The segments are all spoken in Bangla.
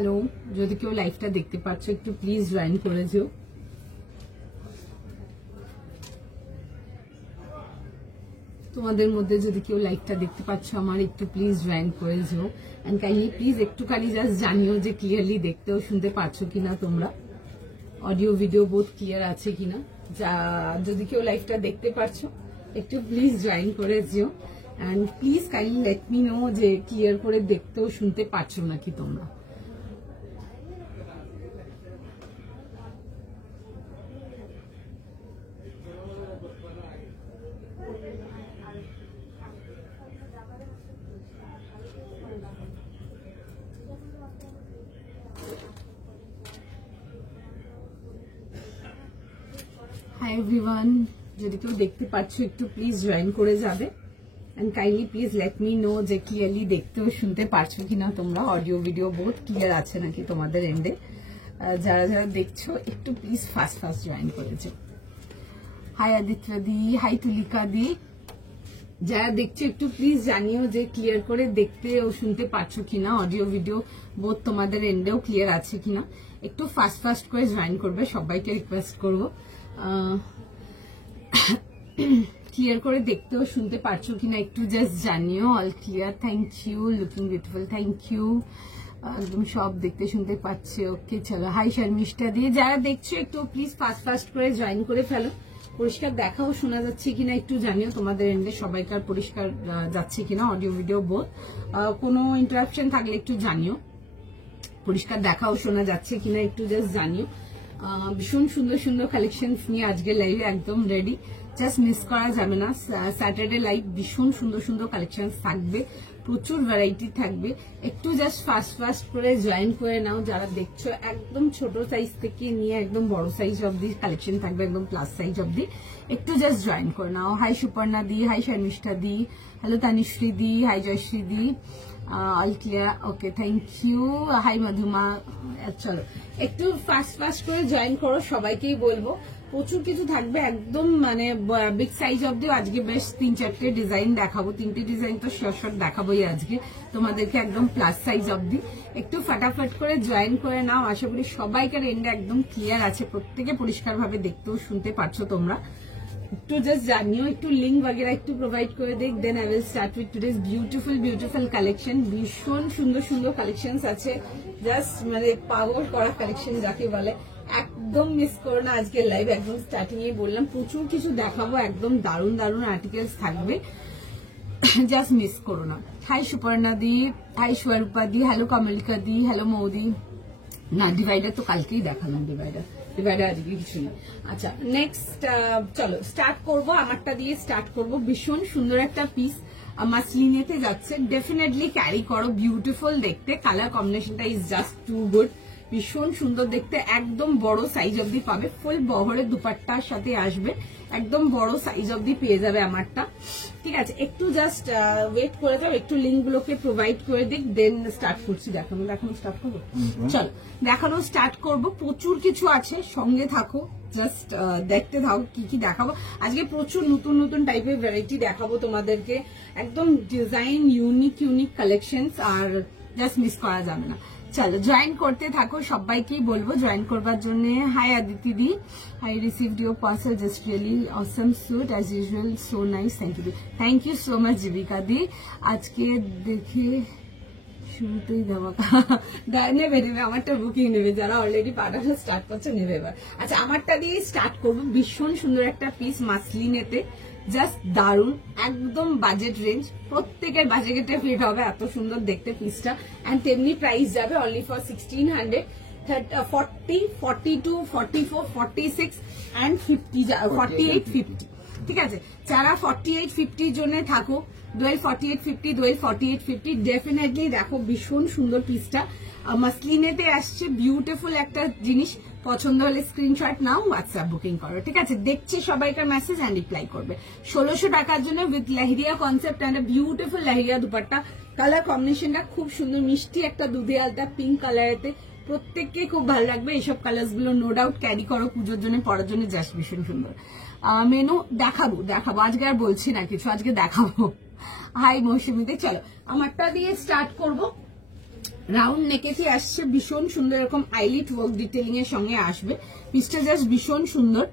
হ্যালো, যদি কেউ লাইভটা দেখতে পাচ্ছ একটু প্লিজ জয়েন করে যেও। তোমাদের মধ্যে যদি কেউ লাইভটা দেখতে পাচ্ছ আমার, একটু প্লিজ জয়েন করে যেও। এন্ড কাইন্ডলি প্লিজ একটুখানি জাস্ট জানিও যে ক্লিয়ারলি দেখতে ও শুনতে পাচ্ছ কিনা তোমরা, অডিও ভিডিও বোথ ক্লিয়ার আছে কিনা। যদি কেউ লাইভটা দেখতে পাচ্ছ একটু প্লিজ জয়েন করে যেও। And please kindly let me know যে ক্লিয়ার করে দেখতে ও শুনতে পাচ্ছ নাকি তোমরা। হাই এভরিওয়ান, যদি কেউ দেখতে পাচ্ছ একটু প্লিজ জয়েন করে যাবে। And kindly please let me know যে ক্লিয়ারলি দেখতেও শুনতে পারছো কিনা তোমরা, অডিও ভিডিও বোথ ক্লিয়ার আছে নাকি তোমাদের এন্ডে। যারা যারা দেখছো একটু প্লিজ ফাস্ট জয়েন করেছো। হাই আদিত্য দি, হাই তুলিকা দি, যারা দেখছো একটু প্লিজ জানিও যে ক্লিয়ার করে দেখতে ও শুনতে পাচ্ছো কিনা, অডিও ভিডিও বোথ তোমাদের এন্ডেও ক্লিয়ার আছে কিনা। একটু ফাস্ট করে জয়েন করবে, সবাইকে রিকোয়েস্ট করবো। ক্লিয়ার করে দেখতেও শুনতে পারছো কিনা একটু জাস্ট জানিও। All clear, thank you, looking beautiful, thank you. একদম সব দেখতে শুনতে পাচ্ছে। ওকে চলো, হাই শর্মিষ্ঠা দিয়ে, যারা দেখছো একটু প্লিজ ফাস্ট করে জয়েন করে ফেলো। পরিষ্কার দেখাও শোনা যাচ্ছে কিনা একটু জানিও, তোমাদের এন্ডে সবাইকার পরিষ্কার যাচ্ছে কিনা, অডিও ভিডিও বোধ। কোনো ইন্টারাপশন থাকলে একটু জানিও, পরিষ্কার দেখাও শোনা যাচ্ছে কিনা একটু জাস্ট জানিও। ভীষণ সুন্দর কালেকশন নিয়ে আজকে লাইভে একদম রেডি, জাস্ট মিস করা যাবে না। স্যাটারডে লাইভ ভীষণ সুন্দর কালেকশন থাকবে, প্রচুর ভ্যারাইটি থাকবে। একটু জাস্ট ফাস্ট করে জয়েন করে নাও যারা দেখছো। একদম ছোট সাইজ থেকে নিয়ে একদম বড় সাইজ অব্দি কালেকশন থাকবে, একদম প্লাস সাইজ অব্দি। একটু জাস্ট জয়েন করে নাও। Hi Suparna di, hi Sharmishtha di, hello Tanishree di, hi Jayashree di, all clear, okay thank you. Hi Madhuma, চলো একটু ফাস্ট করে জয়েন করো, সবাইকেই বলবো। প্রচুর কিছু থাকবে, একদম মানে বিগ সাইজ অব্দিও আজকে বেশ 3-4টে ডিজাইন দেখাবো। 3টে ডিজাইন তো শর্ট দেখাবোই আজকে তোমাদেরকে, একদম প্লাস সাইজ অব্দি। একটু ফাটাফাট করে জয়েন করে নাও, আশা করি সবাইকার এন্ডে একদম ক্লিয়ার আছে, প্রত্যেকে পরিষ্কারভাবে দেখতেও শুনতে পারছো তোমরা। একটু জাস্ট জানিও, একটু লিঙ্ক বগেরা একটু প্রোভাইড করে দেখ, then I will start with today's beautiful collection. ভীষণ সুন্দর কালেকশন আছে, জাস্ট মানে পাগল করা কালেকশন যাকে বলে। একদম মিস করো না আজকের লাইভ, একদম স্টার্টিং এ বললাম প্রচুর কিছু দেখাবো, একদম দারুণ আর্টিকেলস থাকবে, জাস্ট মিস করো না। হাই সুপর্ণা দি, হাই স্বরূপা দি, হ্যালো কমলিকা দি, হ্যালো মৌদি। না ডিভাইডার তো কালকেই দেখালাম, ডিভাইডার আজকে কিছু নেই। আচ্ছা নেক্সট চলো স্টার্ট করবো, আমারটা দিয়ে স্টার্ট করবো। ভীষণ সুন্দর একটা পিস মাসলিনেতে যাচ্ছে, ডেফিনেটলি ক্যারি করো, বিউটিফুল দেখতে, কালার কম্বিনেশনটা ইজ জাস্ট টু গুড, ভীষণ সুন্দর দেখতে। একদম বড় সাইজ অব্দি পাবে, ফুল বহরের দুপাট্টার সাথে আসবে, একদম বড় সাইজ অব্দি পেয়ে যাবে আমারটা। ঠিক আছে, একটু জাস্ট ওয়েট করে যাও, একটু লিঙ্ক গুলোকে প্রোভাইড করে দিক, দেন স্টার্ট করছি। দেখানো স্টার্ট করবো, চলো দেখানো স্টার্ট করবো। প্রচুর কিছু আছে, সঙ্গে থাকো, জাস্ট দেখতে থাকো কি দেখাবো আজকে। প্রচুর নতুন টাইপের ভ্যারাইটি দেখাবো তোমাদেরকে, একদম ডিজাইন ইউনিক কালেকশনস, আর জাস্ট মিস করা যাবে না। চলো জয়েন করতে থাকো, সবাইকেই বলবো জয়েন করবার জন্য। হাই আদিতি দি, I received your parcel, just really awesome suit as usual, so nice, thank you so much জীবিকা দি। আজকে দেখে শুরুতেই নেবে আমারটা বুকিং নেবে, যারা অলরেডি পাঠানো স্টার্ট করছে নেবে এবার। আচ্ছা আমারটা দিয়ে স্টার্ট করবো, ভীষণ সুন্দর একটা পিস মাসলিনেতে, জাস্ট দারুন, একদম বাজেট রেঞ্জ, প্রত্যেকের বাজেটে ফিট হবে, এত সুন্দর দেখতে পিসটা। এন্ড তেমনি প্রাইস যাবে অনলি ফর 1600, 40, 42, 44, 46 and 50, 48, 50। ঠিক আছে, যারা 48, 50 জন্য থাকো, দোয়েল 48, 50, দোয়েল 48, 50 ডেফিনেটলি দেখো, ভীষণ সুন্দর পিসটা মাসলিনেতে আসছে, বিউটিফুল একটা জিনিস। পছন্দ হলে স্ক্রিনশট নাও, হোয়াটসঅ্যাপ বুকিং করো। ঠিক আছে, দেখছে সবাইকার মেসেজ এন্ড রিপ্লাই করবে। 1600 টাকার জন্য with leheriya concept and beautiful leheriya dupatta. Colour কম্বিনেশনটা খুব সুন্দর, মিষ্টি একটা দুধে আলতা পিঙ্ক কালারেতে, প্রত্যেককে খুব ভালো লাগবে। এইসব কালার্স গুলো নো ডাউট ক্যারি করো পুজোর জন্য, পরার জন্য, জাস্ট ভীষণ সুন্দর। মেনু দেখাবো আজকে, আর বলছি না কিছু, আজকে দেখাবো। হাই মৌসুমিতে, চলো আমারটা দিয়ে স্টার্ট করবো। রাউন্ড নেকেতে আসছে, ভীষণ সুন্দর এরকম আইলিট ওয়ার্ক ডিটেলিং এর সঙ্গে আসবে। পিসটা জাস্ট ভীষণ সুন্দর।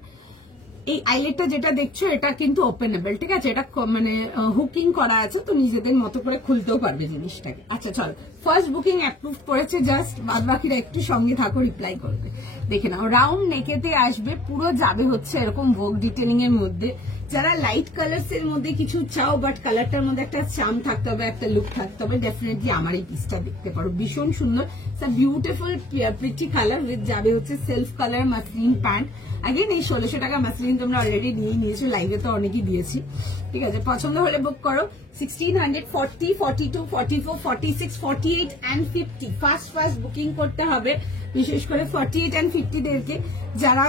এই আইলেটটা যেটা দেখছো এটা কিন্তু ওপেনেবল, ঠিক আছে, এটা মানে হুকিং করা আছে, তো নিজেদের মতো করে খুলতেও পারবে জিনিসটাকে। আচ্ছা চলো, ফার্স্ট বুকিং অ্যাপ্রুভ করেছে, জাস্ট বাদ বাকিরা একটু সঙ্গে থাকো, রিপ্লাই করবে। দেখে নাও, রাউন্ড নেকেতে আসবে, পুরো যাবে হচ্ছে এরকম ওয়ার্ক ডিটেলিং এর মধ্যে। যারা লাইট কালার্স এর মধ্যে কিছু চাও বাট কালারটার মধ্যে একটা চাম থাকতে হবে, একটা লুক থাকতে হবে, ডেফিনেটলি আমার এই পিসটা দেখতে পারো, ভীষণ সুন্দর। বিউটিফুল প্রিটি কালার উইথ যাবে হচ্ছে self colour muslin pant. Again এই 1600 টাকা মাসলিন তোমরা অলরেডি নিয়েছো, লাইভে তো অনেকই দিয়েছি, ঠিক আছে। পছন্দ হলে বুক করো। 1600, 40, 42, 44, 46, 48 and 50 ফার্স্ট বুকিং করতে হবে, বিশেষ করে 48 and 50 দেরকে। যারা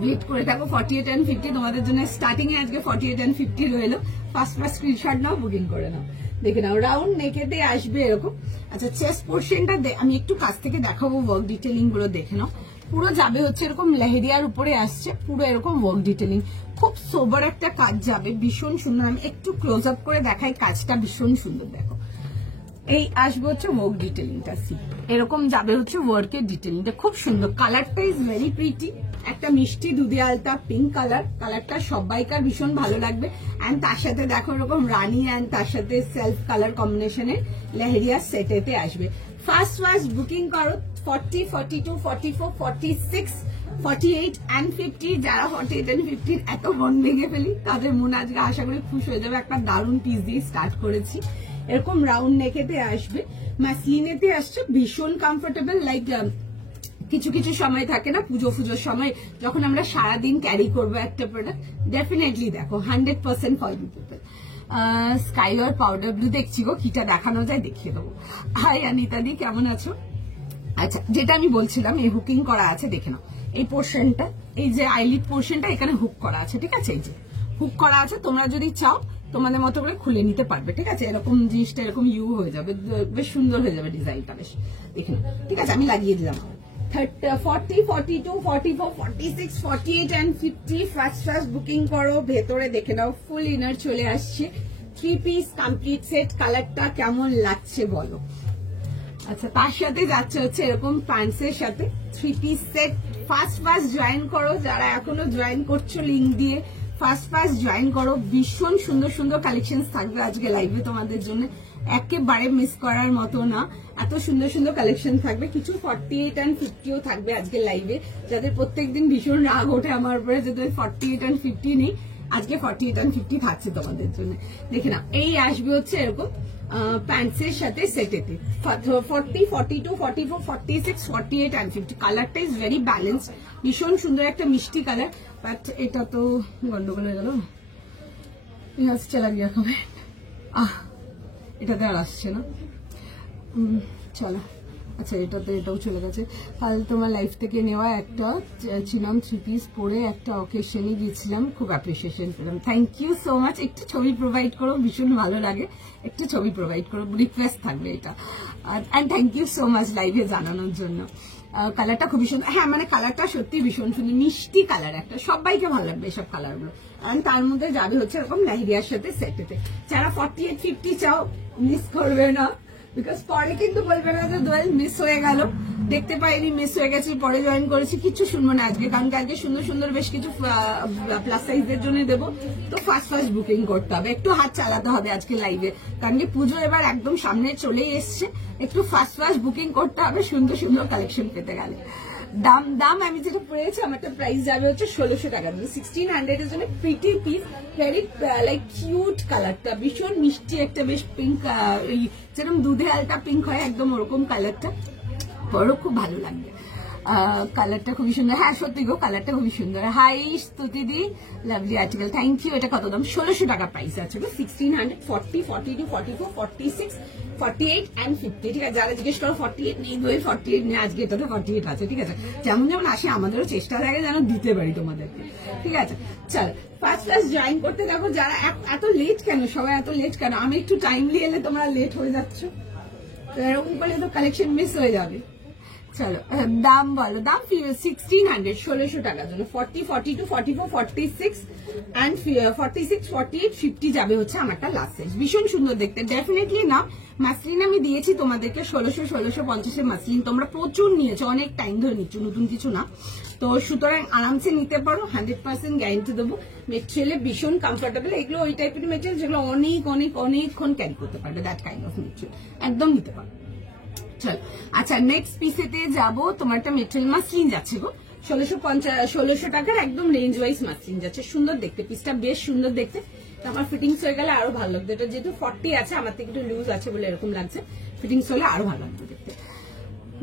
ওয়েট করে থাকো 48 and 50, তোমাদের জন্য স্টার্টিং এ আজকে 48 and 50 রইলো। ফার্স্ট স্ক্রিনশট নাও, বুকিং করে নাও। দেখে নাও, রাউন্ড নেকেতে আসবে এরকম। আচ্ছা, চেস্ট পোর্শনটা আমি একটু কাছ থেকে দেখাবো, ওয়ার্ক ডিটেলিং গুলো দেখে নাও। পুরো যাবে হচ্ছে এরকম লেহেরিয়ার উপরে আসছে, পুরো এরকম ওয়ার্ক ডিটেলিং, খুব সোবার একটা কাজ যাবে, ভীষণ সুন্দর। আমি একটু ক্লোজ আপ করে দেখাই, কাজটা ভীষণ সুন্দর। দেখো, এই আসবে হচ্ছে ওয়ার্ক ডিটেলিংটা, এরকম যাবে হচ্ছে ওয়ার্কের ডিটেলিংটা, খুব সুন্দর। কালারটা ইজ ভেরি প্রিটি, একটা মিষ্টি দুধে আলতা পিঙ্ক কালার। কালারটা সবাইকার ভীষণ ভালো লাগবে। অ্যান্ড তার সাথে দেখো এরকম রানি, অ্যান্ড তার সাথে সেলফ কালার কম্বিনেশনে লেহেরিয়া সেটেতে আসবে। ফার্স্ট বুকিং করো। 40, 42, 44, 46, 48 and 50। যারা 48 and 50 এত মন ভেঙে ফেলি, তাদের মন আজকে আশা করি খুশ হয়ে যাবে। একটা দারুণ পিস দিয়ে স্টার্ট করেছি। এরকম রাউন্ড নেকেতে আসবে, মাসলিনেতে আসছে, ভীষণ কমফোর্টেবল। লাইক কিছু কিছু সময় থাকে না, পুজোর সময় যখন আমরা সারাদিন ক্যারি করবো একটা প্রোডাক্ট, ডেফিনেটলি দেখো 100% ফর ইউ পিপল। স্কাই আর পাউডার ব্লু দেখছি গো, কিটা দেখানো যায় দেখিয়ে দেবো। হাই অনিতা দি, কেমন আছো? আচ্ছা, যেটা আমি বলছিলাম, এই হুকিং করা আছে, দেখে নাও এই পোর্শনটা, এই যে আইলিড পোর্শনটা এখানে হুক করা আছে, ঠিক আছে, এই যে হুক করা আছে। তোমরা যদি চাও তোমাদের মতো করে খুলে নিতে পারবে, ঠিক আছে। এরকম জিনিসটা এরকম ইউ হয়ে যাবে, বেশ সুন্দর হয়ে যাবে ডিজাইনটা, বেশ দেখে নাও, ঠিক আছে। আমি লাগিয়ে দিলাম। 40, 42, 44, 46, 48 and 50 ফার্স্ট বুকিং করো। ভেতরে দেখে নাও, ফুল ইনার চলে আসছে, 3 পিস কমপ্লিট সেট। কালারটা কেমন লাগছে বলো? আচ্ছা, তার সাথে যাচ্ছে হচ্ছে এরকম প্যান্টস এর সাথে 3 পিস সেট। ফার্স্ট জয়েন করো, যারা এখনো জয়েন করছো লিঙ্ক দিয়ে ফার্স্ট জয়েন করো। ভীষণ সুন্দর সুন্দর কালেকশন থাকবে আজকে লাইভে তোমাদের জন্য, একেবারে মিস করার মতো না। এত সুন্দর সুন্দর কালেকশন থাকবে, কিছু 48 and 50ও থাকবে আজকে লাইভে। যাদের প্রত্যেকদিন ভীষণ রাগ ওঠে আমার উপরে যে 48 and 50 নেই, আজকে 48 and 50 থাকছে তোমাদের জন্য। দেখে না, এই আসবে হচ্ছে এরকম প্যান্টস এর সাথে সেটেতে। 40, 42, 44, 46, 48 and 50। কালারটা ইজ ভেরি ব্যালেন্স, ভীষণ সুন্দর একটা মিষ্টি কালার। বাট এটা তো গন্ডগোল হয়ে গেল, চলা গিয়া খাবে, এটাতে আর আসছে না, চলো। আচ্ছা, এটাও চলে গেছে। কাল তোমার লাইফ থেকে নেওয়া একটা ছিলাম 3 পিস পরে একটা অকেশনে গিয়েছিলাম, খুব অ্যাপ্রিসিয়েশন পেলাম। Thank you so much. একটু ছবি প্রোভাইড করো, ভীষণ ভালো লাগে, একটু ছবি প্রোভাইড করো, রিকোয়েস্ট থাকবে এটা। And thank you so much লাইভে জানানোর জন্য। কালারটা খুবই সুন্দর, হ্যাঁ মানে কালারটা সত্যি ভীষণ সুন্দর, মিষ্টি কালার একটা, সবাইকে ভালো লাগবে এসব কালারগুলো। অ্যান্ড তার মধ্যে যাবে হচ্ছে এরকম লেহেরিয়ার সাথে সেটেতে। যারা 48, 50 চাও, মিস করবে না, বিকজ পরে কিন্তু বলবে না যে দোয়েল মিস হয়ে গেল, দেখতে পাইনি, মিস হয়ে গেছি, পরে জয়েন করেছি, কিছু শুনবো না আজকে। কারণ আজকে সুন্দর সুন্দর বেশ কিছু প্লাস সাইজের জন্য দেবো, তো ফার্স্ট বুকিং করতে হবে, একটু হাত চালাতে হবে আজকে লাইভে, কারণ কি পুজো এবার একদম সামনে চলেই এসছে, একটু ফার্স্ট বুকিং করতে হবে সুন্দর সুন্দর কালেকশন পেতে গেলে। দাম আমি যেটা পড়েছি, আমার একটা প্রাইস যাবে হচ্ছে 1600 টাকা। 1600 এর জন্য pretty piece, very like cute কালারটা, ভীষণ মিষ্টি একটা, বেশ পিঙ্ক, যেরকম দুধে আলতা পিঙ্ক হয় একদম ওরকম কালারটা, বড় খুব ভালো লাগবে। কালারটা খুবই সুন্দর, হ্যাঁ সত্যি গো কালারটা খুবই সুন্দর। হাই স্তুতি দি, লাভলি আর্টিকেল, থ্যাংক ইউ। এটা কত দাম? 1600 টাকা প্রাইস আছে গো। 1600, 40, 42, 44, 46, 48 and 50। ঠিক আছে, যারা জিজ্ঞেস করো 48 নেই, 48 নেই, আজকে এটাতে 48 আছে, ঠিক আছে। যেমন যেমন আসে আমাদেরও চেষ্টা থাকে যেন দিতে পারি তোমাদেরকে, ঠিক আছে। চল ফার্স্ট জয়েন করতে দেখো। যারা এত লেট কেন, সবাই এত লেট কেন? আমি একটু টাইমলি এলে তোমরা লেট হয়ে যাচ্ছ, এরকম করলে তো কালেকশন মিস হয়ে যাবে। চলো দাম বলো, দাম 1600, 1600 টাকার জন্য 40, 42, 44, 46 and 46, 48, 50 যাবে হচ্ছে আমারটা লাস্ট সাইজ। ভীষণ সুন্দর দেখতে, ডেফিনেটলি না মাসলিন আমি দিয়েছি তোমাদেরকে 1600, 1650 মাসলিন তোমরা প্রচুর নিয়েছো, অনেক টাইম ধরে নিচ্ছ, নতুন কিছু না। তো সুতরাং আরামসে নিতে পারো, 100% গ্যারান্টি দেবো। মেটেরিয়ালে ভীষণ কমফোর্টেবল, এগুলো ওই টাইপের মেটেরিয়াল যেগুলো অনেক অনেক অনেকক্ষণ ক্যারি করতে পারবে, দ্যাট কাইন্ড অফ মেটেরিয়াল, একদম নিতে পারো। চল আচ্ছা নেক্সট পিসেতে যাবো, তোমারটা মেটেরিয়াল মাসলিন যাচ্ছে গো, 1650, টাকার একদম রেঞ্জ ওয়াইজ মাসলিন যাচ্ছে, সুন্দর দেখতে, পিসটা বেশ সুন্দর দেখতে। আমার ফিটিংস হয়ে গেলে আরো ভালো লাগবে, এটা যেহেতু 40 আছে, আমার থেকে একটু লুজ আছে বলে এরকম লাগছে, ফিটিংস হলে আরো ভালো লাগবে দেখতে।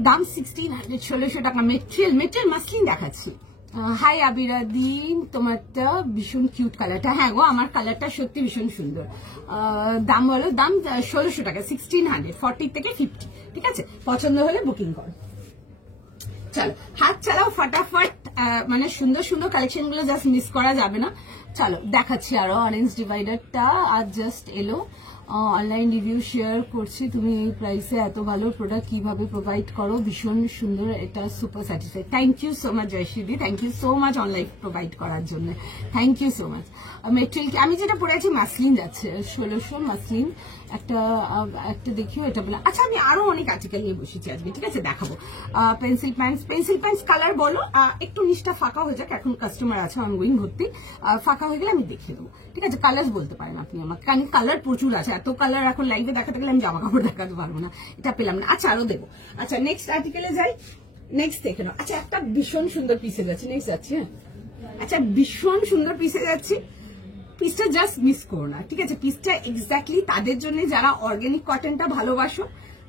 দাম 1600, 1600 টাকা। মেটেরিয়াল মাসলিন দেখাচ্ছি। হাই আবিরা দিন, তোমারটা ভীষণ কিউট কালারটা, হ্যাঁ গো আমার কালারটা সত্যি ভীষণ সুন্দর। দাম বলো, দাম 1600 টাকা, 1600, 40 থেকে 50, ঠিক আছে? পছন্দ হলে বুকিং করো। চলো হাত চালাও ফাটাফাট, মানে সুন্দর সুন্দর কালেকশন গুলো জাস্ট মিস করা যাবে না। চলো দেখাচ্ছি আরো, অরেঞ্জ ডিভাইডারটা আজ জাস্ট এলো, অনলাইন রিভিউ শেয়ার করছি, তুমি এই প্রাইসে এত ভালো প্রোডাক্ট কিভাবে প্রোভাইড করো, ভীষণ সুন্দর, এটা super satisfied. Thank you so much Jayashreedi, thank you so much online provide করার জন্য, thank you so much. Material আমি যেটা পরে আছি মাসলিন যাচ্ছে, 1600 মাসলিন, একটা দেখিও এটা বলে। আচ্ছা আমি আরো অনেক আর্টিকেল নিয়ে বসেছি আজকে, ঠিক আছে দেখাবো। পেন্সিল প্যান্টস কালার বলো, একটু নিচটা ফাঁকা হয়ে যাক, এখন কাস্টমার আছে অনগোয়িং ভর্তি, ফাঁকা হয়ে গেলে আমি দেখিয়ে দেবো, ঠিক আছে? কালার বলতে পারেন আপনি আমাকে, কারণ কালার প্রচুর আছে, এত কালার এখন লাইভে দেখাতে গেলে আমি জামা কাপড় দেখাতে পারবো না, এটা পেলাম না। আচ্ছা আরো দেবো। আচ্ছা নেক্সট আর্টিকেলে যাই, নেক্সট দেখে নাও। আচ্ছা একটা ভীষণ সুন্দর পিসে যাচ্ছে, নেক্সট যাচ্ছি। হ্যাঁ আচ্ছা ভীষণ সুন্দর পিসে যাচ্ছি, পিসটা জাস্ট মিস করো না, ঠিক আছে? পিসটা এক্স্যাক্টলি তাদের জন্য যারা অর্গানিক কটনটা ভালোবাসো,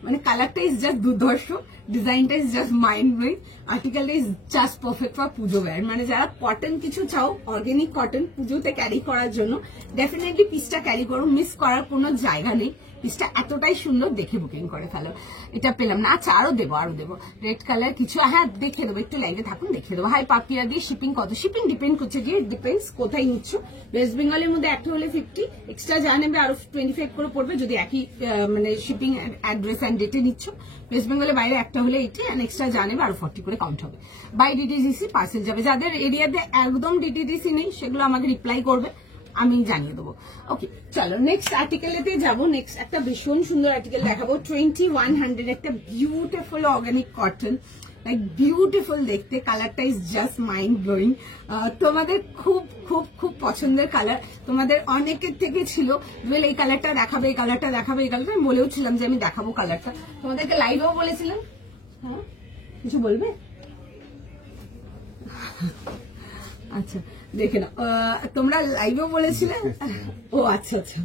মানে কালারটা ইজ জাস্ট দুর্ধর্ষ, ডিজাইনটা ইজ জাস্ট মাইন্ড ব্লোয়িং, আর্টিকেলটা is just perfect for pujo wear. মানে যারা কটন কিছু চাও, অর্গানিক কটন পুজোতে ক্যারি করার জন্য, ডেফিনেটলি পিসটা ক্যারি করো, মিস করার কোনো জায়গা নেই। পিসটা এতটাই সুন্দর, দেখে বুকিং করে ফেলো। এটা পেলাম না, আচ্ছা আরো দেবো রেড কালার কিছু, হ্যাঁ দেখে দেবো, একটু লাইভে থাকুন দেখিয়ে দেবো। হাই পাপিয়া দিয়ে শিপিং কত? শিপিং ডিপেন্ড করছে, গিয়ে ডিপেন্ডস কোথায় নিচ্ছ। ওয়েস্ট বেঙ্গলের মধ্যে একটা হলে 50, এক্সট্রা যা নেবে আরো 25 করে পড়বে যদি একই মানে শিপিং অ্যাড্রেস অ্যান্ড ডেটে নিচ্ছ। ওয়েস্ট বেঙ্গলের বাইরে একটা হলে 80 অ্যান্ড এক্সট্রা যা নেবে আরো 40 করে কাউন্ট হবে। বাই ডিটিডিসি পার্সেল যাবে, যাদের এরিয়াতে একদম ডিটিডিসি নেই সেগুলো আমাকে রিপ্লাই করবে, আমি জানিয়ে দেবো। ওকে চলো নেক্সট আর্টিকেলেতে যাবো। নেক্সট একটা ভীষণ সুন্দর আর্টিকেল দেখাবো, 2100, একটা beautiful organic cotton, like beautiful দেখতে, কালারটা ইজ জাস্ট মাইন্ড ব্লোয়িং। তোমাদের খুব খুব খুব পছন্দের কালার, তোমাদের অনেকের থেকে ছিল বলে এই কালারটা দেখাবে, এই কালারটা দেখাবে, এই কালারটা আমি বলেও ছিলাম যে আমি দেখাবো কালারটা, তোমাদেরকে লাইভেও বলেছিলাম। হ্যাঁ কিছু বলবে? আচ্ছা দেখে না, তোমরা লাইভেও বলেছিলে, ও আচ্ছা আচ্ছা,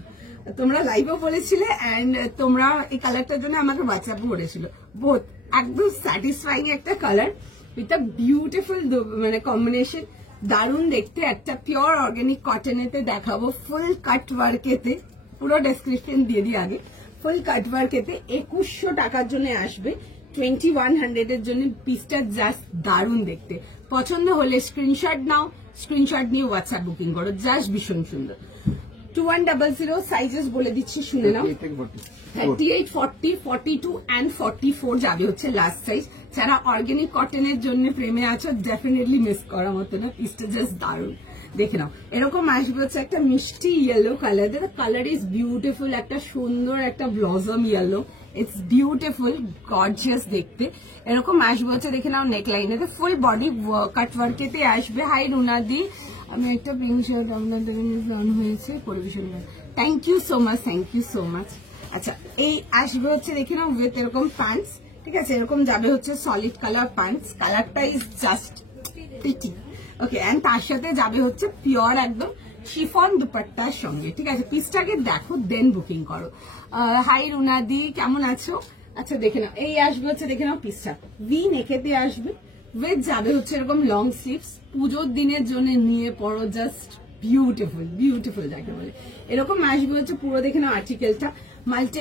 তোমরা লাইভেও বলেছিলে অ্যান্ড তোমরা এই কালারটার জন্য আমাকে হোয়াটসঅ্যাপও করেছিল। বোথ একদম স্যাটিসফাইং একটা কালার উইথ আ বিউটিফুল মানে কম্বিনেশন, দারুণ দেখতে। একটা পিওর অর্গানিক কটনেতে দেখাবো, ফুল কাট ওয়ার্কেতে, পুরো ডেসক্রিপশন দিয়ে দিই আগে। ফুল কাট ওয়ার্কেতে 2100 টাকার জন্য আসবে, 2100 এর জন্য পিসটা জাস্ট দারুণ দেখতে। পছন্দ হলে স্ক্রিনশট নাও, স্ক্রিনশট নিয়ে হোয়াটসঅ্যাপ বুকিং করো, জাস্ট ভীষণ সুন্দর। 2100 সাইজেস বলে দিচ্ছি শুনে নাও, 38, 40, 42 and 44 যাবে হচ্ছে লাস্ট সাইজ। যারা অর্গানিক কটনের জন্য প্রেমে আছো ডেফিনেটলি মিস করার মতো না, পিসটা জাস্ট দারুণ। দেখে নাও এরকম আসবে হচ্ছে একটা মিষ্টি yellow colour, the colour is beautiful, একটা সুন্দর একটা blossom yellow, it's beautiful gorgeous দেখতে। এরকম আসবে হচ্ছে, দেখে নাও নেক লাইনেতে ফুল বডি কাট ওয়ার্কেতে আসবে। হাই রুনাদি, আমি একটা পিঙ্ক শার্ট আপনাদের অন হয়েছে পরিবেশন, thank you so much, thank you so much. আচ্ছা এই আসবে হচ্ছে দেখে নাও উইথ এরকম প্যান্টস, ঠিক আছে? এরকম যাবে হচ্ছে সলিড কালার প্যান্টস, কালারটা is just pretty. Okay and তার সাথে যাবে হচ্ছে পিওর একদম শিফন দুপাট্টার সঙ্গে, ঠিক আছে? পিসটাকে দেখো দেন বুকিং করো। হাই রুনাদি কেমন আছো? আচ্ছা দেখে নাও এই আসবে হচ্ছে, দেখে নাও পিসটা ভি নেকেতে আসবে, উইথ যাবে হচ্ছে এরকম লং স্লিভস, পুজোর দিনের জন্য নিয়ে পড়ো, জাস্ট বিউটিফুল বিউটিফুল যাকে বলে এরকম আসবে হচ্ছে পুরো দেখে নাও আর্টিকেলটা মাল্টি।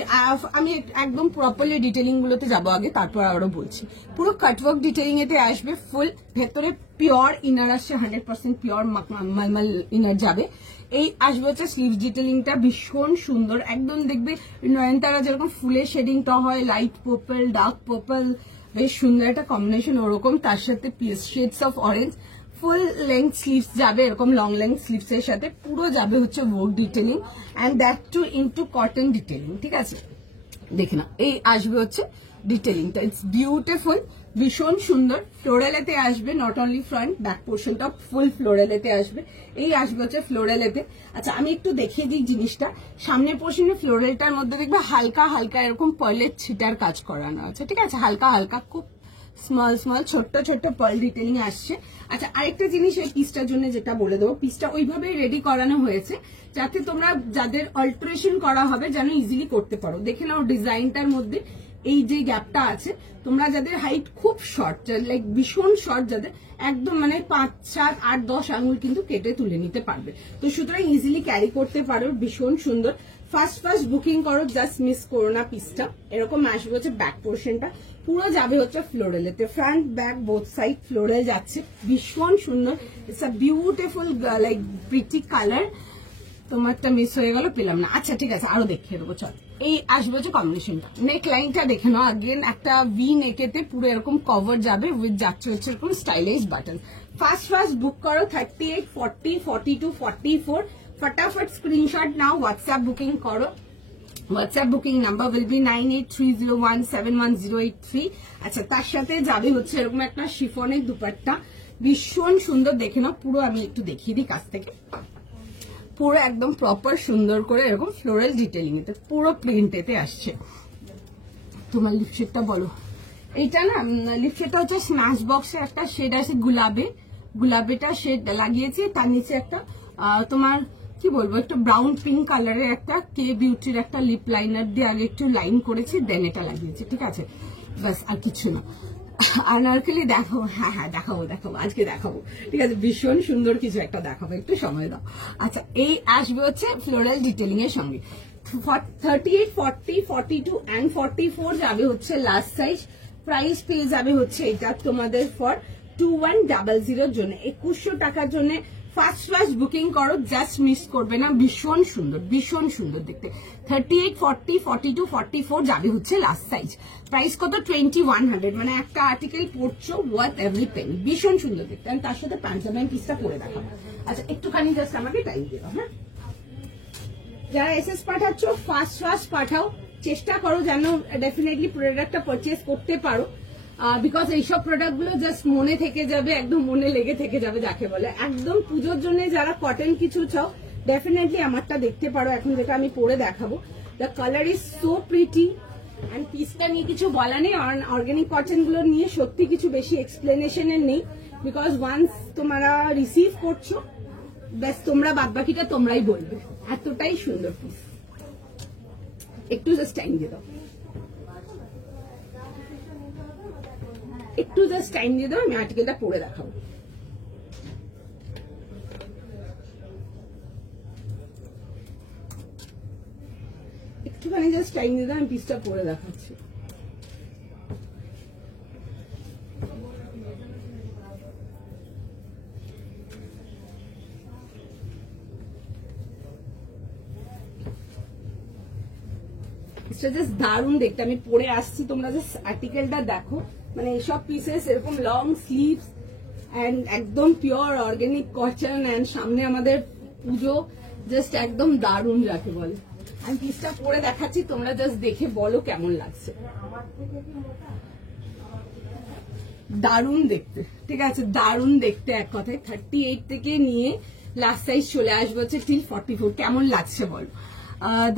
আমি একদম প্রপারলি ডিটেলিং গুলোতে যাবো আগে, তারপর আরো বলছি। পুরো কাটওয়ার্ক ডিটেলিং এতে আসবে, ফুল ভেতরে পিওর ইনার আসছে, 100% পিওর মালমাল ইনার যাবে। এই আসবে হচ্ছে স্লিভস ডিটেলিংটা ভীষণ সুন্দর, একদম দেখবে নয়নতারা যেরকম ফুলের শেডিংটা হয়, লাইট পার্পল ডার্ক পার্পল, বেশ সুন্দর একটা কম্বিনেশন ওরকম, তার সাথে shades of orange. Full length sleeves যাবে, এরকম লং লেন্থ স্লিভস এর সাথে পুরো যাবে হচ্ছে work detailing and that too into cotton detailing. ঠিক আছে, দেখে না এই আসবে হচ্ছে ডিটেলিংটা, ইটস বিউটিফুল, ভীষণ সুন্দর। ফ্লোরালেতে আসবে, নট অনলি ফ্রন্ট, ব্যাক পোর্শনটা ফুল ফ্লোরালেতে আসবে। এই আসবে হচ্ছে ফ্লোরালেতে। আচ্ছা আমি একটু দেখিয়ে দিই জিনিসটা, সামনের পোর্শনে ফ্লোরালটার মধ্যে দেখবে হালকা হালকা এরকম পার্লের ছিটার কাজ করানো আছে। ঠিক আছে, হালকা হালকা খুব স্মল স্মল ছোট্ট ছোট্ট পার্ল ডিটেলিং আসছে। আচ্ছা আরেকটা জিনিস এই পিসটার জন্য যেটা বলে দেবো, পিসটা ওইভাবে রেডি করানো হয়েছে যাতে তোমরা যাদের অল্টারেশন করা হবে যেন ইজিলি করতে পারো। দেখে নাও ডিজাইনটার মধ্যে এই যে গ্যাপটা আছে, তোমরা যাদের হাইট খুব শর্ট, লাইক ভীষণ শর্ট, যাদের একদম মানে 5, 7, 8, 10 আঙুল কিন্তু কেটে তুলে নিতে পারবে, তো সুতরাং ইজিলি ক্যারি করতে পারো। ভীষণ সুন্দর, ফার্স্ট বুকিং করো, জাস্ট মিস করো না পিসটা। এরকম আসবে হচ্ছে ব্যাক পোর্শনটা, পুরো যাবে হচ্ছে ফ্লোরালেতে, front back both side floral যাচ্ছে, ভীষণ সুন্দর। It's a beautiful like pretty colour. তোমারটা মিস হয়ে গেল, পেলাম না। আচ্ছা ঠিক আছে, আরো দেখিয়ে দেবো, চল। এই আসবে হচ্ছে কম্বিনেশনটা, নেক লাইনটা দেখে নাও, আগেন একটা ভি নেকেতে পুরো এরকম কভার যাবে, উইথ যাচ্ছে হচ্ছে এরকম স্টাইলিশ বাটন। ফার্স্ট বুক করো 38, 40, 42, 44, फटाफट स्क्रीनशॉट नाउ, व्हाट्सएप बुकिंग करो। WhatsApp booking number will be 9830171083। আচ্ছা তার সাথে যাবে হচ্ছে এরকম একটা শিফনের দুপাট্টা, ভীষণ সুন্দর, দেখে নাও পুরো। আমি একটু দেখিয়ে দিই কাছ থেকে, পুরো একদম প্রপার সুন্দর করে এরকম ফ্লোরাল ডিটেলিং এতে, পুরো প্রিন্টেতে আসছে। তোমার লিপস্টিকটা বলো। এইটা না লিপস্টিকটা হচ্ছে স্ম্যাশ বক্সে একটা শেড আছে গুলাবিটা শেড লাগিয়েছি, তার নিচে একটা তোমার কি বলবো একটু ব্রাউন পিঙ্ক কালারের একটা কে বিউটির একটা লিপ লাইনার দিয়ে আগে একটু লাইন করেছি, দেন এটা লাগিয়েছি। ঠিক আছে, বাস আর কিছু না। আনারকলি দেখো, হ্যাঁ দেখাবো আজকে দেখাবো। ঠিক আছে, ভীষণ সুন্দর কিছু একটা দেখাবো, একটু সময় দাও। আচ্ছা এই আসবে হচ্ছে ফ্লোরাল ডিটেলিং এর সঙ্গে। 38, 40, 42 and 44 যাবে হচ্ছে লাস্ট সাইজ। প্রাইস পেয়ে যাবে হচ্ছে এটা তোমাদের ফর 2100 জন্য, 2100 টাকার জন্য। ফার্স্ট বুকিং করো, জাস্ট মিস করবে না, ভীষণ সুন্দর দেখতে। 38, 40, 42, 44 যাবে হচ্ছে লাস্ট সাইজ। প্রাইস কত? 2100, মানে একটা আর্টিকেল পড়ছো ওয়ার্থ এভরি পেনি, ভীষণ সুন্দর দেখতে। আমি তার সাথে পাঞ্জাবি পিসটা পরে দেখাবো। আচ্ছা একটুখানি জাস্ট আমাকে টাইম দিও। হ্যাঁ, যারা এসএস পাঠাচ্ছ ফার্স্ট পাঠাও, চেষ্টা করো যেন ডেফিনেটলি প্রোডাক্টটা পারচেস করতে পারো, বিকজ এইসব প্রোডাক্ট গুলো জাস্ট মনে থেকে যাবে, একদম মনে লেগে থেকে যাবে যাকে বলে। একদম পুজোর জন্য যারা কটন কিছু চাও ডেফিনেটলি আমারটা দেখতে পারো, এখন যেটা আমি পরে দেখাবো। The colour is so pretty and পিসটা নিয়ে কিছু বলা নেই, অর্গানিক কটন গুলো নিয়ে সত্যি কিছু বেশি এক্সপ্লেনেশনের নেই, বিকজ ওয়ান্স তোমরা রিসিভ করছো ব্যাস তোমরা বাদবাকিটা তোমরাই বলবে, এতটাই সুন্দর পিস। একটু জাস্ট টাইম দিয়ে দাও, আমি আর্টিকেলটা পরে দেখাবো। একটুখানি জাস্ট টাইম দিয়ে দাও, আমি পিসটা পরে দেখাচ্ছি। জাস্ট দারুণ দেখতে, আমি পরে আসছি, তোমরা জাস্ট আর্টিকেলটা দেখো। মানে এইসব পিসেস এরকম লং স্লিভস এন্ড একদম পিওর অর্গানিক কটন, এন্ড সামনে আমাদের পুজো, জাস্ট একদম দারুণ যাকে বলে। আমি পিসটা পরে দেখাচ্ছি, তোমরা জাস্ট দেখে বলো কেমন লাগছে। দারুণ দেখতে, ঠিক আছে, দারুণ দেখতে। এক কথায় 38 থেকে নিয়ে লাস্ট সাইজ চলে আসবে হচ্ছে টিল 44। কেমন লাগছে বলো?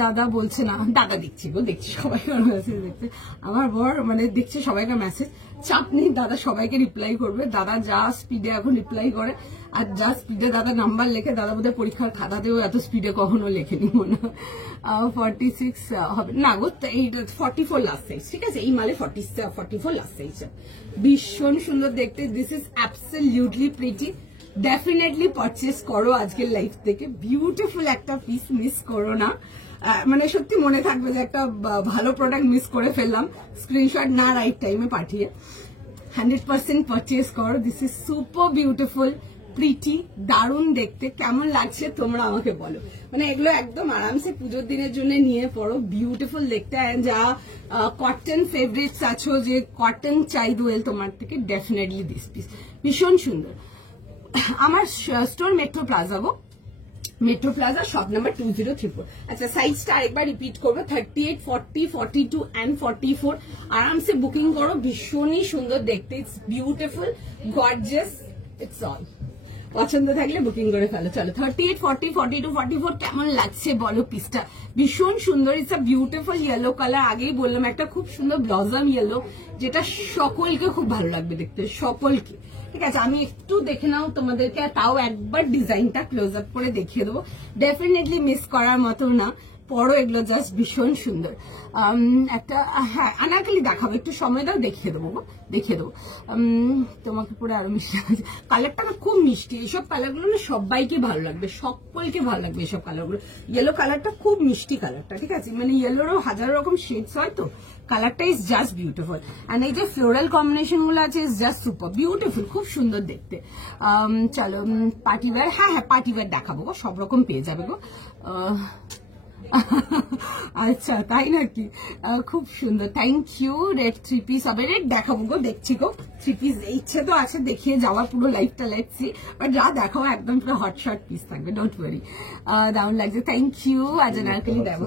দাদা বলছে না, দাদা দেখছি সবাইকার মেসেজ দেখছে, আমার বর মানে দেখছে সবাইকার মেসেজ, চাপ নেই, দাদা সবাইকে রিপ্লাই করবে। দাদা যা স্পিডে এখন রিপ্লাই করে, আর যা স্পিডে দাদা নাম্বার লেখে, দাদা বোধহয় পরীক্ষার খাতাতেও এত স্পিডে কখনো লেখেনি মনে হয়। 46 হবে না গো, এই 44 লাস্ট সাইজ। ঠিক আছে, এই মালে 44 লাস্ট সাইজ, ভীষণ সুন্দর দেখতে। This is absolutely pretty, definitely purchase করো আজকের লাইফ থেকে। বিউটিফুল একটা পিস, মিস করো না। মানে সত্যি মনে থাকবে যে একটা ভালো প্রোডাক্ট মিস করে ফেললাম, স্ক্রিনশট না রাইট টাইমে পাঠিয়ে। 100% পারচেস করো। This is super beautiful, pretty, দারুণ দেখতে। কেমন লাগছে তোমরা আমাকে বলো। মানে এগুলো একদম আরামসে পুজোর দিনের জন্য নিয়ে পড়ো, বিউটিফুল দেখতে। যা কটন ফেভারিটস আছো, যে কটন চাই দোয়েল তোমার থেকে, ডেফিনেটলি দিস পিস ভীষণ সুন্দর। আমার স্টোর মেট্রো প্লাজা গো, মেট্রো প্লাজা শপ নাম্বার 2034। আচ্ছা, সাইজটা আরেকবার রিপিট করবো, 38, 40, 42 and 44। আরামসে বুকিং করো, ভীষণই সুন্দর দেখতে। It's beautiful, gorgeous, it's all. পছন্দ থাকলে বুকিং করে ফেলো। চলো, 38, 40, 42, 44 কেমন লাগছে বলো পিসটা। ভীষণ সুন্দর, it's a beautiful yellow colour. আগেই বললাম একটা খুব সুন্দর ব্লজম ইয়েলো, যেটা সকলকে খুব ভালো লাগবে দেখতে, সকলকে। ঠিক আছে, আমি একটু দেখে নাও তোমাদেরকে, তাও একবার ডিজাইনটা ক্লোজ আপ করে দেখিয়ে দেবো। ডেফিনেটলি মিস করার মতো না, পরো এগুলো, জাস্ট ভীষণ সুন্দর। একটা হ্যাঁ আনারকলি দেখাবো, একটু সময় দাও, দেখিয়ে দেবো গো, দেখিয়ে দেবো। তোমাকে পরে আরো মিষ্টি লাগছে, কালারটা না খুব মিষ্টি। এইসব কালারগুলো না সবাইকে ভালো লাগবে, সকলকে ভালো লাগবে এইসব কালারগুলো। ইয়েলো কালারটা খুব মিষ্টি কালারটা, ঠিক আছে, মানে ইয়েলোরও হাজার রকম শেডস হয়, তো কালারটা ইজ জাস্ট বিউটিফুল। অ্যান্ড এই যে ফ্লোরাল কম্বিনেশন গুলো আছে, ইজ জাস্ট সুপার বিউটিফুল, খুব সুন্দর দেখতে। চলো, পার্টিওয়্যার, হ্যাঁ হ্যাঁ পার্টিওয়্যার দেখাবো গো, সব রকম পেয়ে যাবে গো। আচ্ছা তাই নাকি, খুব সুন্দর, থ্যাংক ইউ। রেড 3 পিস হবে, রেড দেখাবো গো, দেখছি গো 3 পিস। ইচ্ছে তো আছে দেখিয়ে যাওয়ার, পুরো লাইফটা লাগছি, বাট যা দেখাও একদম পুরো হট শর্ট পিস থাকবে, ডোন্ট ওয়ারি। দারুণ লাগছে, থ্যাংক ইউ। আজ নারকেলি দেবো,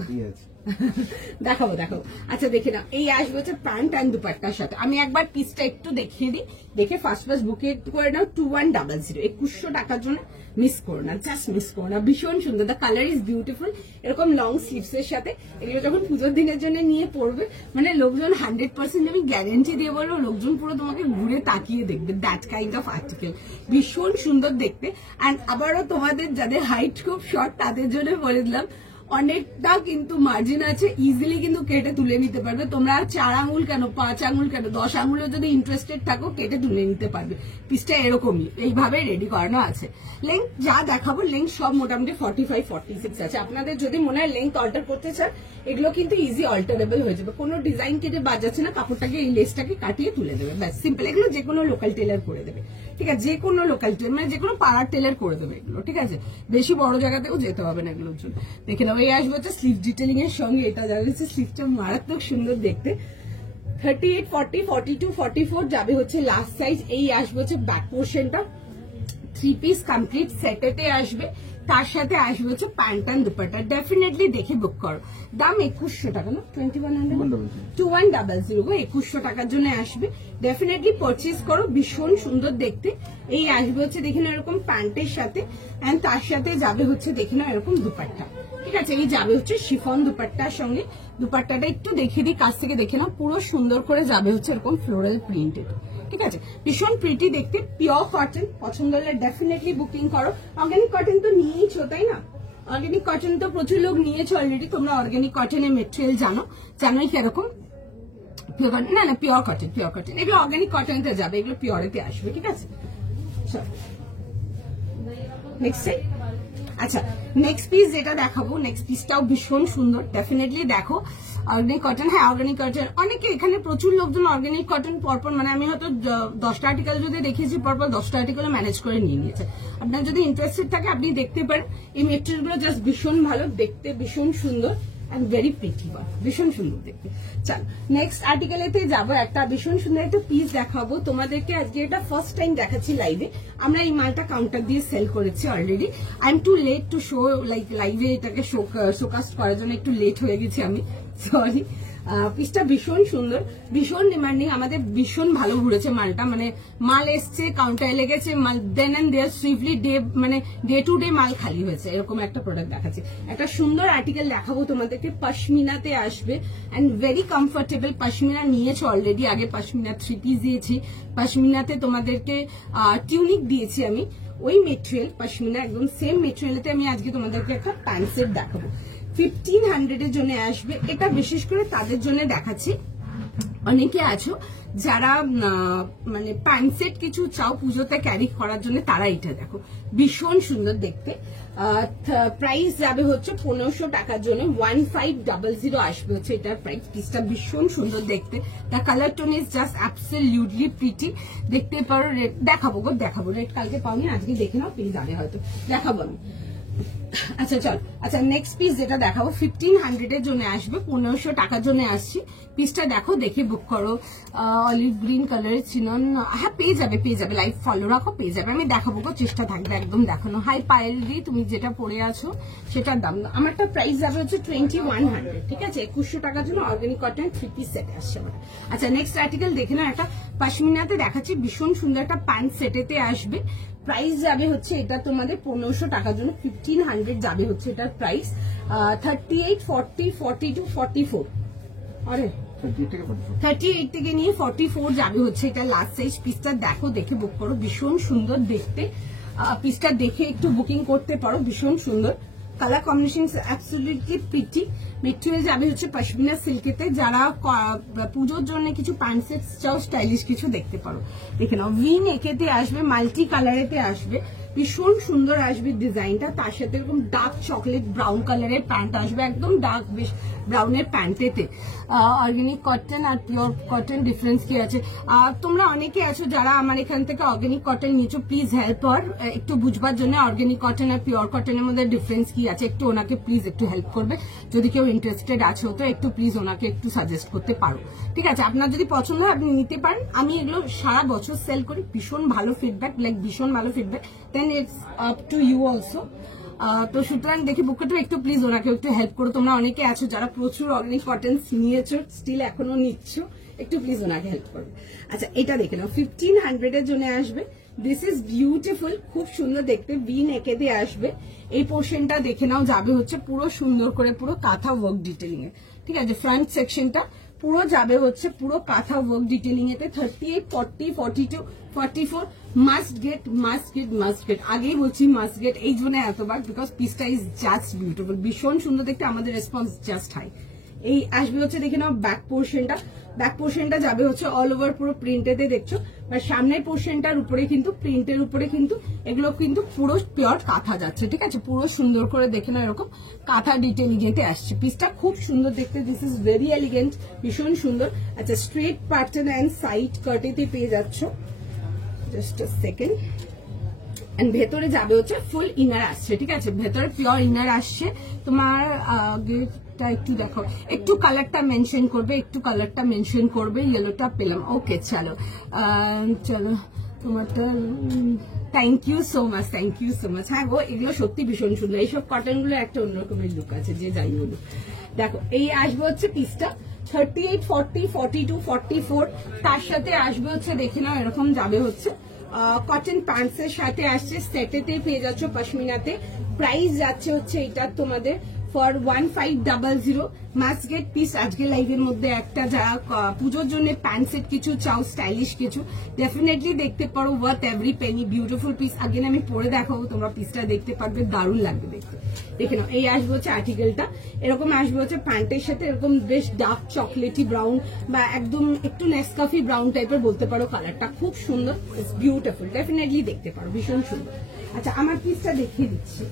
দেখাবো দেখাবো। আচ্ছা দেখে নাও, এই আসবে হচ্ছে প্যান্ট অ্যান্ড দুপাট্টার সাথে। আমি একবার পিসটা একটু দেখিয়ে দিই, দেখে ফার্স্ট বুকে করে নাও। 2100, 2100 টাকার জন্য মিস করো না, জাস্ট মিস করো না। ভীষণ সুন্দর, দ্য কালার ইজ বিউটিফুল। এরকম লং স্লিভস এর সাথে এগুলো যখন পুজোর দিনের জন্য নিয়ে পড়বে, মানে লোকজন 100% আমি গ্যারেন্টি দিয়ে বলবো, লোকজন পুরো তোমাকে ঘুরে তাকিয়ে দেখবে। দ্যাট কাইন্ড অফ আর্টিকেল, ভীষণ সুন্দর দেখতে। অ্যান্ড আবারও তোমাদের যাদের হাইট খুব শর্ট, তাদের জন্য বলে দিলাম, অনেকটা কিন্তু মার্জিন আছে, ইজিলি কিন্তু কেটে তুলে নিতে পারবে তোমরা। 4 আঙুল কেন, 5 আঙুল কেন, 10 আঙুলও যদি ইন্টারেস্টেড থাকো, কেটে তুলে নিতে পারবে। পিসটা এরকমই, এইভাবে রেডি করানো আছে। লেন্থ যা দেখাবো, লেন্থ সব মোটামুটি 45, 46 আছে। আপনাদের যদি মনে হয় লেন্থ অল্টার করতে চান, এগুলো কিন্তু ইজি অল্টারেবল হয়ে যাবে। কোনো ডিজাইন কেটে বাজাচ্ছে না, কাপড়টাকে এই লেসটাকে কাটিয়ে তুলে দেবে, ব্যাস সিম্পল। এগুলো যে কোনো লোকাল টেলার করে দেবে, ঠিক আছে, যে কোনো লোকাল টেলার, মানে যে কোনো পাড়ার টেলার করে দেবে এগুলো, ঠিক আছে। বেশি বড় জায়গাতেও যেতে হবে না এগুলোর জন্য। দেখে নাও, এই আসবে হচ্ছে স্লিভ ডিটেলিং এর সঙ্গে, এটা জানাচ্ছে স্লিভটা মারাত্মক সুন্দর দেখতে। 38, 40, 42, 44 যাবে হচ্ছে লাস্ট সাইজ। এই আসবে হচ্ছে ব্যাক পোর্শনটা, 3 পিস কমপ্লিট সেটেতে আসবে। তার সাথে আসবে হচ্ছে প্যান্ট অ্যান্ড দুপাট্টা। ডেফিনেটলি দেখে বুক করো। দাম 2100 টাকা না, 2100 গো, 2100 টাকার জন্য আসবে। ডেফিনেটলি পারচেজ করো, ভীষণ সুন্দর দেখতে। এই আসবে হচ্ছে দেখে নাও এরকম প্যান্টের সাথে, এন্ড তার সাথে যাবে হচ্ছে দেখে নাও এরকম দুপাট্টা, ঠিক আছে। এই যাবে হচ্ছে শিফন দুপাট্টার সঙ্গে। দুপাট্টাটা একটু দেখিয়ে দিই, কাছ থেকে দেখে নাও, পুরো সুন্দর করে যাবে হচ্ছে এরকম ফ্লোরাল প্রিন্টেড, ঠিক আছে, ভীষণ প্রিটি দেখতে। পিওর কটন, পছন্দ হলে ডেফিনেটলি বুকিং করো। অর্গানিক কটন তো নিয়েইছো তাই না, অর্গানিক কটন তো প্রচুর লোক নিয়েছো অলরেডি। তোমরা অর্গানিক কটনের মেটেরিয়াল জানোই কিরকম। পিওর কটন না, পিওর কটন, পিওর কটন, এগুলো অর্গানিক কটনতে যাবে, এগুলো পিওরেতে আসবে, ঠিক আছে। নেক্সট, আচ্ছা নেক্সট পিস যেটা দেখাবো, নেক্সট পিসটাও ভীষণ সুন্দর, ডেফিনেটলি দেখো। অর্গানিক কটন, হ্যাঁ অর্গানিক কটন, অনেকে এখানে প্রচুর লোকজন অর্গানিক কটন পরপর, মানে আমি হয়তো 10টা আর্টিকেল যদি দেখিয়েছি, পরপর 10টা আর্টিকেল ম্যানেজ করে নিয়ে নিয়েছে। আপনার যদি ইন্টারেস্টেড থাকে আপনি দেখতে পারেন। এই মেটেরিয়াল গুলো জাস্ট ভীষণ ভালো দেখতে, ভীষণ সুন্দর and very pretty one, ভীষণ সুন্দর দেখতে। চল নেক্সট আর্টিকেলেতে যাবো। একটা ভীষণ সুন্দর একটা পিস দেখাবো তোমাদেরকে আজকে, এটা ফার্স্ট টাইম দেখাচ্ছি লাইভে। আমরা এই মালটা কাউন্টার দিয়ে সেল করেছি already. I am too late to show, like লাইভে এটাকে শোকাস্ট করার জন্য একটু লেট হয়ে গেছি আমি, সরি। পিসটা ভীষণ সুন্দর, ভীষণ ডিমান্ডিং, আমাদের ভীষণ ভালো ঘুরেছে মালটা। মানে মাল এসছে, কাউন্টারে লেগেছে, মাল দেন এন্ড দেয়ার সুইফটলি মানে ডে টু ডে মাল খালি হয়েছে, এরকম একটা প্রোডাক্ট দেখাচ্ছে। একটা সুন্দর আর্টিকেল দেখাবো তোমাদেরকে, পশমিনাতে আসবে এন্ড ভেরি কমফোর্টেবল। পশমিনা নিয়েছো অলরেডি, আগে পশমিনা 3 পিস দিয়েছি, পশমিনাতে তোমাদেরকে টিউনিক দিয়েছি আমি, ওই মেটেরিয়াল পশমিনা একদম সেম মেটেরিয়ালতে আমি আজকে তোমাদেরকে একটা প্যান্ট সেট দেখাবো। 1500 এর জন্য আসবে। এটা বিশেষ করে তাদের জন্য দেখাচ্ছি অনেকে আছো যারা মানে প্যান্ট সেট কিছু চাও পুজোতে ক্যারি করার জন্য, তারা এটা দেখো ভীষণ সুন্দর দেখতে। প্রাইস যাবে হচ্ছে 1500 টাকার জন্য, 1500 আসবে হচ্ছে এটার প্রাইস। পিসটা ভীষণ সুন্দর দেখতে, the colour tone is just absolutely pretty. দেখতে পারো রেড, দেখাবো গো দেখাবো, রেড কালকে পাওনি, আজকে দেখে নাও, পেয়ে যাবে হয়তো, দেখাবো আমি। আচ্ছা চল, আচ্ছা নেক্সট পিস যেটা দেখাবো 1500 এর জন্য আসবে, 1500 টাকার জন্য আসছি। পিসটা দেখো, দেখে বুক করো। অলিভ গ্রিন কালারের চিনন, হ্যাঁ পেয়ে যাবে পেয়ে যাবে, লাইভ ফলো রাখো, পেয়ে যাবে। আমি দেখাবো গো, চেষ্টা থাকবে একদম দেখানো। হাই পায়েলদি, তুমি যেটা পরে আছো সেটার দাম, আমারটা প্রাইস যাবে হচ্ছে 2100, ঠিক আছে? 2100 টাকার জন্য অর্গানিক কটন 3 পিস সেট আসছে আমার। আচ্ছা নেক্সট আর্টিকেল দেখে নাও, একটা পশমিনাতে দেখাচ্ছি, ভীষণ সুন্দর একটা প্যান্ট সেটেতে আসবে। প্রাইস যাবে হচ্ছে এটা তোমাদের 1500 টাকার জন্য, 1500 যাবে হচ্ছে এটার প্রাইস। 38, 40, 42, 44, আরে 38 থেকে নিয়ে 44 যাবে হচ্ছে এটা লাস্ট সাইজ। পিসটা দেখো, দেখে বুক করো, ভীষণ সুন্দর দেখতে। পিসটা দেখে একটু বুকিং করতে পারো, ভীষণ সুন্দর। Colour combination absolutely pretty. Material যাবে হচ্ছে পশমিনা সিল্কেতে। যারা পুজোর জন্য কিছু প্যান্ট সেট চাও, স্টাইলিশ কিছু দেখতে পারো, দেখে নাও। ভি নেকেতে আসবে, মাল্টি কালারেতে আসবে, ভীষণ সুন্দর আসবে ডিজাইনটা। তার সাথে এরকম ডার্ক চকলেট ব্রাউন কালারের প্যান্ট আসবে, একদম ডার্ক বেশ ব্রাউনের প্যান্টেতে। অর্গানিক কটন আর পিওর কটন ডিফারেন্স কি আছে? তোমরা অনেকে আছো যারা আমার এখান থেকে অর্গানিক কটন নিয়েছো, প্লিজ হেল্প আর একটু বুঝবার জন্য অর্গানিক কটন আর পিওর কটনের মধ্যে ডিফারেন্স কি আছে, একটু ওনাকে প্লিজ একটু হেল্প করবে। যদি কেউ ইন্টারেস্টেড আছে তো একটু প্লিজ ওনাকে একটু সাজেস্ট করতে পারো, ঠিক আছে? আপনার যদি পছন্দ হয় আপনি নিতে পারেন। আমি এগুলো সারা বছর সেল করি, ভীষণ ভালো ফিডব্যাক, লাইক ভীষণ ভালো feedback. Then it's up to you also. তো সুতরাং দেখি বুকটা একটু প্লিজ ওনাকে একটু হেল্প করো। তোমরা অনেকে আছো যারা প্রচুর অর্গানিক কটন নিয়েছো, স্টিল এখনো নিচ্ছ, একটু প্লিজ ওনাকে হেল্প করো। আচ্ছা এটা দেখে নাও, 1500 এর জন্য আসবে। দিস ইজ বিউটিফুল, খুব সুন্দর দেখতে, ভি নেকে দিয়ে আসবে। এই পোর্শনটা দেখে নাও, যাবে হচ্ছে পুরো সুন্দর করে পুরো কাঁথা ওয়ার্ক ডিটেলিং এ, ঠিক আছে? ফ্রন্ট সেকশনটা পুরো যাবে হচ্ছে পুরো কাঁথা ওয়ার্ক ডিটেলিং এতে। 38, 40, 42, 44 must get must get must get. আগেই বলছি মাস্ট গেট এই জন্য এতবার, বিকজ পিসটা ইজ জাস্ট বিউটিফুল, ভীষণ সুন্দর দেখতে, আমাদের রেসপন্স জাস্ট হাই। এই আসবে হচ্ছে দেখে নাও ব্যাক পোর্শনটা। ব্যাক পোর্শনটা যাবে হচ্ছে অল ওভার পুরো প্রিন্টেতে, দেখছো? বা সামনের পোর্শনটার উপরে কিন্তু প্রিন্টের উপরে কিন্তু এগুলো কিন্তু পুরো পিওর কাঁথা যাচ্ছে, ঠিক আছে? পুরো সুন্দর করে দেখে নাও, এরকম কাঁথা ডিটেলিং এতে আসছে। পিসটা খুব সুন্দর দেখতে, দিস ইজ ভেরি এলিগেন্ট, ভীষণ সুন্দর। আচ্ছা স্ট্রেট প্যাটার্ন অ্যান্ড সাইড কাটেতে পেয়ে যাচ্ছ, জাস্ট আ সেকেন্ড। এন্ড ভেতরে যাবে হচ্ছে ফুল ইনার আসছে, ঠিক আছে? ভেতরে পিওর ইনার আসছে। তোমার গেটটা একটু দেখো, একটু কালারটা মেনশন করবে, একটু কালারটা মেনশন করবে। ইয়েলোটা পেলাম, ওকে চলো চলো তোমারটা। Thank you so much, thank you so much. হ্যাঁ গো, এগুলো সত্যি ভীষণ সুন্দর, এইসব কটন গুলো একটা অন্যরকমের লুক আছে, যে যাই বলুক। দেখো এই আসবে হচ্ছে পিসটা 38, 40, 42, 44। তার সাথে আসবে হচ্ছে দেখে নাও, এরকম যাবে হচ্ছে কটন প্যান্টস এর সাথে আসছে, সেটেতে পেয়ে যাচ্ছ পশমিনাতে। প্রাইস যাচ্ছে হচ্ছে এটা তোমাদের ফর 1500। মাস্ট গেট পিস আজকে লাইভের মধ্যে একটা, যারা পুজোর জন্য প্যান্ট সেট কিছু চাও, স্টাইলিশ কিছু, ডেফিনেটলি দেখতে পারো, worth every Penney. Beautiful piece, again আমি পরে দেখাবো, তোমরা পিসটা দেখতে পারবে, দারুণ লাগবে দেখতে। দেখে নাও, এই আসবে হচ্ছে আর্টিকেলটা, এরকম আসবে হচ্ছে প্যান্টের সাথে এরকম বেশ ডার্ক চকলেটি ব্রাউন বা একদম একটু নেসকাফি ব্রাউন টাইপের বলতে পারো, কালারটা খুব সুন্দর, ইটস বিউটিফুল, ডেফিনেটলি দেখতে পারো, ভীষণ সুন্দর। আচ্ছা আমার পিসটা দেখিয়ে দিচ্ছি,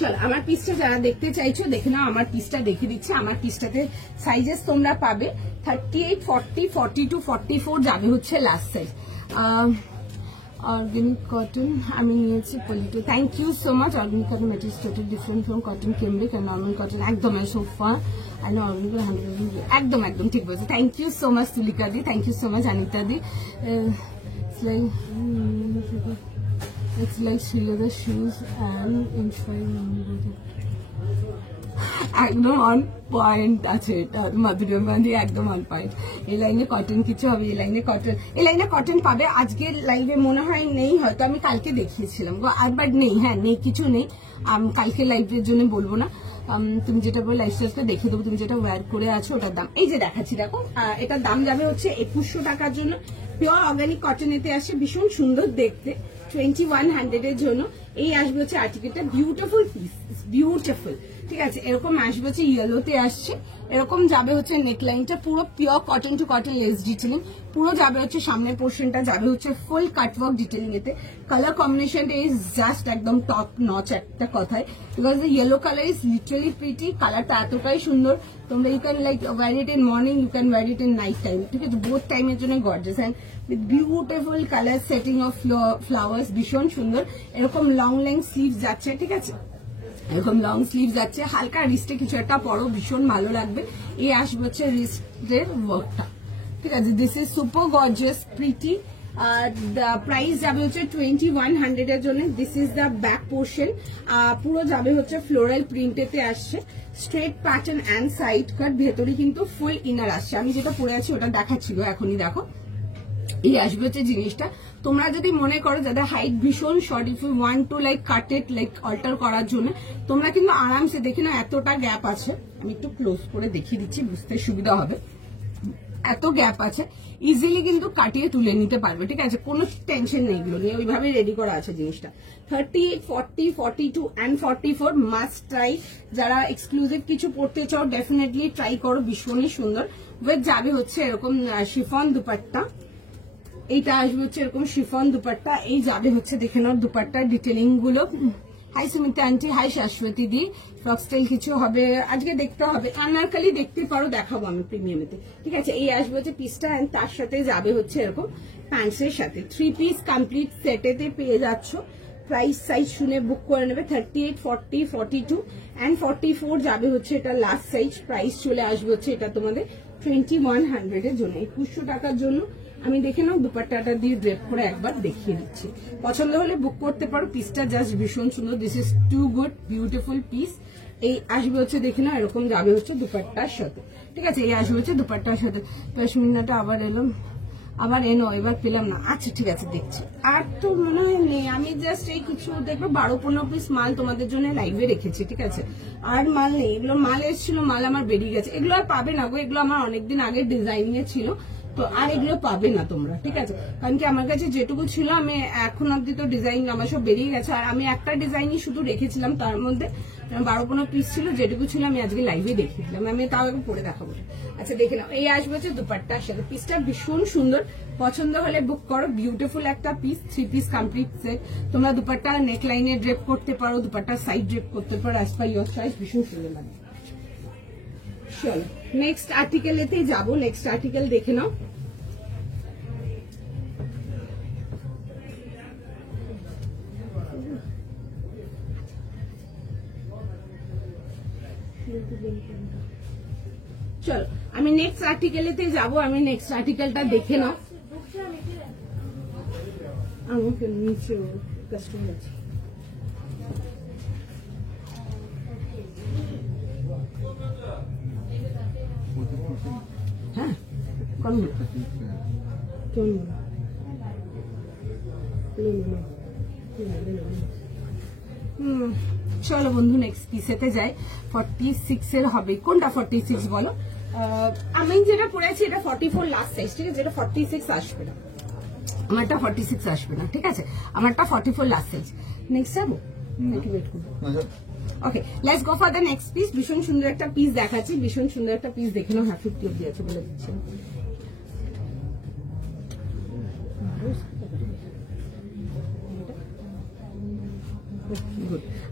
চলো আমার পিসটা যারা দেখতে চাইছো দেখে নাও, আমার পিসটা দেখে দিচ্ছে। আমার পিসটাতে সাইজেস তোমরা পাবে 38, 40, 42, 44 যাবে হচ্ছে লাস্ট সাইজ। অর্গানিক কটন আমি নিয়েছি পলিটো, thank you so much. Organic cotton material totally different from cotton cambric আর নর্মাল কটন, একদম সোফা আর অর্গানিক 100%, একদম একদম ঠিক বলছে। Thank you so much Tulika di, thank you so much Anita di. It's like leather shoes and inch 5 একদম অন পয়েন্ট আছে এটা, মাধুরীয় বান্ধি একদম অন পয়েন্ট। এই লাইনে কটন কিছু হবে, এই লাইনে কটন, এই লাইনে কটন পাবে। আজকের লাইভে মনে হয় নেই, হয়তো আমি কালকে দেখিয়েছিলাম আর বাট নেই, হ্যাঁ নেই, কিছু নেই। কালকে লাইভের জন্য বলবো না, তুমি যেটা বলো লাইফস্টাইলটা দেখে দেবো, তুমি যেটা ওয়্যার করে আছো ওটার দাম এই যে দেখাচ্ছি, দেখো এটার দাম যাবে হচ্ছে 2100 টাকার জন্য। পিওর অর্গানিক কটনেতে আসে, ভীষণ সুন্দর দেখতে, 2100 এর জন্য এই আসবে হচ্ছে আর্টিকেলটা। বিউটিফুল পিস, বিউটিফুল, ঠিক আছে, এরকম আসবে হচ্ছে ইয়েলোতে আসছে, এরকম যাবে হচ্ছে নেকলাইনটা পুরো pure cotton to cotton lace detailing, পুরো যাবে হচ্ছে সামনের পোর্শনটা যাবে হচ্ছে ফুল কাটওয়ার্ক ডিটেলিং এতে। কালার কম্বিনেশনটা ইজ জাস্ট একদম টপ নচ একটা কথায়, because the yellow colour is literally pretty, কালারটা এতটাই সুন্দর, তোমরা you can like wear it in morning, you can wear it in night time, ঠিক আছে, বোথ টাইমের জন্য gorgeous and with beautiful colour setting of flowers, ভীষণ সুন্দর। এরকম লং লেন্থ স্লিভস যাচ্ছে, ঠিক আছে, এরকম লং স্লিভ যাচ্ছে, হালকা রিস্টে কিছু একটা পরো, ভীষণ ভালো লাগবে। এই আসবে হচ্ছে রিস্টের ওয়ার্কটা, ঠিক আছে, this is super gorgeous pretty. Price যাবে হচ্ছে 2100 এর জন্য। This is the back portion, পুরো যাবে হচ্ছে ফ্লোরাল প্রিন্টেতে আসছে, straight pattern and side cut, ভেতরে কিন্তু ফুল ইনার আসছে। আমি যেটা পরে আছি ওটা দেখাচ্ছিল, এখনই দেখো এই আসবে হচ্ছে জিনিসটা। তোমরা যদি মনে করো যাদের হাইট ভীষণ short, if you want to like cut it like alter করার জন্য, তোমরা কিন্তু আরামসে দেখি না এতটা গ্যাপ আছে, আমি একটু ক্লোজ করে দেখিয়ে দিচ্ছি বুঝতে সুবিধা হবে, এত গ্যাপ আছে, ইজিলি কিন্তু কাটিয়ে তুলে নিতে পারবে, ঠিক আছে, কোনো টেনশন নেই, এগুলো নিয়ে ওইভাবে রেডি করা আছে জিনিসটা। 38, 40, 42 and 44 মাস্ট ট্রাই, যারা এক্সক্লুসিভ কিছু পড়তে চাও ডেফিনেটলি ট্রাই করো, ভীষণই সুন্দর। উইথ যাবে হচ্ছে এরকম শিফন দুপাট্টা, এইটা আসবে হচ্ছে এরকম শিফন দুপাট্টা, এই যাবে হচ্ছে দেখে নাও দুপাট্টার ডিটেলিং গুলো। Hi Sumita aunty, hi Shashwati di, frock style কিছু হবে আজকে দেখতে হবে, আনারকালি দেখতে পারো, দেখাবো আমি প্রিমিয়ামেতে, ঠিক আছে। এই আসবে হচ্ছে পিসটা এন্ড তার সাথে যাবে হচ্ছে এরকম প্যান্টসের সাথে 3 পিস কমপ্লিট সেটেতে পেয়ে যাচ্ছ। প্রাইস সাইজ শুনে বুক করে নেবে, 38, 40, 42 and 44 যাবে হচ্ছে এটা লাস্ট সাইজ। প্রাইস চলে আসবে হচ্ছে এটা তোমাদের 2100 এর জন্য, 2100 টাকার জন্য। আমি দেখে নাও দুপাট্টাটা দিয়ে ড্রেপ করে একবার দেখিয়ে দিচ্ছি, পছন্দ হলে বুক করতে পারো। পিসটা জাস্ট ভীষণ সুন্দর, this is too good beautiful piece. এই আসবে হচ্ছে দেখে নাও এরকম যাবে হচ্ছে দুপাট্টার সাথে, ঠিক আছে, এই আসবে হচ্ছে দুপাট্টার সাথে। পশমিনাটা আবার এলাম, আবার এনো, এবার পেলাম না, আচ্ছা ঠিক আছে দেখছি। আর তো মনে হয় নেই, আমি জাস্ট এই কিছু দেখবো 12-15 পিস মাল তোমাদের জন্য লাইভে রেখেছি, ঠিক আছে, আর মাল নেই। এগুলো মাল এসেছিল, মাল আমার বেরিয়ে গেছে, এগুলো আর পাবে না গো, এগুলো আমার অনেকদিন আগে ডিজাইনিং এ ছিল, তো আর এগুলো পাবে না তোমরা, ঠিক আছে, কারণ কি আমার কাছে যেটুকু ছিল আমি এখন অব্দি তো ডিজাইন আমার সব বেরিয়ে গেছে, আর আমি একটা ডিজাইনই শুধু রেখেছিলাম, তার মধ্যে 12-15 পিস ছিল, যেটুকু ছিল আমি আজকে লাইভে দেখিয়েছিলাম, আমি তাও একটু পরে দেখাবো। আচ্ছা দেখে নাও, এই আসবে হচ্ছে দুপাট্টার সাথে, পিসটা ভীষণ সুন্দর, পছন্দ হলে বুক করো। বিউটিফুল একটা পিস, 3 পিস কমপ্লিট সেট, তোমরা দুপাট্টা নেক লাইনে ড্রেপ করতে পারো, দুপাট্টার সাইড ড্রেপ করতে পারো, অ্যাজ পার ইয়োর চয়েস, ভীষণ সুন্দর লাগে। চলো নেক্সট আর্টিকেলেতে যাবো, নেক্সট আর্টিকেল দেখে নাও। চলো আমি নেক্সট আর্টিকেলেতে যাবো, আমি নেক্সট আর্টিকেলটা দেখে নাও। আমাকে নিচে কাস্টমার আছে, হ্যাঁ কোন চলো বন্ধু নেক্সট পিসেতে যাই। 46 এর হবে, কোনটা 46 বলো? আমি যেটা পড়েছি এটা 44 লাস্ট সাইজ, ঠিক আছে, এটা 46 আসবে না, আমারটা 46 আসবে না, ঠিক আছে, আমারটা 44 লাস্ট সাইজ। নেক্সট যাবো নাকি ওয়েট করবো? Okay let's go for the next piece. ভীষণ সুন্দর একটা পিস দেখাচ্ছি, ভীষণ সুন্দর একটা পিস দেখে নাও। 50 অব্দি আছে বলে দিচ্ছি।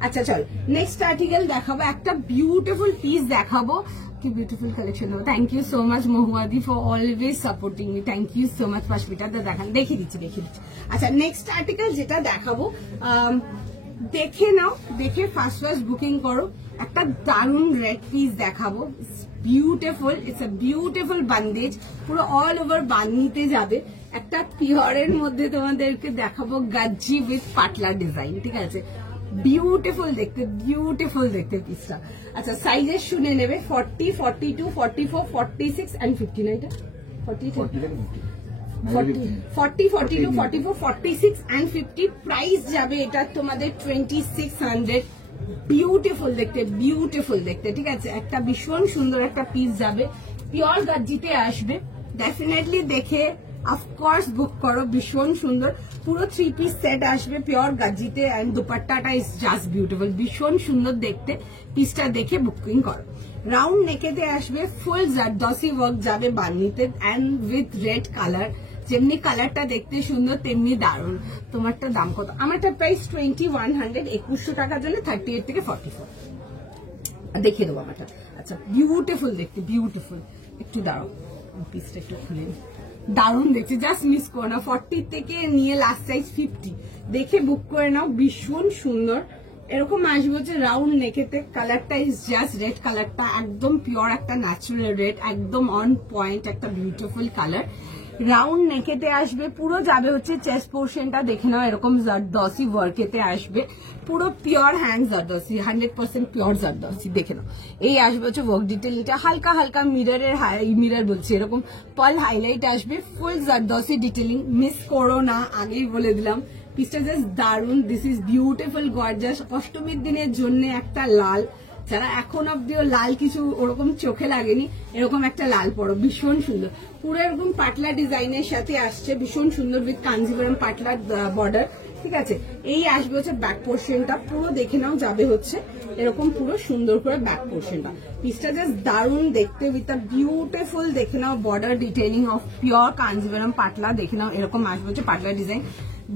আচ্ছা চল নেক্সট আর্টিকেল দেখাবো, একটা বিউটিফুল পিস দেখাবো, কি বিউটিফুল কালেকশন দেবো। থ্যাংক ইউ সো মাচ মহুয়াদি for always supporting me, thank you so much. পাশমিটা দেখান, দেখিয়ে দিচ্ছি। আচ্ছা নেক্সট আর্টিকেল যেটা দেখাবো দেখে নাও, দেখে ফার্স্ট বুকিং করো। একটা দারুন রেড পিস দেখাবো, বিউটিফুল, ইটস আ বিউটিফুল বান্দেজ, পুরো অল ওভার বান্দিতে যাবে। একটা পিওরের মধ্যে তোমাদেরকে দেখাবো গাজ্জি উইথ পাতলা ডিজাইন, ঠিক আছে, বিউটিফুল দেখতে পিসটা। আচ্ছা সাইজেস শুনে নেবে, 40, 42, 44, 46 and 50 না, এটা 40, 42, 44, 46 and 50। প্রাইস যাবে এটা তোমাদের 2600। বিউটিফুল দেখতে, ঠিক আছে, একটা ভীষণ সুন্দর একটা পিস যাবে, পিওর গাজ্জিতে আসবে। ডেফিনেটলি দেখে অফকোর্স বুক করো, ভীষণ সুন্দর। পুরো 3 পিস সেট আসবে পিওর গাজিতে, অ্যান্ড দুপাট্টাটা ইজ জাস্ট বিউটিফুল, ভীষণ সুন্দর দেখতে। পিসটা দেখে বুকিং করো। রাউন্ড নেকেতে আসবে, ফুল জারদোসি ওয়ার্ক যাবে বান্নিতে, অ্যান্ড উইথ রেড কালার। যেমনি কালারটা দেখতে সুন্দর তেমনি দারুণ। তোমারটা দাম কত? আমারটা প্রাইস 2100, 2100 টাকার জন্য 38 থেকে 44 দেখিয়ে দেবো আমারটা। আচ্ছা, বিউটিফুল দেখতে, বিউটিফুল। একটু দাঁড়াও, পিসটা একটু খুলে নিই। দারুণ দেখছে, জাস্ট মিস করো না। 40 থেকে নিয়ে লাস্ট সাইজ 50 দেখে বুক করে নাও, ভীষণ সুন্দর। এরকম আসবে হচ্ছে রাউন্ড নেকেতে। কালারটা ইজ জাস্ট রেড কালারটা, একদম পিওর একটা ন্যাচারাল রেড, একদম অন পয়েন্ট একটা বিউটিফুল কালার। রাউন্ড নেকেতে আসবে, পুরো যাবে হচ্ছে চেস্ট পোর্শনটা দেখে নাও এরকম জারদোসি ওয়ার্কেতে আসবে, পুরো pure hand zardozi, 100% pure zardozi দেখে নাও। এই আসবে হচ্ছে ওয়ার্ক ডিটেলটা, হালকা হালকা মিররের মিরর বলছি এরকম পার্ল হাইলাইট আসবে, ফুল জারদোসি ডিটেলিং। মিস করো না, আগেই বলে দিলাম। পিসটা জাস্ট দারুন, দিস ইজ বিউটিফুল গর্জাস। অষ্টমীর দিনের জন্য একটা লাল, যারা এখন অব্দিও লাল কিছু ওরকম চোখে লাগেনি, এরকম একটা লাল পরো, ভীষণ সুন্দর। পুরো এরকম পাতলা ডিজাইনের সাথে আসছে, ভীষণ সুন্দর, উইথ কাঞ্জিভরম পাতলা বর্ডার। ঠিক আছে, এই আসবে হচ্ছে ব্যাক পোর্শনটা, পুরো দেখে নাও যাবে হচ্ছে এরকম পুরো সুন্দর করে ব্যাক পোর্শনটা। পিসটা জাস্ট দারুন দেখতে, উইথ আ বিউটিফুল দেখে নাও border detailing of pure Kanjeevaram পাতলা দেখে নাও, এরকম আসবে হচ্ছে পাতলা ডিজাইন,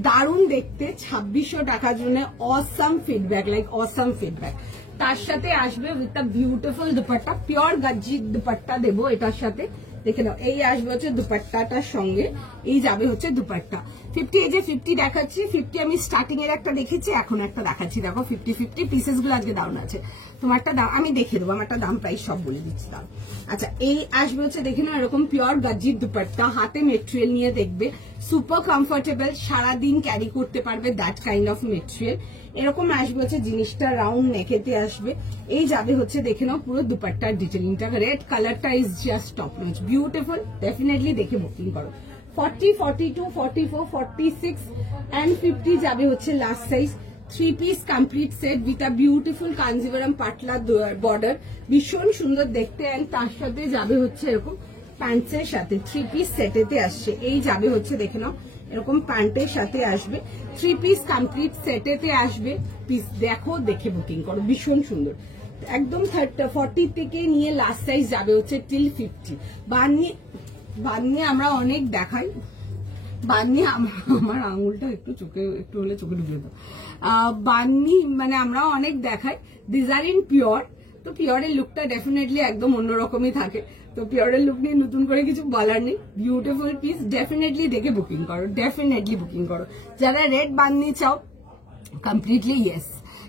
দারুন দেখতে। 2600 টাকার জন্য awesome feedback, like awesome feedback. তার সাথে আসবে with a beautiful dupatta, pure Gazi dupatta দেবো এটার সাথে, দেখে নাও। এই আসবে হচ্ছে দুপাট্টাটার সঙ্গে, এই যাবে হচ্ছে দুপাট্টা। 50, এই যে 50 দেখাচ্ছি, 50 আমি স্টার্টিং এর একটা দেখেছি, এখন একটা দেখাচ্ছি। দেখো 50 পিসেস গুলো আজকে দারুণ আছে। তোমারটা দাম আমি দেখে দেবো, আমারটা দাম প্রাইস সব বলে দিচ্ছি দাম। আচ্ছা, এই আসবে হচ্ছে দেখে নাও এরকম পিওর গাজির দুপাট্টা, হাতে মেটেরিয়াল নিয়ে দেখবে, সুপার কমফোর্টেবল, সারাদিন ক্যারি করতে পারবে, দ্যাট কাইন্ড অফ মেটেরিয়াল। এরকম আসবে হচ্ছে জিনিসটা, রাউন্ড নেকেতে আসবে। এই যাবে হচ্ছে দেখে নাও পুরো দুপাট্টার ডিটেলিংটা, রেড কালারটা is just top notch, beautiful. Definitely দেখে বুকিং করো। 40, 42, 44, 46 and 50 যাবে হচ্ছে last size. 3 piece complete set with a beautiful Kanjivaram পাতলা বর্ডার, ভীষণ সুন্দর দেখতে। অ্যান্ড তার সাথে যাবে হচ্ছে এরকম প্যান্টসের সাথে, 3 পিস সেটেতে আসছে। এই যাবে হচ্ছে দেখে নাও এরকম প্যান্টের সাথে আসবে, 3 পিস কমপ্লিট সেটেতে আসবে। পিস দেখো, দেখে বুকিং করো, ভীষণ সুন্দর একদম। 40 থেকে নিয়ে লাস্ট সাইজ যাবে হচ্ছে টিল 50। বান্নি আমরা অনেক দেখাই, বান্নি আমার আঙুলটা একটু চোখে, একটু হলে চোখে ঢুকে দাও। বান্নি মানে আমরা অনেক দেখাই, দিস আর ইন পিওর। তো পিওরের লুকটা ডেফিনেটলি একদম অন্যরকমই থাকে। তো পিওরের লুক নিয়ে নতুন করে কিছু বলার নেই, বিউটিফুল পিস, ডেফিনেটলি দেখে বুকিং করো, ডেফিনেটলি বুকিং করো। যারা রেড বান্নি চাও, কমপ্লিটলি ইয়েস,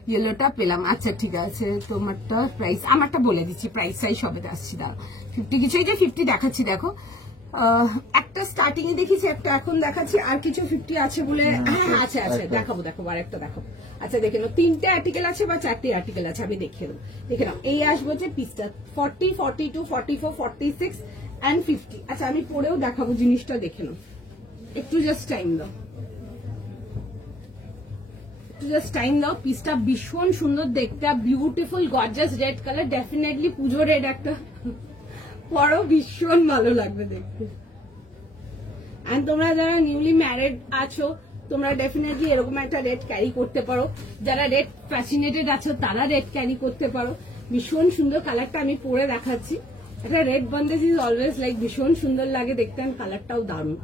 ইয়েলোটা পেলাম। আচ্ছা ঠিক আছে, তোমারটা প্রাইস আমারটা বলে দিচ্ছি, প্রাইস সাইজ সবে আসছি। দাও 50 কিছু, এই যে 50 দেখাচ্ছি দেখো, একটা স্টার্টিং এ দেখেছি, একটা এখন দেখাচ্ছি, আর কিছু 50 আছে বলে। হ্যাঁ আচ্ছা আচ্ছা, দেখাবো দেখাবো, আর একটা দেখাবো। আচ্ছা দেখে নাও, 3টে আর্টিকেল আছে বা 4টে আর্টিকেল আছে, আমি দেখিয়ে দেবো। দেখে নাও, এই আসবো হচ্ছে পিসটা 40, 42, 44, 46 and 50। আচ্ছা আমি পরেও দেখাবো জিনিসটা, দেখে নাও, একটু জাস্ট টাইম দাও, জাস্ট টাইম দাও। পিসটা ভীষণ সুন্দর দেখতে, beautiful gorgeous red colour, definitely পুজো রেড একটা পরো, ভীষণ ভালো লাগবে দেখতে। আর তোমরা যারা নিউলি ম্যারিড আছো, তোমরা ডেফিনেটলি এরকম একটা রেড ক্যারি করতে পারো। যারা রেড ফ্যাসিনেটেড আছো তারা রেড ক্যারি করতে পারো, ভীষণ সুন্দর কালারটা আমি পরে দেখাচ্ছি। একটা red bandage is always like ভীষণ সুন্দর লাগে দেখতে, আর কালারটাও দারুণ।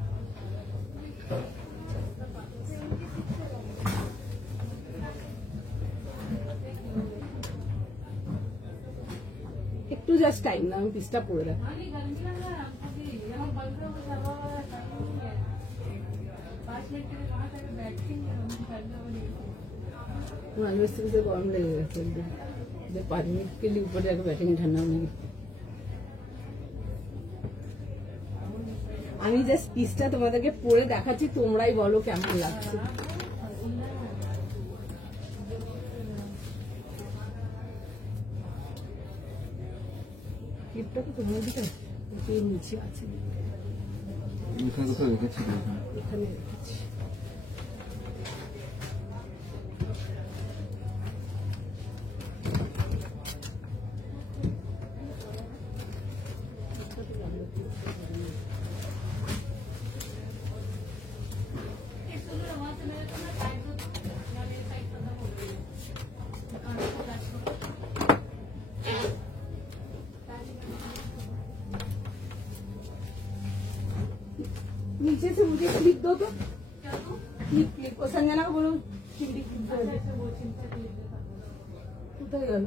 একটু জাস্ট টাইম না, আমি পিসটা পরে রাখি। গরম লেগে গেছে, 5 मिनट के लिए ऊपर जाकर बैठेंगे, ठंडा होने की। আমি জাস্ট পিসটা তোমাদেরকে পরে দেখাচ্ছি, তোমরাই বলো কেমন লাগছে। ক্লিপটা তো তোমার দিকে নিচে আছে, এখানে রেখেছি, এখানে রেখেছি। नीचे से मुझे क्लिप दो तो क्लिप को संजना को बोलो क्लिप কোথায় গেল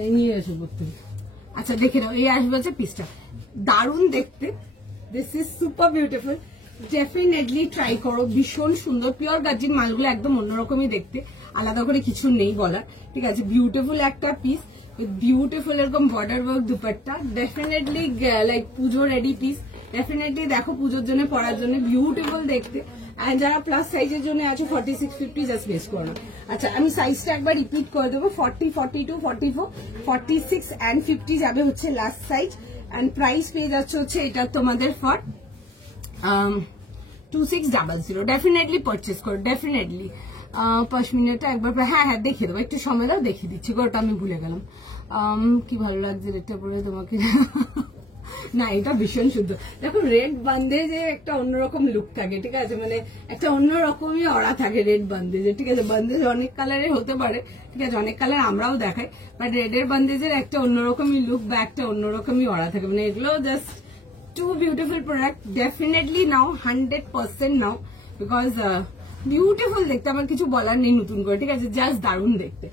এই নিয়ে এসে করতে। আচ্ছা দেখে নাও, এই আসবে হচ্ছে পিসটা, দারুণ দেখতে। This is super beautiful, definitely try করো, ভীষণ সুন্দর। পিওর গার্জিন মালগুলো একদম অন্যরকমই দেখতে, আলাদা করে কিছু নেই বলার, ঠিক আছে। বিউটিফুল একটা পিস, বিউটিফুল এরকম border work dupatta, definitely like পুজো রেডি পিস। ডেফিনেটলি দেখো পুজোর জন্য পরার জন্য বিউটিফুল দেখতে। আর যারা প্লাস সাইজের জন্য আছে 46-50 জাস্ট মিস করো। আচ্ছা আমি সাইজটা একবার রিপিট করে দেবো, 40, 42, 44, 46 and 50 যাবে হচ্ছে লাস্ট সাইজ। এন্ড প্রাইস পেয়ে যাচ্ছে হচ্ছে এটা তোমাদের ফর 2600। ডেফিনেটলি পারচেস করো, ডেফিনেটলি। পশমিনাটা একবার হ্যাঁ দেখিয়ে দেবো, একটু সময় দাও, দেখিয়ে দিচ্ছি, ওটা আমি ভুলে গেলাম। কি ভালো লাগছে রেডটা পরে তোমাকে, না এটা ভীষণ সুন্দর। দেখো রেড বান্দেজে একটা অন্যরকম লুক থাকে, ঠিক আছে, মানে একটা অন্যরকমই অরা থাকে রেড বান্দেজে, ঠিক আছে। বান্দেজ অনেক কালারের হতে পারে, ঠিক আছে, অনেক কালার আমরাও দেখাই, বাট রেডের বান্দেজের একটা অন্যরকমই লুক বা একটা অন্যরকমই অরা থাকে, মানে এগুলো just too beautiful product. Definitely নাও, 100% নাও, বিকজ বিউটিফুল দেখতে, আমার কিছু বলার নেই নতুন করে, ঠিক আছে, জাস্ট দারুণ দেখতে।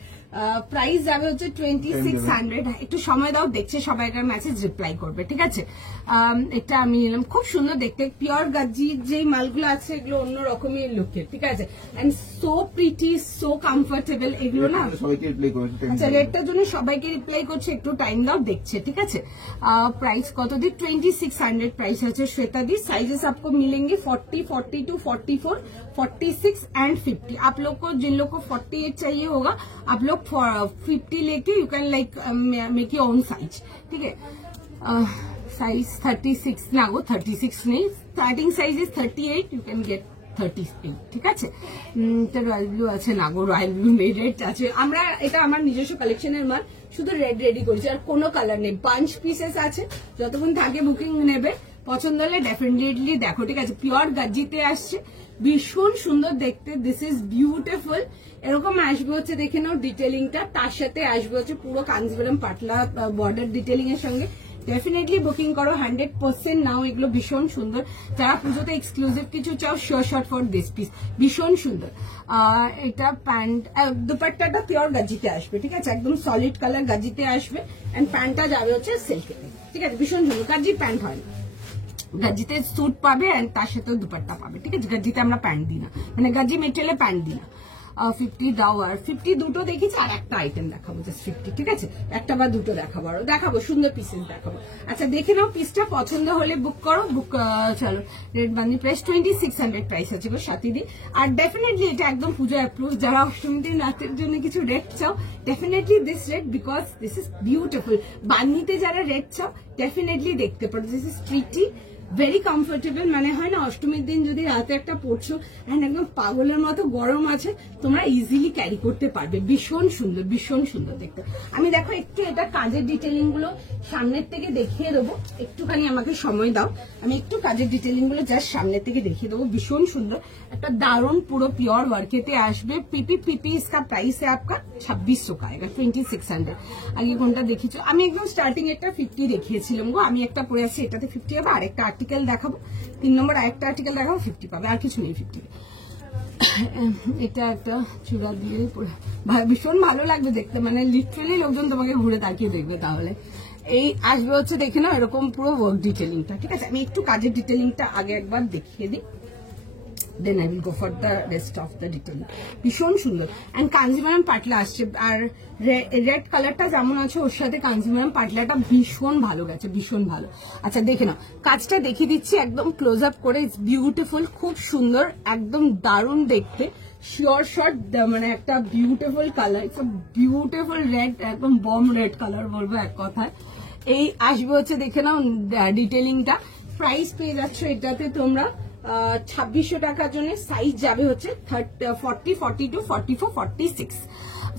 প্রাইস যাবে হচ্ছে 2600। একটু সময় দাও, দেখছে সবাইকার মেসেজ রিপ্লাই করবে, ঠিক আছে। এটা আমি নিলাম, খুব সুন্দর দেখতে। পিওর গাজি যে মালগুলো আছে এগুলো অন্যরকমই লুকের, ঠিক আছে, and so pretty, so comfortable এগুলো না। আচ্ছা রেটটার জন্য সবাইকে রিপ্লাই করছে, একটু টাইম দাও, দেখছে, ঠিক আছে। प्राइस কত দি 2600 प्राइस আছে श्वेता दी। साइजेस आपको मिलेंगे 40, 42, 44, 46 एंड 50। आप लोग को, जिन लोग को 48 चाहिए होगा, आप लोग 50 लेके you can like make your own size, ठीक है। साइज 36 না গো, 36 নেই, starting size is 38, you can get 38, ঠিক আছে। এটা রয়্যাল ব্লু আছে না গো, রয়্যাল ব্লু নেই, রেড আছে। আমরা এটা আমার নিজস্ব কালেকশনের মাল, শুধু রেড রেডি করেছি, আর কোনো কালার নেই। পাঁচ পিসেস আছে, যতক্ষণ থাকে বুকিং নেবে, পছন্দ হলে ডেফিনেটলি দেখো, ঠিক আছে। পিওর গাজিতে আসছে, ভীষণ সুন্দর দেখতে। This is beautiful. এরকম আসবে হচ্ছে, দেখে নাও ডিটেলিংটা, তার সাথে আসবে হচ্ছে পুরো কাঞ্জিবরম পাটলা বর্ডার ডিটেলিং এর সঙ্গে। ডেফিনেটলি বুকিং করো, 100% নাও, এগুলো ভীষণ সুন্দর। যারা পুজোতে এক্সক্লুসিভ কিছু চাও, sure shot for this piece, ভীষণ সুন্দর। এটা প্যান্ট, দুপাট্টাটা পিওর গাজিতে আসবে, ঠিক আছে, একদম সলিড কালার গাজিতে আসবে। এন্ড প্যান্টটা যাবে হচ্ছে সিল্কেতে, ঠিক আছে, ভীষণ সুন্দর। গাজি প্যান্ট হয় না, গাজিতে স্যুট পাবে এন্ড তার সাথে দুপাট্টা পাবে, ঠিক আছে। গাজিতে আমরা প্যান্ট দিই না, মানে গাজি মেটেরিয়ালে প্যান্ট দিই না। 50 দাও, আর 50 দুটো দেখেছি, আর একটা আইটেম দেখাবো, জাস্ট 50, ঠিক আছে, একটা বা দুটো দেখাবো, আরো দেখাবো, সুন্দর পিসেস দেখাবো। আচ্ছা দেখে নাও, পিসটা পছন্দ হলে বুক করো, বুক চলো। রেড বান্দি প্রাইস 2600 প্রাইস আছে গো সাথী। আর ডেফিনেটলি এটা একদম পুজো অ্যাপ্রুভ। যারা অষ্টমী দিন রাতের জন্য কিছু রেড চাও, definitely this red, because this is beautiful. বান্দিতে যারা রেড চাও, ডেফিনেটলি দেখতে পারো। This is pretty, very comfortable. মানে হয় না অষ্টমীর দিন যদি রাতে একটা পড়ছো এন্ড একদম পাগলের মতো গরম আছে, তোমরা ইজিলি ক্যারি করতে পারবে। ভীষণ সুন্দর, ভীষণ সুন্দর দেখতে। আমি দেখো একটু এটা কাজের ডিটেলিং গুলো সামনের থেকে দেখিয়ে দেবো, একটুখানি আমাকে সময় দাও, আমি একটু কাজের ডিটেলিং গুলো জাস্ট সামনের থেকে দেখিয়ে দেবো। ভীষণ সুন্দর একটা দারুণ পুরো পিওর ওয়ার্কেতে আসবে। পিপি इसका प्राइस है आपका 2600 का आएगा, 2600। আগে কোনটা দেখিয়েছো, আমি একদম স্টার্টিং একটা 50 দেখিয়েছিলাম গো। আমি একটা পরে আছি, এটাতে 50 হবে। আরেকটা আর্টিকেল দেখাবো, 3 নম্বর আরেকটা আর্টিকেল দেখাবো, 50 পাবে, আর কিছু নেই 50। এটা একটা চূড়া দিয়ে ভীষণ ভালো লাগবে দেখতে, মানে লিটারালি লোকজন তোমাকে ঘুরে তাকিয়ে দেখবে। তাহলে এই আসবে হচ্ছে, দেখে নাও এরকম পুরো ওয়ার্ক ডিটেলিংটা, ঠিক আছে। আমি একটু কাজের ডিটেলিংটা আগে একবার দেখিয়ে দিই, then I will go for the rest of the detail. ভীষণ সুন্দর। এন্ড কাঞ্জিভারাম পাটলা আসছে, আর রেড কালারটা যেমন আছে ওর সাথে কাঞ্জিভারাম পাটলাটা ভীষণ ভালো গেছে, ভীষণ ভালো। আচ্ছা দেখে নাও, কাজটা দেখিয়ে দিচ্ছি একদম ক্লোজ আপ করে। ইটস বিউটিফুল, খুব সুন্দর, একদম দারুণ দেখতে। শিওর শট, মানে একটা beautiful colour, it's beautiful red, একদম বম রেড কালার বলবো এক কথায়। এই আসবে হচ্ছে, দেখে নাও ডিটেলিংটা। প্রাইস পেয়ে যাচ্ছ এটাতে তোমরা 2600 টাকার জন্য। সাইজ যাবে হচ্ছে 40, 42, 44, 46।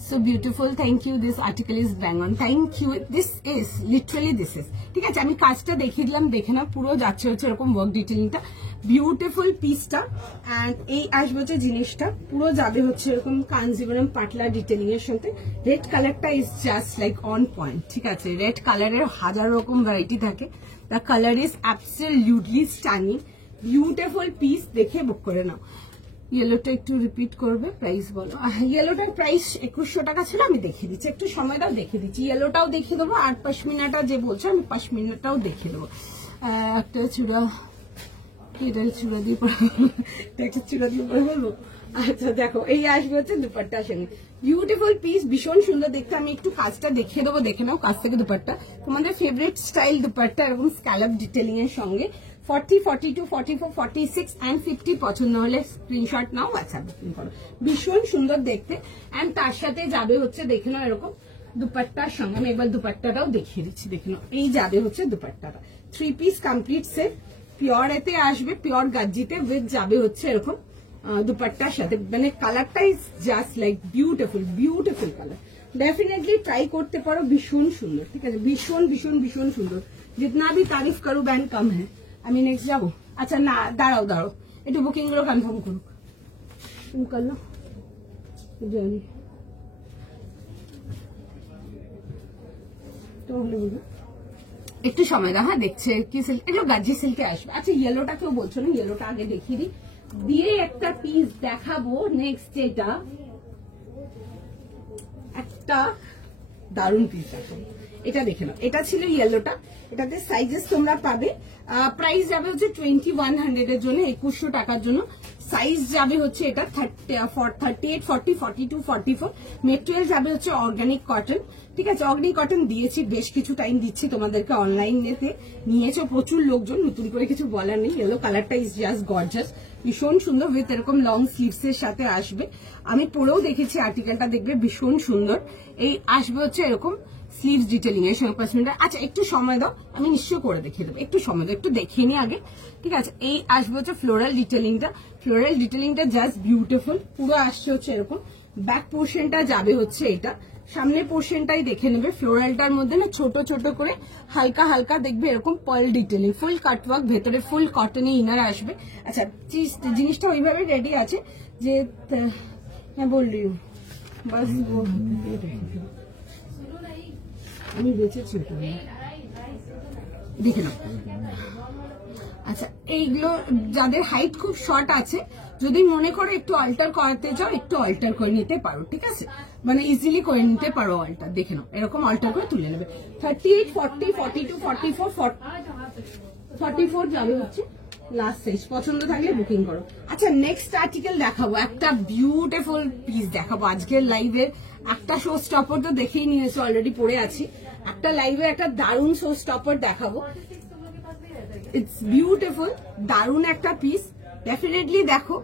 So beautiful, thank you. This article is bang on, thank you. This is literally, this is, ঠিক আছে। আমি কাজটা দেখিয়ে দিলাম, দেখে নাও পুরো যাচ্ছে হচ্ছে এরকম ওয়ার্ক ডিটেলিংটা। বিউটিফুল পিসটা। অ্যান্ড এই আসবে হচ্ছে জিনিসটা পুরো যাবে হচ্ছে এরকম কাঞ্জিবরম পাতলা ডিটেলিং এর সাথে। রেড কালারটা is just like on point, ঠিক আছে। রেড কালারের হাজার রকম ভ্যারাইটি থাকে, the colour is absolutely stunning, beautiful piece, দেখে বুক করে নাও। ইয়েলোটা একটু রিপিট করবে, প্রাইস বলো। ইয়েলোটার প্রাইস 2100 টাকা ছিল, আমি দেখিয়ে দিচ্ছি, একটু সময় দাও দেখিয়ে দিচ্ছি। ইয়েলোটাও দেখিয়ে দেবো, আর পশমিনাটা যে বলছো আমি পশমিনাটাও দেখিয়ে দেবো। একটা চূড়া, এটা চূড়া দিয়ে পরে একটা চূড়া দিয়ে পরে বলবো। আচ্ছা দেখো, এই আসবে হচ্ছে দুপাট্টার সঙ্গে, বিউটিফুল পিস, ভীষণ সুন্দর দেখতে। আমি একটু কাজটা দেখিয়ে দেবো, দেখে নাও কাজ থেকে দুপাট্টা। তোমাদের ফেভারিট স্টাইল দুপাট্টা, এরকম স্ক্যালপ ডিটেলিং এর সঙ্গে। 40, 42, 44, 46 and 50 পছন্দ হলে স্ক্রিনশট নাও, হোয়াটসঅ্যাপ বুকিং করো। ভীষণ সুন্দর দেখতে। অ্যান্ড তার সাথে যাবে হচ্ছে দেখে নাও এরকম দুপাট্টার সঙ্গে, আমি একবার দুপাট্টাটাও দেখিয়ে দিচ্ছি, দেখে নাও। এই যাবে হচ্ছে দুপাট্টাটা, 3 পিস কমপ্লিট সেট, পিওর এতে আসবে, পিওর গাজ্জিতে উইথ যাবে হচ্ছে এরকম দুপাট্টার সাথে। মানে কালারটা is just like beautiful, beautiful colour. Definitely try करते पारो, भीषण सुंदर, ठीक है, भीषण भीषण भीषण सुंदर, जितना भी तारीफ करूँ बैंड कम है। আমি নেক্সট যাবো। আচ্ছা না, দাঁড়াও দাঁড়াও, একটু বুকিং গুলো কনফার্ম করুক, তুমি করলো জানি একটু সময় দাও। হ্যাঁ দেখছে কি সিল্ক, এগুলো গাজি সিল্কে আসবে। আচ্ছা ইয়েলোটা কেউ বলছো না, ইয়েলোটা আগে দেখিয়ে দিই, দিয়ে একটা পিস দেখাবো নেক্সট, যেটা একটা দারুণ পিস দেখাবো। এটা দেখে নাও, এটা ছিল ইয়েলোটা, এটাতে সাইজেস তোমরা পাবে। প্রাইস যাবে হচ্ছে 2100 এর জন্য, 2100 টাকার জন্য। সাইজ যাবে হচ্ছে এটা 38, 40, 42, 44। মেটেরিয়াল যাবে হচ্ছে অর্গানিক কটন, ঠিক আছে। অর্গানিক কটন দিয়েছি, বেশ কিছু টাইম দিচ্ছি তোমাদেরকে, অনলাইনেতে নিয়েছো প্রচুর লোকজন, নতুন করে কিছু বলার নেই। ইয়েলো কালারটা ইজ জাস্ট গর্জাস, ভীষণ সুন্দর, উইথ এরকম লং স্লিভস এর সাথে আসবে। আমি পরেও দেখেছি আর্টিকেলটা, দেখবে ভীষণ সুন্দর। এই আসবে হচ্ছে এরকম স্লিভস ডিটেলিং এর সঙ্গে পার্সেন্টটা। আচ্ছা একটু সময় দাও, আমি নিশ্চয় করে দেখিয়ে দেবো, একটু সময় দাও, একটু দেখিয়ে নি আগে, ঠিক আছে। এই আসবে হচ্ছে ফ্লোরাল ডিটেলিংটা, ফ্লোরাল ডিটেলিংটা জাস্ট বিউটিফুল, পুরো আসছে হচ্ছে এরকম। ব্যাক পোর্শনটা যাবে হচ্ছে এটা, সামনের পোর্শনটাই দেখে নেবে। ফ্লোরালটার মধ্যে না ছোট ছোট করে হালকা হালকা দেখবে এরকম পার্ল ডিটেলিং, ফুল কাটওয়ার্ক, ভেতরে ফুল কটনে ইনার আসবে। আচ্ছা জিনিসটা ওইভাবে রেডি আছে যে, হ্যাঁ বললি বাস আমি বেঁচেছি দেখে নাও। আচ্ছা এইগুলো যাদের হাইট খুব শর্ট আছে, যদি মনে করো একটু অল্টার করাতে যাও, একটু অল্টার করে নিতে পারো, ঠিক আছে, মানে ইজিলি করে নিতে পারো অল্টার, দেখে নাও এরকম অল্টার করে তুলে নেবে। 38, 40, 42, 44, 44 যাবে হচ্ছে লাস্ট সাইজ, পছন্দ থাকলে বুকিং করো। আচ্ছা নেক্সট আর্টিকেল দেখাবো, একটা বিউটিফুল পিস দেখাবো আজকের লাইভের। একটা শো স্টপার তো দেখেই নিয়েছো, অলরেডি পরে আছি। একটা লাইভে একটা দারুণ শো স্টপার দেখাবো, ইটস বিউটিফুল, দারুণ একটা পিস, ডেফিনেটলি দেখো,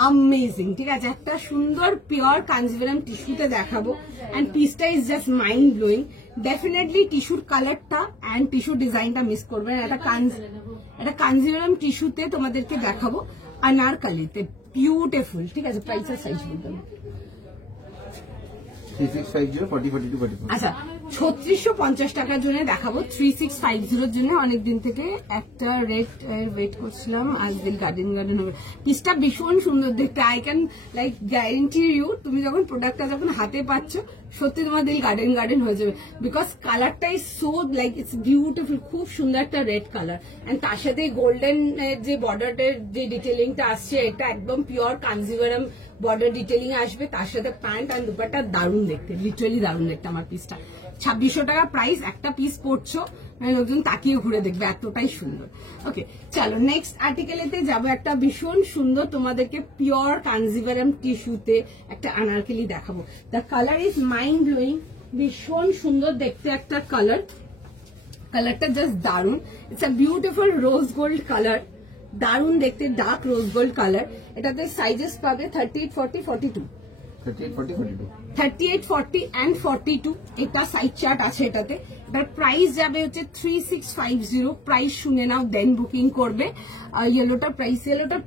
অ্যামেজিং, ঠিক আছে। একটা সুন্দর পিওর কাঞ্জিভারাম টিস্যুতে দেখাবো, এন্ড পিসটা is just mind blowing. Definitely টিস্যুর কালারটা এন্ড টিস্যু ডিজাইনটা মিস করবে না। একটা কাঞ্জিভারাম টিস্যুতে তোমাদেরকে দেখাবো, আনারকলিতে, বিউটিফুল, ঠিক আছে। প্রাইস আর সাইজ বলতে 3650 40 42 44। আচ্ছা 3650 টাকার জন্য দেখাবো, 3650 এর জন্য। অনেকদিন থেকে একটা রেড ওয়েট করছিলাম, আজ দিল গার্ডেন হবে। পিসটা ভীষণ সুন্দর দেখতে, I can like guarantee you, তুমি যখন প্রোডাক্টটা যখন হাতে পাচ্ছ, সত্যি তোমার দিল গার্ডেন হয়ে যাবে, বিকজ কালারটা is so like it's beautiful, খুব সুন্দর একটা রেড কালার। এন্ড তার সাথে গোল্ডেন যে বর্ডারের যে ডিটেলিংটা আসছে, এটা একদম পিওর কাঞ্জিভারাম বর্ডার ডিটেলিং আসবে, তার সাথে প্যান্ট আর দুপাট্টা, দারুণ দেখতে, লিটারালি দারুণ দেখতে আমার পিসটা। 2600 টাকা প্রাইস, একটা পিস পড়ছো মানে লোকজন তাকিয়ে ঘুরে দেখবে, এতটাই সুন্দর। ওকে চলো নেক্সট আর্টিকেলেতে যাবো, একটা ভীষণ সুন্দর তোমাদেরকে পিওর কাঞ্জিভারাম টিস্যুতে একটা আনারকলি দেখাবো। The colour is mind blowing, ভীষণ সুন্দর দেখতে একটা কালার, কালারটা জাস্ট দারুণ। It's a beautiful rose gold colour, দারুণ দেখতে, ডার্ক রোজ গোল্ড কালার। এটাতে সাইজেস পাবে 38, 40, 42। 38, 40, 42। 38, 40 and 42 এটা সাইজ চার্ট আছে এটাতে। এটার প্রাইস যাবে হচ্ছে 3650। প্রাইস শুনে নাও, দেন বুকিং করবে। ইয়েলোটার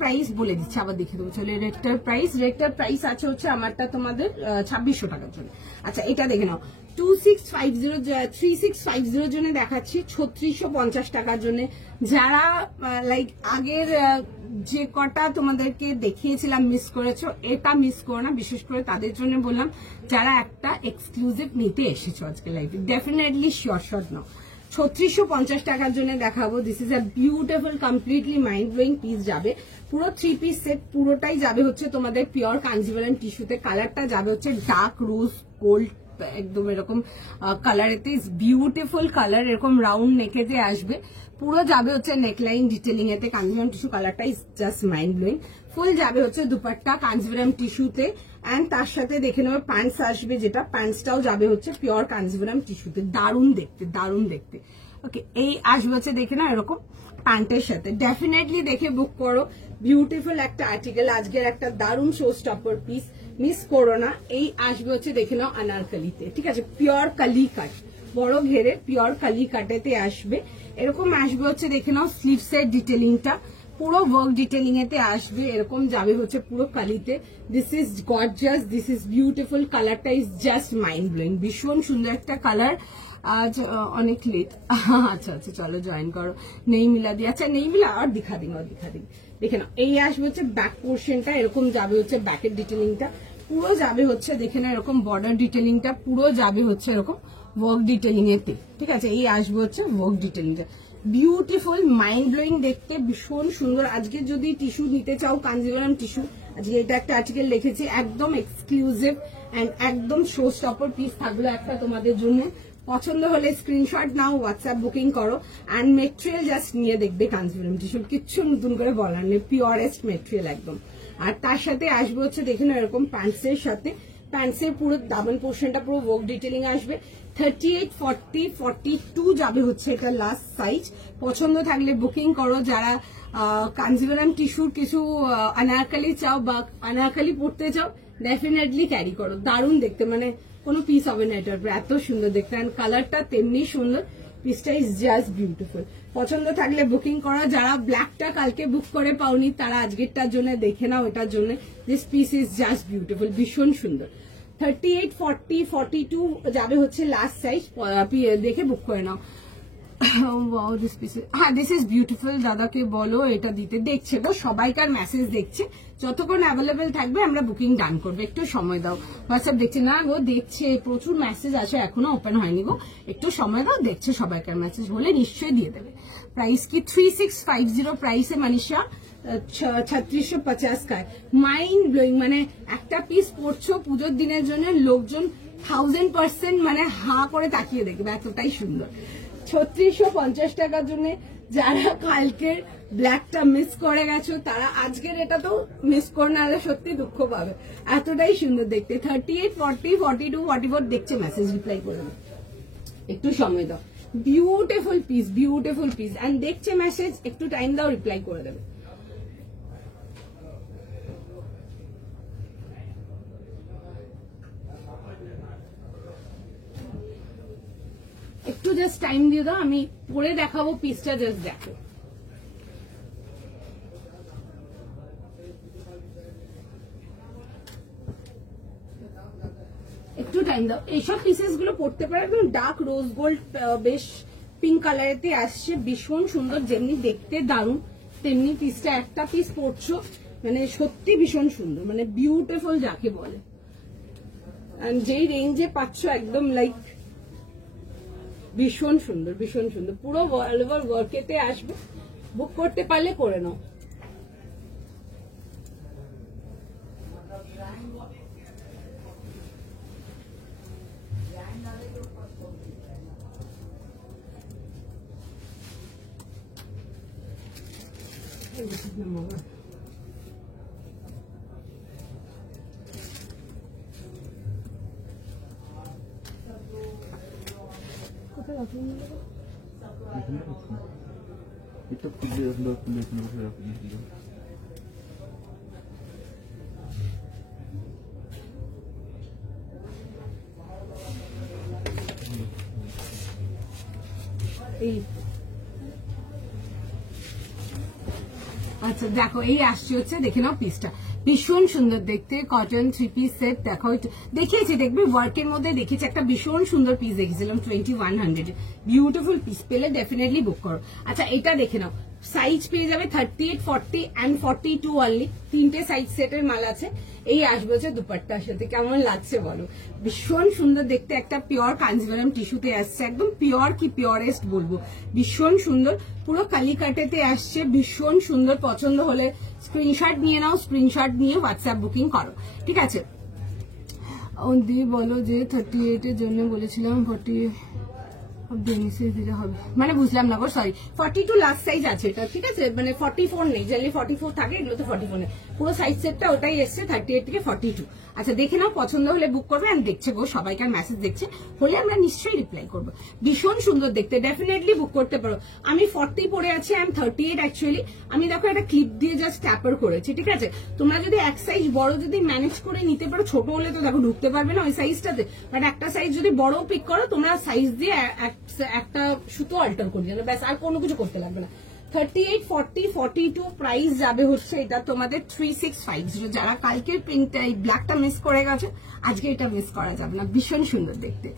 প্রাইস বলে দিচ্ছি, আবার দেখে দেবো। চলে রেডটার প্রাইস আছে হচ্ছে আমারটা তোমাদের 2600 টাকার জন্য। আচ্ছা এটা দেখে নাও, 3650 জন্য দেখাচ্ছি 3650 টাকার জন্য। যারা লাইক আগের যে কটা তোমাদেরকে দেখিয়েছিলাম মিস করেছো, এটা মিস করো না, বিশেষ করে তাদের জন্য বললাম যারা একটা এক্সক্লুসিভ নিতে এসেছো আজকে লাইভে, ডেফিনেটলি শিওর শট নাও। 3650 টাকার জন্য দেখাবো। This is a beautiful completely mind blowing piece যাবে, পুরো 3 পিস সেট, পুরোটাই যাবে হচ্ছে তোমাদের পিওর কাঞ্জিভারাম টিস্যুতে। কালারটা যাবে হচ্ছে ডার্ক রোজ গোল্ড, একদম এরকম কালারেতে, বিউটিফুল কালার, এরকম রাউন্ড নেকেতে আসবে, পুরো যাবে হচ্ছে নেকলাইন ডিটেলিং এতে। কাঞ্জিভারাম টিস্যু কালারটা ইজ জাস্ট মাইন্ড ব্লোয়িং। ফুল যাবে হচ্ছে দুপাট্টা কাঞ্জিভারাম টিস্যুতে, এন্ড তার সাথে দেখে নেবে প্যান্টস আসবে, যেটা প্যান্টসটাও যাবে হচ্ছে পিওর কাঞ্জিভারাম টিস্যুতে। দারুণ দেখতে, দারুণ দেখতে। ওকে, এই আসবে হচ্ছে দেখে না এরকম প্যান্টের সাথে, ডেফিনেটলি দেখে বুক করো। বিউটিফুল একটা আর্টিকেল, আজকের একটা দারুণ শো স্টপার পিস, মিস করো না। এই আসবে হচ্ছে দেখে নাও আনারকলিতে, ঠিক আছে, পিওর কালি কাট, বড় ঘেরে পিওর কালি কাটেতে আসবে। এরকম আসবে হচ্ছে দেখে নাও স্লিভসের ডিটেলিংটা, পুরো ওয়ার্ক ডিটেলিং এতে আসবে, এরকম যাবে হচ্ছে পুরো কালিতে। This is gorgeous, this is beautiful, কালারটা ইজ জাস্ট মাইন্ড ব্লোয়িং, ভীষণ সুন্দর একটা কালার। আজ অনেক লেট, আচ্ছা আচ্ছা চলো জয়েন করো। নেই মিলা দি, আচ্ছা নেই মিলা, আর দিখা দিন, আর দিখা দিন। দেখে নাও, এই আসবে হচ্ছে ব্যাক পোর্শনটা, এরকম যাবে হচ্ছে ব্যাকের ডিটেলিংটা, পুরো যাবে হচ্ছে দেখে না এরকম বর্ডার ডিটেলিংটা, পুরো যাবে হচ্ছে এরকম ওয়ার্ক ডিটেলিং এতে, ঠিক আছে। এই আসবে হচ্ছে ওয়ার্ক ডিটেলিংটা, বিউটিফুল মাইন্ড ব্লোয়িং দেখতে, ভীষণ সুন্দর। আজকে যদি টিস্যু নিতে চাও কাঞ্জিভারাম টিস্যু, আজকে এটা একটা আর্টিকেল লিখেছি, একদম এক্সক্লুসিভ এন্ড একদম শো স্টপার পিস থাকলো একটা তোমাদের জন্য। পছন্দ হলে স্ক্রিনশট নাও, হোয়াটসঅ্যাপ বুকিং করো, অ্যান্ড মেটেরিয়াল জাস্ট নিয়ে দেখবে কাঞ্জিভারাম টিস্যু, কিচ্ছু নতুন করে বলার নেই, পিওরেস্ট মেটেরিয়াল একদম। আর তার সাথে আসবে হচ্ছে দেখে না এরকম প্যান্টসের সাথে, প্যান্টসের পুরো দামন পোর্শনটা পুরো ওয়ার্ক ডিটেলিং আসবে। 38, 40, 42 যাবে হচ্ছে এটা লাস্ট সাইজ। পছন্দ থাকলে বুকিং করো। যারা কাঞ্জিভারাম টিস্যুর কিছু আনারকালি চাও বা আনারকালি পড়তে চাও, ডেফিনেটলি ক্যারি করো, দারুণ দেখতে, মানে কোনো পিস হবে না এটার, এত সুন্দর দেখতে, অ্যান্ড কালারটা তেমনি সুন্দর, পিসটা ইজ জাস্ট বিউটিফুল। পছন্দ থাকলে বুকিং করা। যারা ব্ল্যাকটা কালকে বুক করে পাওনি, তারা আজকেরটার জন্য দেখে নাও, এটার জন্য this piece is just beautiful, ভীষণ সুন্দর। 38, 40, 42 যাবে হচ্ছে লাস্ট সাইজ, দেখে বুক করে নাও। ওয়াও দিস পিস, হ্যাঁ দিস ইজ বিউটিফুল। দাদাকে বলো এটা দিতে, দেখছে গো, সবাইকার মেসেজ দেখছে, যতক্ষণ অ্যাভেলেবেল থাকবে আমরা বুকিং ডান করবো, একটু সময় দাও। হোয়াটসঅ্যাপ দেখছে না গো, দেখছে, প্রচুর মেসেজ আছে, এখনো ওপেন হয়নি গো, একটু সময় দাও, দেখছে সবাইকার মেসেজ, হলে নিশ্চয়ই দিয়ে দেবে। প্রাইস কি 3650 প্রাইসে মানিশা 3650 का মাইন্ড ব্লোয়িং, মানে একটা পিস পড়ছো পুজোর দিনের জন্য, লোকজন 1000% মানে হা করে তাকিয়ে দেখবে, এতটাই সুন্দর। 3650 টাকার জন্য যারা কালকের ব্ল্যাকটা মিস করে গেছো, তারা আজকের এটা তো মিস করে না, সত্যি দুঃখ পাবে, এতটাই সুন্দর দেখতে। 38, 40, 42, 44 দেখছে, মেসেজ রিপ্লাই করে দেবে, একটু সময় দাও। Beautiful piece, beautiful piece, and দেখছে মেসেজ, একটু টাইম দাও, রিপ্লাই করে দেবে। একটু জাস্ট টাইম দিয়ে দাও, আমি পরে দেখাবো পিসটা, জাস্ট দেখো। একটু টাইম দাও, এইসব পিসেস গুলো পড়তে পারে, একদম ডার্ক রোজ গোল্ড, বেশ পিঙ্ক কালারেতে আসছে, ভীষণ সুন্দর, যেমনি দেখতে দারুণ, তেমনি পিসটা একটা পিস পড়ছো, মানে সত্যি ভীষণ সুন্দর, মানে বিউটিফুল যাকে বলে। যেই রেঞ্জে পাচ্ছ একদম লাইক ভীষণ সুন্দর, ভীষণ সুন্দর, পুরো অল ওভার ওয়ার্কেতে আসবে, বুক করতে পারলে করে নাও। এটা খুলে আমরা খুলে রাখি। এই আচ্ছা দেখো, এই আসছে হচ্ছে দেখে নাও পিসটা, ভীষণ সুন্দর দেখতে কটন 3 পিস সেট। দেখো দেখিয়েছি, দেখবে ওয়ার্কের মধ্যে দেখিয়েছি, একটা ভীষণ সুন্দর পিস দেখেছিলাম 2100 বিউটিফুল পিস, পেলে ডেফিনেটলি বুক করো। আচ্ছা এটা দেখে নাও, সাইজ পেয়ে যাবে 38, 40 and 42 অনলি, 3টে সাইজ সেটের মাল আছে। এই আসবে হচ্ছে দুপাট্টার সাথে, কেমন লাগছে বলো, ভীষণ সুন্দর দেখতে, একটা পিওর কাঞ্জিভারাম টিস্যুতে আসছে, একদম পিওর কি পিওরেস্ট বলবো, ভীষণ সুন্দর, পুরো কালিকাটেতে আসছে, ভীষণ সুন্দর। পছন্দ হলে স্ক্রিনশট নিয়ে নাও, স্ক্রিনশট নিয়ে হোয়াটসঅ্যাপ বুকিং করো, ঠিক আছে। দিয়ে বলো যে 38 এর জন্য বলেছিলাম 40 হবে, মানে বুঝলাম না গো, সরি 42 লাস্ট সাইজ আছে এটা, ঠিক আছে, মানে 44 নেই, জেনারেলি 44 থাকে, এগুলো তো 44 নেই, পুরো সাইজ সেটটা ওটাই এসছে 38 থেকে 42। আচ্ছা দেখে নাও, পছন্দ হলে বুক করবে। আমি দেখছে গো সবাইকার মেসেজ দেখছে, হলে আমরা নিশ্চয়ই রিপ্লাই করবো। ভীষণ সুন্দর দেখতে, ডেফিনেটলি বুক করতে পারো। আমি 40 পরে আছি, আই এম 38 অ্যাকচুয়ালি। আমি দেখো একটা ক্লিপ দিয়ে জাস্ট ট্যাপার করেছি, ঠিক আছে। তোমরা যদি এক সাইজ বড় যদি ম্যানেজ করে নিতে পারো, ছোট হলে তো দেখো ঢুকতে পারবে না ওই সাইজটাতে, বাট একটা সাইজ যদি বড় পিক করো তোমরা, সাইজ দিয়ে একটা সুতো অল্টার করে যাবে, ব্যাস, আর কোনো কিছু করতে লাগবে না। 38, 40, 42 প্রাইস যাবে হচ্ছে এটা তোমাদের 3650। যারা কালকের প্রিন্টটা এই ব্ল্যাকটা মিস করে গেছে, আজকে এটা মিস করা যাবে না, ভীষণ সুন্দর দেখতে।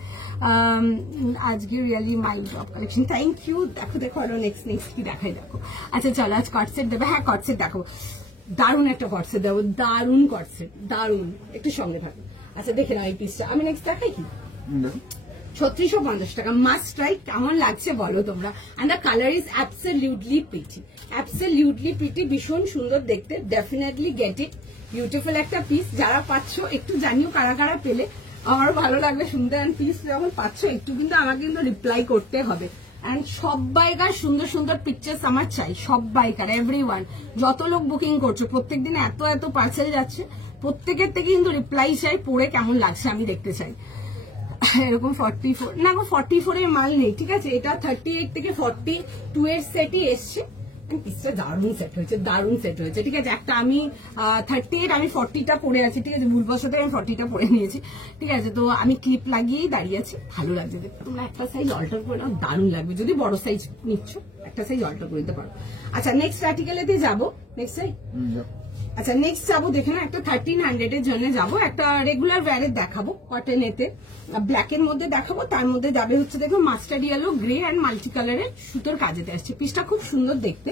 আজকে really my job collection, thank you. দেখো দেখো আরো নেক্সট কি দেখাই, দেখো। আচ্ছা চলো আজ কটসেট দেবে, হ্যাঁ কটসেট দেখাবো, দারুণ একটা কটসেট দেবো, দারুণ কটসেট, দারুণ, একটু সঙ্গে থাকো। আচ্ছা দেখে নাও এই পিসটা, আমি নেক্সট দেখাই কি, 3650 টাকা, মাস্ট ট্রাই। কেমন লাগছে বলো তোমরা, and the colour is absolutely pretty, absolutely pretty, ভীষণ সুন্দর দেখতে, ডেফিনেটলি গেট ইট, বিউটিফুল একটা পিস। যারা পাচ্ছ একটু জানিও কারা কারা পেলে, আমার ভালো লাগবে শুনতে। এন্ড পিস যখন পাচ্ছ একটু কিন্তু আমাকে কিন্তু রিপ্লাই করতে হবে। এন্ড সবাইকার সুন্দর সুন্দর পিকচার্স আমার চাই, সবাইকার, এভরিওয়ান, যত লোক বুকিং করছো, প্রত্যেকদিন এত এত পার্সেল যাচ্ছে, প্রত্যেকের থেকে কিন্তু রিপ্লাই চাই, পরে কেমন লাগছে আমি দেখতে চাই। এরকম 44 না গো, 44 এর মাল নেই, ঠিক আছে, এটা 38 থেকে 42 এর সেটই এসছে। পিসটা দারুণ সেট হয়েছে, দারুণ সেট হয়েছে, ঠিক আছে। একটা আমি 38, আমি 40টা পরে আছি, ঠিক আছে, ভুলবশত আমি 40টা পরে নিয়েছি, ঠিক আছে। তো আমি ক্লিপ লাগিয়েই দাঁড়িয়ে আছি, ভালো লাগছে দেখতে। তোমরা একটা সাইজ অল্টার করে নাও, দারুণ লাগবে। যদি বড় সাইজ নিচ্ছ একটা সাইজ অল্টার করে দিতে পারো। আচ্ছা নেক্সট আর্টিকেলেতে যাবো, নেক্সট সাইজ। আচ্ছা নেক্সট যাবো, দেখে না, একটা 1300 এর জন্য যাবো, একটা রেগুলার ওয়্যারের দেখাবো, কটনেতে ব্ল্যাকের মধ্যে দেখাবো, তার মধ্যে যাবে হচ্ছে দেখো mustard yellow, grey and multi কালারের সুতোর কাজেতে আসছে। পিসটা খুব সুন্দর দেখতে,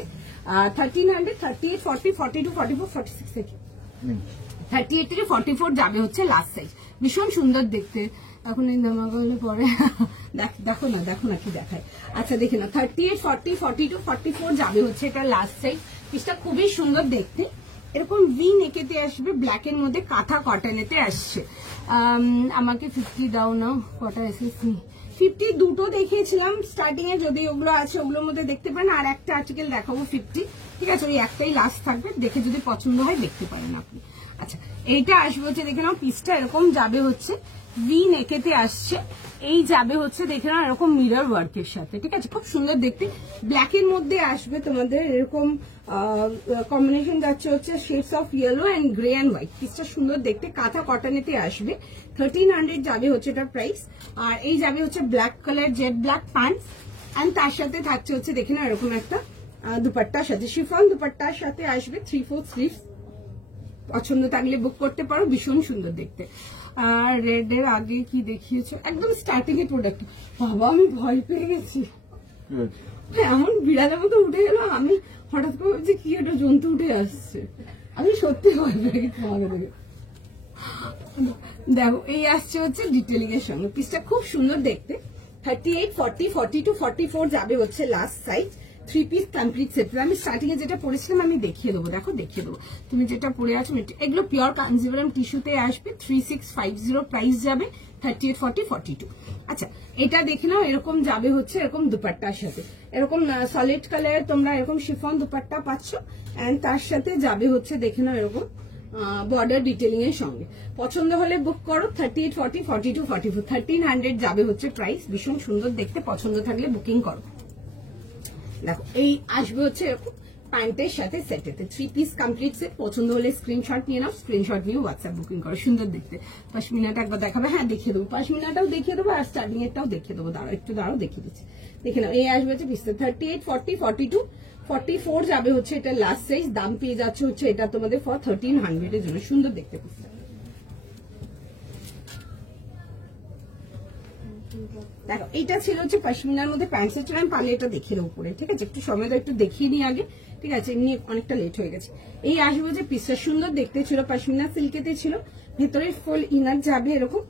1300, 38, 40, 42, 44, 46 থেকে 38 থেকে 44 যাবে হচ্ছে লাস্ট সাইজ, ভীষণ সুন্দর দেখতে। এখন এই ধামাকাগুলো পরে দেখো না কি দেখায়। আচ্ছা দেখে না, 38, 40, 42, 44 যাবে হচ্ছে এটা লাস্ট সাইজ। পিসটা খুবই সুন্দর দেখতে, এরকম ভি নেকেতে আসবে, ব্ল্যাকের মধ্যে কাঁথা কটনেতে আসছে। আমাকে 50 দাও না, কটা এসেছি 50 দুটো দেখিয়েছিলাম স্টার্টিং এ, যদি ওগুলো আছে ওগুলোর মধ্যে দেখতে পারেন, আর একটা আর্টিকেল দেখাবো 50, ঠিক আছে, ওই একটাই লাস্ট থাকবে, দেখে যদি পছন্দ হয় দেখতে পারেন আপনি। আচ্ছা এইটা আসবে হচ্ছে দেখে নাও, পিসটা এরকম যাবে হচ্ছে ভি নেকেতে আসছে, এই যাবে হচ্ছে দেখে নাও এরকম মিরর ওয়ার্কের সাথে, ঠিক আছে, খুব সুন্দর দেখতে, ব্ল্যাকের মধ্যে আসবে তোমাদের এরকম কম্বিনেশন যাচ্ছে হচ্ছে shades of yellow and grey and white. পিসটা সুন্দর দেখতে, কাঁথা কটনেতে আসবে, 1300 যাবে হচ্ছে এটার প্রাইস। আর এই যাবে হচ্ছে black colour jet black pants, and তার সাথে থাকছে হচ্ছে দেখে নাও এরকম একটা দুপাট্টার সাথে, শিফন দুপাট্টার সাথে আসবে, 3/4 স্লিভস। পছন্দ থাকলে বুক করতে পারো, ভীষণ সুন্দর দেখতে। আর রেড এর আগে কি দেখিয়েছো, একদম স্টার্টিং এর প্রোডাক্ট, বাবা আমি ভয় পেয়ে গেছি, এমন বিড়ালের মতো উঠে গেল, আমি হঠাৎ করে ভাবছি কি একটা জন্তু উঠে আসছে, আমি সত্যি ভয় পেয়ে গেছি তোমাকে দেখে। দেখো এই আসছে হচ্ছে ডিটেলিং এর সঙ্গে, পিসটা খুব সুন্দর দেখতে, 38, 40, 42, 44 যাবে হচ্ছে last size, 3 piece complete set. আমি স্টার্টিং এ যেটা পরেছিলাম আমি দেখিয়ে দেবো, দেখো দেখিয়ে দেবো, তুমি যেটা পরে আছো এগুলো পিওর কাঞ্জিভারাম টিস্যুতে আসবে, 3650 প্রাইস যাবে, 38, 40, 42। আচ্ছা এটা দেখে নাও, এরকম যাবে হচ্ছে এরকম দুপাট্টার সাথে, এরকম সলিড কালার তোমরা এরকম শিফন দুপাট্টা পাচ্ছ, এন্ড তার সাথে যাবে হচ্ছে দেখে নাও এরকম বর্ডার ডিটেলিং এর সঙ্গে। পছন্দ হলে বুক করো, 38, 40, 42, 44, 1300 যাবে হচ্ছে প্রাইস, ভীষণ সুন্দর দেখতে, পছন্দ থাকলে বুকিং করো। দেখো এই আসবে হচ্ছে এরকম প্যান্টের সাথে সেটেতে, 3 পিস কমপ্লিট সেট। পছন্দ হলে স্ক্রিনশট নিয়ে নাও, স্ক্রিনশট নিয়ে হোয়াটসঅ্যাপ বুকিং করো, সুন্দর দেখতে। পশমিনাটা একবার দেখাবে, হ্যাঁ দেখিয়ে দেবো, পশমিনাটাও দেখিয়ে দেবো, আর স্টার্টিং এরটাও দেখিয়ে দেবো, দাঁড়াও একটু দাঁড়াও দেখিয়ে দিচ্ছি। দেখে নাও এই আসবে হচ্ছে পিসটা, 38, 40, 42, 44 যাবে হচ্ছে এটা লাস্ট সাইজ, দাম পেয়ে যাচ্ছে হচ্ছে এটা তোমাদের ফর 1300 এর জন্য। সুন্দর দেখতে পিসটা। দেখো এটা ছিল হচ্ছে পশমিনার মধ্যে প্যান্ট সেট, আমি পারলে এটা দেখিয়ে দেবো পরে, ঠিক আছে? একটু সময় দাও, একটু দেখিয়ে নিই আগে, ঠিক আছে? এমনি অনেকটা লেট হয়ে গেছে। এই আসবে যে পিসটা সুন্দর দেখতে ছিল, পশমিনা সিল্কেতে ছিল, ভেতরে ফুল ইনার যাবে এরকম,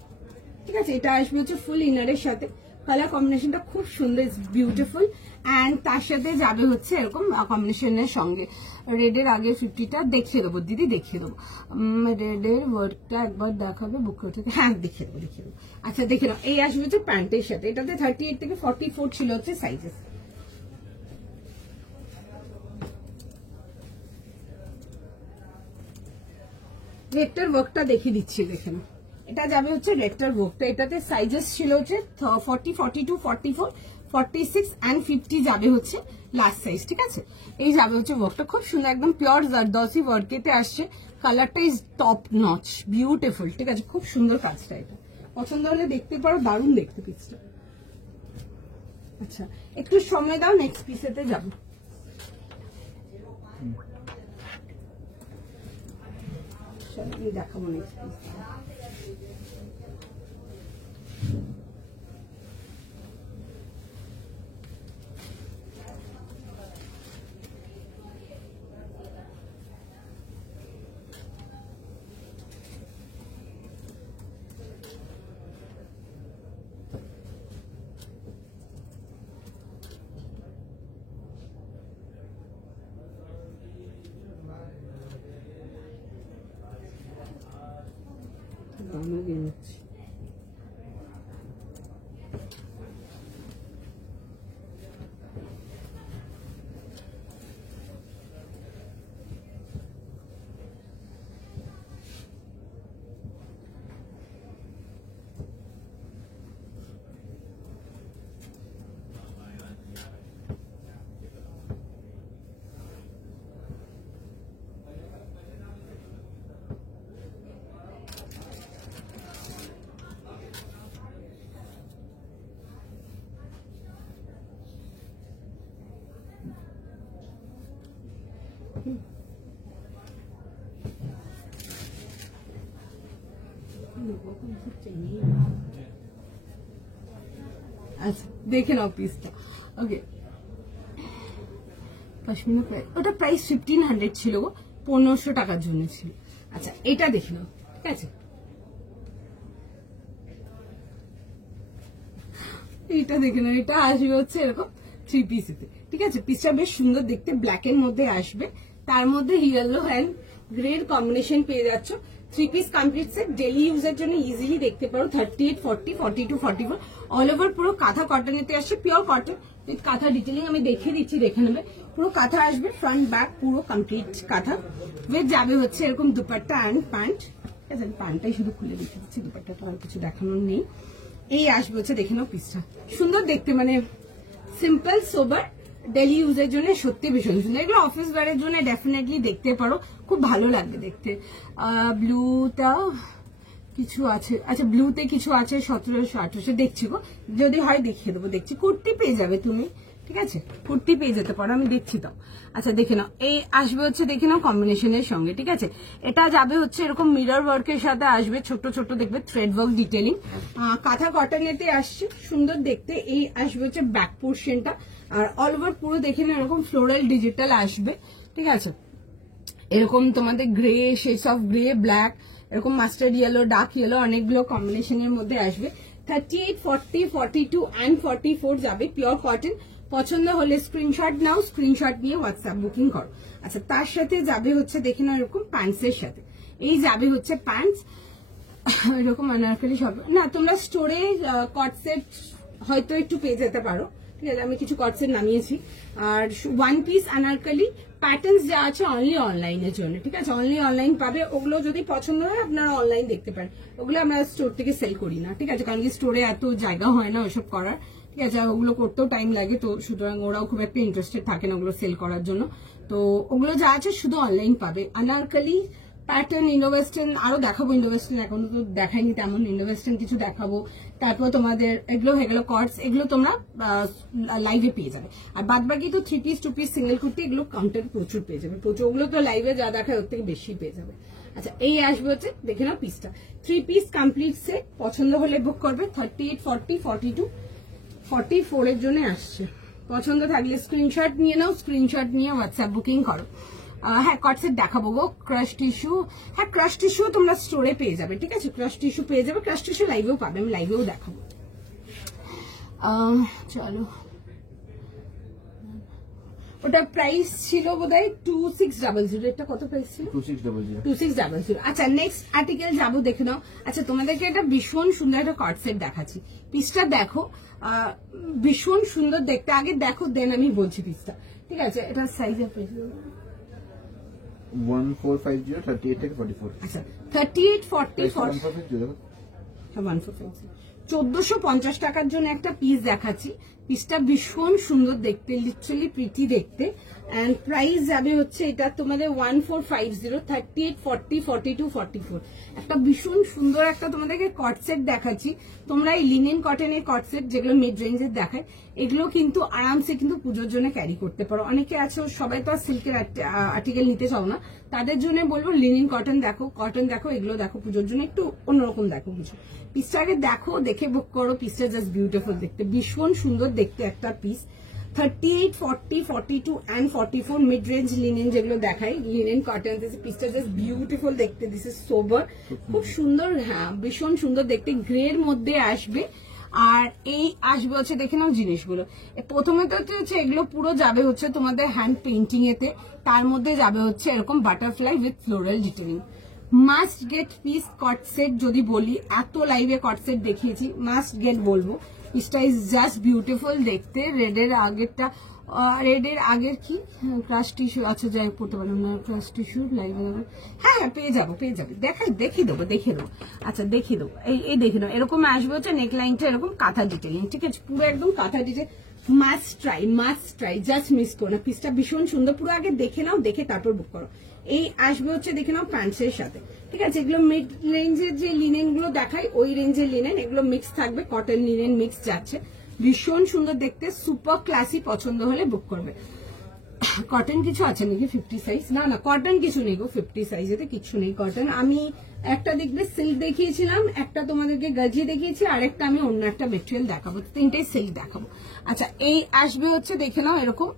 ঠিক আছে? এটা আসবে হচ্ছে ফুল ইনারের সাথে, কালার কম্বিনেশনটা খুব সুন্দর, বিউটিফুল। অ্যান্ড তার সাথে যাবে হচ্ছে এরকম কম্বিনেশনের সঙ্গে রেডের আগে 50টা দেখিয়ে দেবো দিদি, দেখিয়ে দেবো। রেডের ওয়ার্কটা একবার দেখাবে বুক করতে, হ্যাঁ দেখিয়ে দেবো, দেখিয়ে দেবো। আচ্ছা দেখে নাও, এই আসবে হচ্ছে প্যান্টের সাথে, এটাতে 38 থেকে 44 ছিল হচ্ছে সাইজেস। রেডটার ওয়ার্কটা দেখিয়ে দিচ্ছি, দেখে নাও। এটা যাবে হচ্ছে রেডটার ওয়ার্কটা, এটাতে সাইজেস ছিল হচ্ছে 40, 42, 44, 46 অ্যান্ড 50 যাবে হচ্ছে লাস্ট সাইজ, ঠিক আছে? এই যাবে হচ্ছে ওয়ার্কটা, খুব সুন্দর, একদম পিওর জারদৌসি ওয়ার্কেতে আসছে। কালারটা ইজ টপ নচ, বিউটিফুল, ঠিক আছে? খুব সুন্দর কাজটা, এটা পছন্দ হলে দেখতে পারো, দারুণ দেখতে পিসটা। আচ্ছা একটু সময় দাও, নেক্সট পিসেতে যাবো। দেখাবো নেক্সট পিস। আচ্ছা দেখে নাও পিসটা। ওকে পশমিনা প্রাইস, ওটা প্রাইস 1500 ছিল, 1500 টাকার জন্য ছিল। আচ্ছা এটা দেখে নাও, ঠিক আছে? এটা দেখে নাও, এটা আসবে হচ্ছে এরকম 3 পিসেতে, ঠিক আছে? পিসটা বেশ সুন্দর দেখতে, ব্ল্যাক এর মধ্যে আসবে, তার মধ্যে ইয়েলো অ্যান্ড গ্রের কম্বিনেশন পেয়ে যাচ্ছ। 3 পিস কমপ্লিট সেট, ডেলি ইউজের জন্য ইজিলি দেখতে পারো। 38, 40, 42, 44 অল ওভার পুরো কাঁথা কটনেতে আসছে, পিওর কটন উইথ কাঁথা ডিটেলিং আমি দেখিয়ে দিচ্ছি, দেখে নেবে। পুরো কাঁথা আসবে, ফ্রন্ট ব্যাক পুরো কমপ্লিট কাঁথা উইথ যাবে হচ্ছে এরকম দুপাট্টা অ্যান্ড প্যান্ট, ঠিক আছে? প্যান্টটাই শুধু খুলে দিতে হচ্ছে, দুপাট্টাটা আর কিছু দেখানোর নেই। এই আসবে হচ্ছে, দেখে নাও পিসটা সুন্দর দেখতে, মানে সিম্পল সোবার, ডেলি ইউজের জন্য সত্যি ভীষণ সুন্দর। এগুলো অফিস ওয়ারের জন্য ডেফিনেটলি দেখতে পারো, খুব ভালো লাগবে দেখতে। ব্লুটা কিছু আছে, আচ্ছা ব্লুতে কিছু আছে 1700, 1800 দেখছি গো, যদি হয় দেখিয়ে দেবো, দেখছি। কুর্তি পেয়ে যাবে তুমি, ঠিক আছে? কুর্তি পেয়ে যেতে পারো, আমি দেখছি তো। আচ্ছা দেখে নাও, এই আসবে হচ্ছে দেখে নাও কম্বিনেশনের সঙ্গে, ঠিক আছে? এটা যাবে হচ্ছে এরকম মিরর ওয়ার্কের সাথে আসবে, ছোট ছোট দেখবে থ্রেড ওয়ার্ক ডিটেলিং, কাঁথা কটনেতে আসছে, সুন্দর দেখতে। এই আসবে হচ্ছে ব্যাক পোর্শনটা, আর অল ওভার পুরো দেখে নাও এরকম ফ্লোরাল ডিজিটাল আসবে, ঠিক আছে? এরকম তোমাদের grey, shades of grey, black, এরকম মাস্টার্ড ইয়েলো, ডার্ক ইয়েলো, অনেকগুলো কম্বিনেশনের মধ্যে আসবে। 38, 40, 42 অ্যান্ড 44 যাবে, পিওর কটন। পছন্দ হলে স্ক্রিনশট নাও, স্ক্রিনশট নিয়ে হোয়াটসঅ্যাপ বুকিং করো। আচ্ছা তার সাথে যাবে হচ্ছে দেখে নাও এরকম প্যান্টসের সাথে, এই যাবে হচ্ছে প্যান্টস এরকম আনারকলি সব না, তোমরা স্টোরে কট সেট হয়তো একটু পেয়ে যেতে পারো, ঠিক আছে? আমি কিছু কট সেট নামিয়েছি। আর 1 পিস আনারকলি প্যাটার্নস যা আছে অনলি অনলাইনের জন্য, ঠিক আছে? অনলি অনলাইন পাবে, ওগুলো যদি পছন্দ হয় আপনারা অনলাইন দেখতে পারেন, ওগুলো আমরা স্টোর থেকে সেল করি না, ঠিক আছে? কারণ কি স্টোরে এত জায়গা হয় না ওইসব করার, ঠিক আছে? ওগুলো করতেও টাইম লাগে, তো সুতরাং ওরাও খুব একটা ইন্টারেস্টেড থাকে না ওগুলো সেল করার জন্য। তো ওগুলো যা আছে শুধু অনলাইন পাবে। আনারকলি প্যাটার্ন ইন্ডো ওয়েস্টার্ন আরো দেখাবো, ইন্ডো ওয়েস্টার্ন এখন তো দেখাইনি তেমন, ইন্ডো ওয়েস্টার্ন কিছু দেখাবো। তারপর তোমাদের এগুলো হয়ে গেল কর্ডস, এগুলো তোমরা লাইভে পেয়ে যাবে। আর বাদ বাকি তো 3 পিস 2 পিস সিঙ্গেল কুর্তি এগুলো কাউন্টার প্রচুর পেয়ে যাবে, প্রচুর। ওগুলো তো লাইভে যা দেখায় ওর থেকে বেশি পেয়ে যাবে। আচ্ছা এই আসবে হচ্ছে দেখে নাও পিসটা, 3 পিস কমপ্লিট সেট। পছন্দ হলে বুক করবে। 38, 40, 42, 44 এর জন্য আসছে। পছন্দ থাকলে স্ক্রিনশট নিয়ে নাও, স্ক্রিনশট নিয়ে হোয়াটসঅ্যাপ বুকিং করো। হ্যাঁ কটসেট দেখাবো গো, ক্রাশ টিস্যু। হ্যাঁ ক্রাশ টিস্যু তোমরা স্টোরে পেয়ে যাবে, ঠিক আছে, ক্রাশ টিস্যু পেয়ে যাবে। ক্রাশ টিস্যু লাইভেও পাবে, আমি লাইভেও দেখাবো। চলো, ওটা প্রাইস ছিল বোধহয় 2600। এটা কত প্রাইস ছিল? 2600। আচ্ছা নেক্সট আর্টিকেল যাবো, দেখে নাও। আচ্ছা তোমাদেরকে একটা ভীষণ সুন্দর একটা কটসেট দেখাচ্ছি, পিসটা দেখো, ভীষণ সুন্দর দেখতে। আগে দেখো দেন আমি বলছি পিসটা, ঠিক আছে। এটা সাইজ 1450 38 থেকে 44। আচ্ছা 38, 40, 1450, 1450 টাকার জন্য একটা পিস দেখাচ্ছি। পিসটা ভীষণ সুন্দর দেখতে, লিটারালি প্রিটি দেখতে। এন্ড প্রাইস যাবে হচ্ছে এটা তোমাদের 1450, 38, 40, 42, 44। একটা ভীষণ সুন্দর একটা তোমাদেরকে কটসেট দেখাচ্ছি। তোমরা এই লিনেন কটনের কটসেট যেগুলো মিড রেঞ্জের দেখায়, এগুলো কিন্তু আরামসে কিন্তু পুজোর জন্য ক্যারি করতে পারো। অনেকে আছে সবাই তো আর সিল্কের আর্টিকেল নিতে চাও না, তাদের জন্য বলবো লিনেন কটন দেখো, কটন দেখো, এগুলো দেখো, পুজোর জন্য একটু অন্যরকম দেখো কিছু। পিসটাকে দেখো, দেখে বুক করো। পিসটা জাস্ট বিউটিফুল দেখতে, ভীষণ সুন্দর দেখতে একটা piece. 38, 40, 42 and 44 mid range linen যেগুলো দেখাই, লিনেন কটন। পিসটা জাস্ট বিউটিফুল দেখতে, দিস ইজ সোবার, খুব সুন্দর। হ্যাঁ ভীষণ সুন্দর দেখতে, গ্রের মধ্যে আসবে। আর এই আসবে হচ্ছে দেখে নাও জিনিসগুলো। প্রথমে তো হচ্ছে এগুলো পুরো যাবে হচ্ছে তোমাদের হ্যান্ড পেইন্টিং এতে, তার মধ্যে যাবে হচ্ছে এরকম butterfly with floral detailing. Must get piece coord set যদি বলি, এত লাইভে কট সেট দেখিয়েছি, মাস্ট গেট বলবো। পিসটা ইজ জাস্ট বিউটিফুল দেখতে। রেডের আগেরটা, রেডের আগের কি ক্রাশ টিস্যু, আচ্ছা যাই পড়তে পারলাম না, ক্রাশ টিস্যু লাইভে যাবে। হ্যাঁ পেয়ে যাবো, পেয়ে যাবে, দেখিয়ে দেবো, দেখিয়ে দেবো। আচ্ছা দেখিয়ে দেবো, এই দেখে নাও, এরকম আসবে হচ্ছে নেক লাইনটা এরকম কাঁথা ডিটেলিং, ঠিক আছে, পুরো একদম কাঁথা detail. Must try, just miss করো না। পিসটা ভীষণ সুন্দর, পুরো আগে দেখে নাও, দেখে তারপর বুক করো। এই আসবে হচ্ছে দেখে নাও প্যান্টসের সাথে, ঠিক আছে। এগুলো মিড রেঞ্জের যে লিনেন গুলো দেখাই, ওই রেঞ্জের লিনেন, এগুলো মিক্স থাকবে, কটন লিনেন মিক্স যাচ্ছে, ভীষণ সুন্দর দেখতে, সুপার ক্লাসি। পছন্দ হলে বুক করবে। কটন কিছু আছে নাকি 50 সাইজ? না না কটন কিছু নেই গো, 50 সাইজেতে কিছু নেই কটন। আমি একটা দেখবে সিল্ক দেখিয়েছিলাম, একটা তোমাদেরকে গাজি দেখিয়েছি, আর একটা আমি অন্য একটা মেটেরিয়াল দেখাবো, তিনটাই সিল্ক দেখাবো। আচ্ছা এই আসবে হচ্ছে দেখে নাও এরকম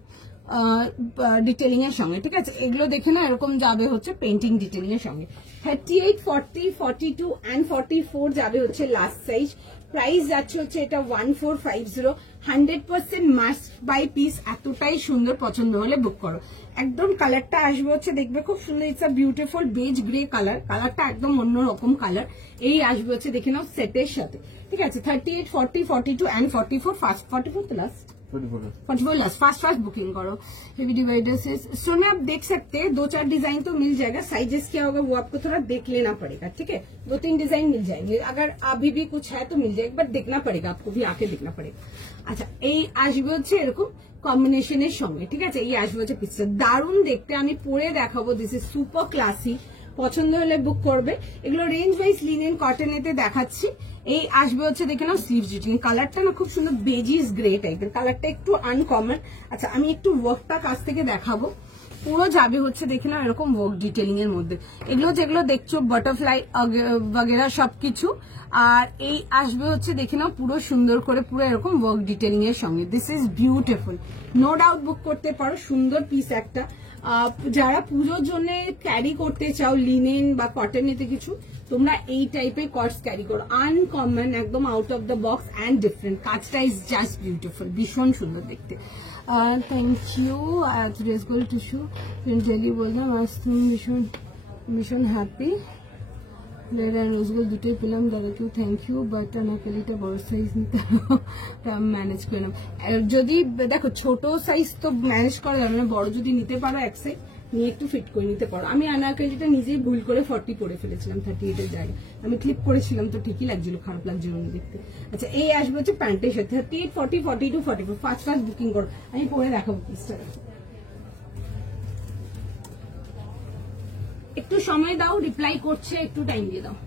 ডিটেলিং এর সঙ্গে, ঠিক আছে। এগুলো দেখে না এরকম যাবে হচ্ছে পেইন্টিং ডিটেলিং এর সঙ্গে। 38, 40, 42 and 44 যাবে হচ্ছে লাস্ট সাইজ। প্রাইস যাচ্ছে হচ্ছে এটা 1450। 100% মাস্ট বাই পিস, এতটাই সুন্দর। পছন্দ হলে বুক করো। একদম কালারটা আসবে হচ্ছে দেখবে খুব সুন্দর, it's a beautiful beige grey colour, কালারটা একদম অন্যরকম কালার। এই আসবে হচ্ছে দেখে নাও সেটের সাথে, ঠিক আছে। 38, 40, 42 and 44 ফার্স্ট, 44 तो लास्ट 44 लास्ट, फास्ट बुकिंग करो। हेवी डिवाइडर से सोने आप देख सकते हैं, 2-4 डिजाइन तो मिल जाएगा। साइजेस क्या होगा वो आपको थोड़ा देख लेना पड़ेगा, ठीक है। 2-3 डिजाइन मिल जाएंगे, अगर अभी भी कुछ है तो मिल जाएगा, बट देखना पड़ेगा, आपको भी आके देखना पड़ेगा। আচ্ছা এই আসবে হচ্ছে এরকম কম্বিনেশনের সঙ্গে, ঠিক আছে। এই আসবে হচ্ছে পিসটা দারুণ দেখতে, আমি পরে দেখাবো। This is super classy. পছন্দ হলে বুক করবে। এগুলো রেঞ্জ ওয়াইজ লিনেন কটনেতে দেখাচ্ছি। এই আসবে হচ্ছে দেখে নাও স্লিভস ডিটেইলিং, কালারটা না খুব সুন্দর বেজিস গ্রে টাইপের, কালারটা একটু আনকমন। আচ্ছা আমি একটু ওয়ার্কটা কাছ থেকে দেখাবো। পুরো যাবে হচ্ছে দেখে নাও এরকম ওয়ার্ক ডিটেইলিং এর মধ্যে, এগুলো যেগুলো দেখছো বাটারফ্লাই বগেরা সবকিছু। আর এই আসবে হচ্ছে দেখে নাও পুরো সুন্দর করে, পুরো এরকম ওয়ার্ক ডিটেইলিং এর সঙ্গে। This is beautiful, no doubt book করতে পারো। সুন্দর পিস একটা, যারা পুজোর জন্য ক্যারি করতে চাও লিনেন বা কটনেতে কিছু, তোমরা এই টাইপের কটস ক্যারি করো। আনকমন, একদম out of the box and different. কাজটা ইজ জাস্ট বিউটিফুল, ভীষণ সুন্দর দেখতে। Thank you. রেসগোল টিস্যু ডেলি বললাম, আজ তুমি ভীষণ হ্যাপি। রেড অ্যান্ড রোজগোল দুটোই পেলাম, দাদাকেও থ্যাংক ইউ। বাট আনাকালিটা বড় সাইজ নিতে ম্যানেজ করে নাও। যদি দেখো ছোট সাইজ তো ম্যানেজ করা যাবে না, বড় যদি নিতে পারো এক সাইজ নিয়ে একটু ফিট করে নিতে পারো। আমি আনাকালিটা নিজেই ভুল করে 40 পরে ফেলেছিলাম, 38 এর জায়গায় আমি ক্লিপ করেছিলাম, তো ঠিকই লাগছিল, খারাপ লাগছিল না দেখতে। আচ্ছা এই আসবে হচ্ছে প্যান্টের সাথে 38, 40, 42, 44 ফার্স্ট বুকিং করো। আমি পরে দেখাবো পিসটা। একটু সময় দাও, রিপ্লাই করছে, একটু টাইম দিয়ে দাও।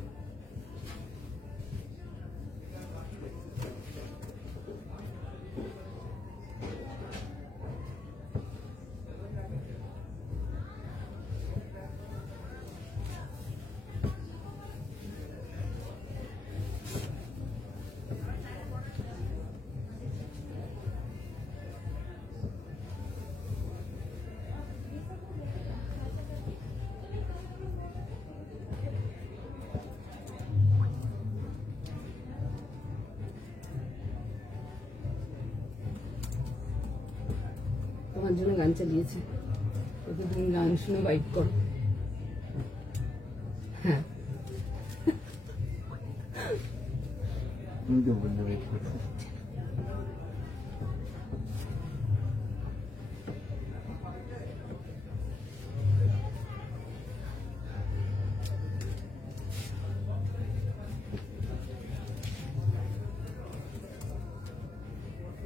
তোমার জন্য গান চালিয়েছি, তুমি গান শুনে বাইক করো। হ্যাঁ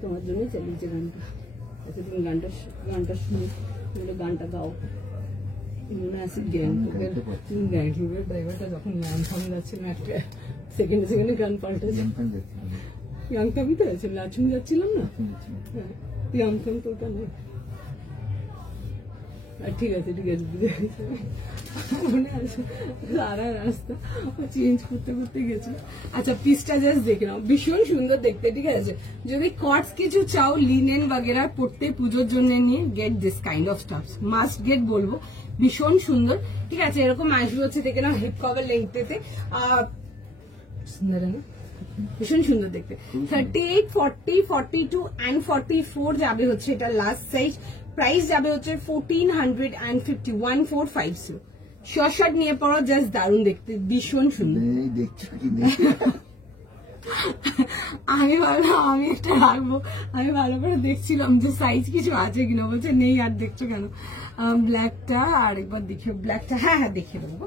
তোমার জন্যই চালিয়েছে গানটা। আচ্ছা তুমি গানটা শুনে গানটা গাও। ড্রাইভারটা যখন গান থাম যাচ্ছে না, একটা সেকেন্ডে গান পাল্টেছে। ইয়াংথামই তো আছে, লাচুন যাচ্ছিলাম না, হ্যাঁ ইয়াংথাম তো ওটা নেই। ঠিক আছে মনে আছে, সারা রাস্তা চেঞ্জ করতে করতে গেছিল। আচ্ছা পিসটা জাস্ট দেখে নাও, ভীষণ সুন্দর দেখতে। ঠিক আছে, যদি কটস কিছু চাও লিনেন বাগেরা পড়তে পুজোর জন্য নিয়ে, get this kind of stuffs, must get বলবো, ভীষণ সুন্দর। ঠিক আছে, এরকম আসবে হচ্ছে দেখে নাও হিপ কভার লেংথেতে, সুন্দর না, ভীষণ সুন্দর দেখতে। 38, 40, 42 and 44 যাবে হচ্ছে এটা লাস্ট সাইজ। প্রাইস যাবে হচ্ছে 1450, 1450। শর্ট নিয়ে পড়ো, জাস্ট দারুণ দেখতে, ভীষণ সুন্দর। আমি ভাবলাম আমি একটা রাখবো, আমি ভালো করে দেখছিলাম যে সাইজ কিছু আছে কিনা, বলছে নেই। আর দেখছো কেন? ব্ল্যাকটা আর একবার দেখো, ব্ল্যাকটা হ্যাঁ দেখে দেবো,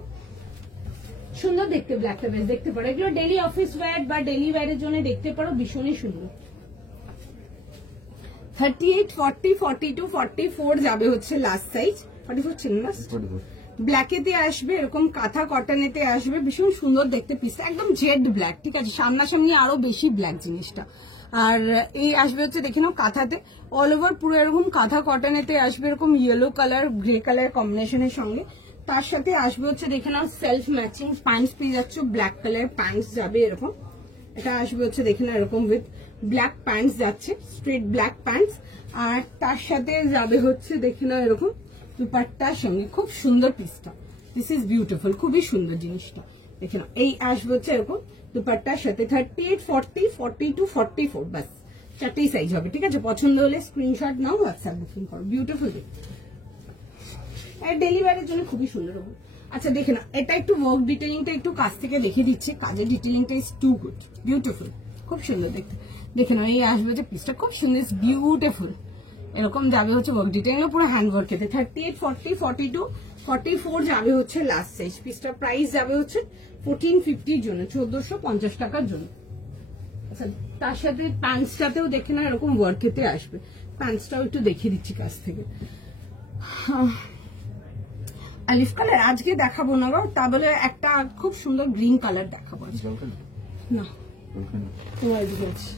সুন্দর দেখতে। ব্ল্যাকটা বেশ দেখতে পারো, এগুলো ডেলি অফিস ওয়্যার বা ডেলি ওয়্যারের জন্য দেখতে পারো, ভীষণই সুন্দর। 38, 40, 42, 44 যাবে হচ্ছে লাস্ট সাইজ। 44 ছিল না, ব্ল্যাকেতে আসবে, এরকম কাঁথা কটনেতে আসবে, ভীষণ সুন্দর দেখতে পিসটা, একদম জেড ব্ল্যাক। ঠিক আছে, সামনাসামনি আরো বেশি ব্ল্যাক জিনিসটা। আর এই আসবে হচ্ছে দেখে নাও কাঁথাতে, অল ওভার পুরো এরকম কাঁথা কটনেতে আসবে, এরকম ইয়েলো কালার গ্রে কালার কম্বিনেশনের সঙ্গে। তার সাথে আসবে হচ্ছে দেখে নাও সেলফ ম্যাচিং প্যান্টস পেয়ে যাচ্ছ, ব্ল্যাক কালার প্যান্টস যাবে এরকম। এটা আসবে হচ্ছে দেখে নাও এরকম উইথ ব্ল্যাক প্যান্টস যাচ্ছে, স্ট্রেট ব্ল্যাক প্যান্টস। আর তার সাথে যাবে হচ্ছে দেখে নাও এরকম দুপাট্টার সঙ্গে, খুব সুন্দর পিসটা, দিস ইজ বিউটিফুল, খুবই সুন্দর জিনিসটা। দেখে নাও এই আসবে হচ্ছে এরকম দুপাট্টার সাথে। 38, 40, 42, 44 বাস চারটেই সাইজ হবে। ঠিক আছে, পছন্দ হলে স্ক্রিনশট নাও, হোয়াটসঅ্যাপ বুকিং করো, বিউটিফুল দেখতে, ডেলিভারির জন্য খুবই সুন্দর হবে। আচ্ছা দেখে না, এটা একটু ওয়ার্ক ডিটেলিংটা একটু কাছ থেকে দেখে দিচ্ছে, কাজের ডিটেলিংটা ইজ টু গুড, বিউটিফুল, খুব সুন্দর দেখতে। দেখে নাও এই আসবে যে পিসটা খুব সুন্দর, বিউটিফুল, এরকম যাবে হচ্ছে ওয়ার্ক ডিটেলিং পুরো হ্যান্ড ওয়ার্ক এতে। 38, 40, 42, 44 যাবে হচ্ছে লাস্ট সাইজ। পিসটা প্রাইস যাবে হচ্ছে 1450 জন্য, 1450 টাকার জন্য। আচ্ছা তার সাথে প্যান্টসটাতেও দেখে না এরকম ওয়ার্কেতে আসবে, প্যান্টসটাও একটু দেখিয়ে দিচ্ছি কাছ থেকে। অলিভ কালার আজকে দেখাবো না গো, তা বলে একটা খুব সুন্দর গ্রিন কালার দেখাবো না, তোমার দিকে আছে।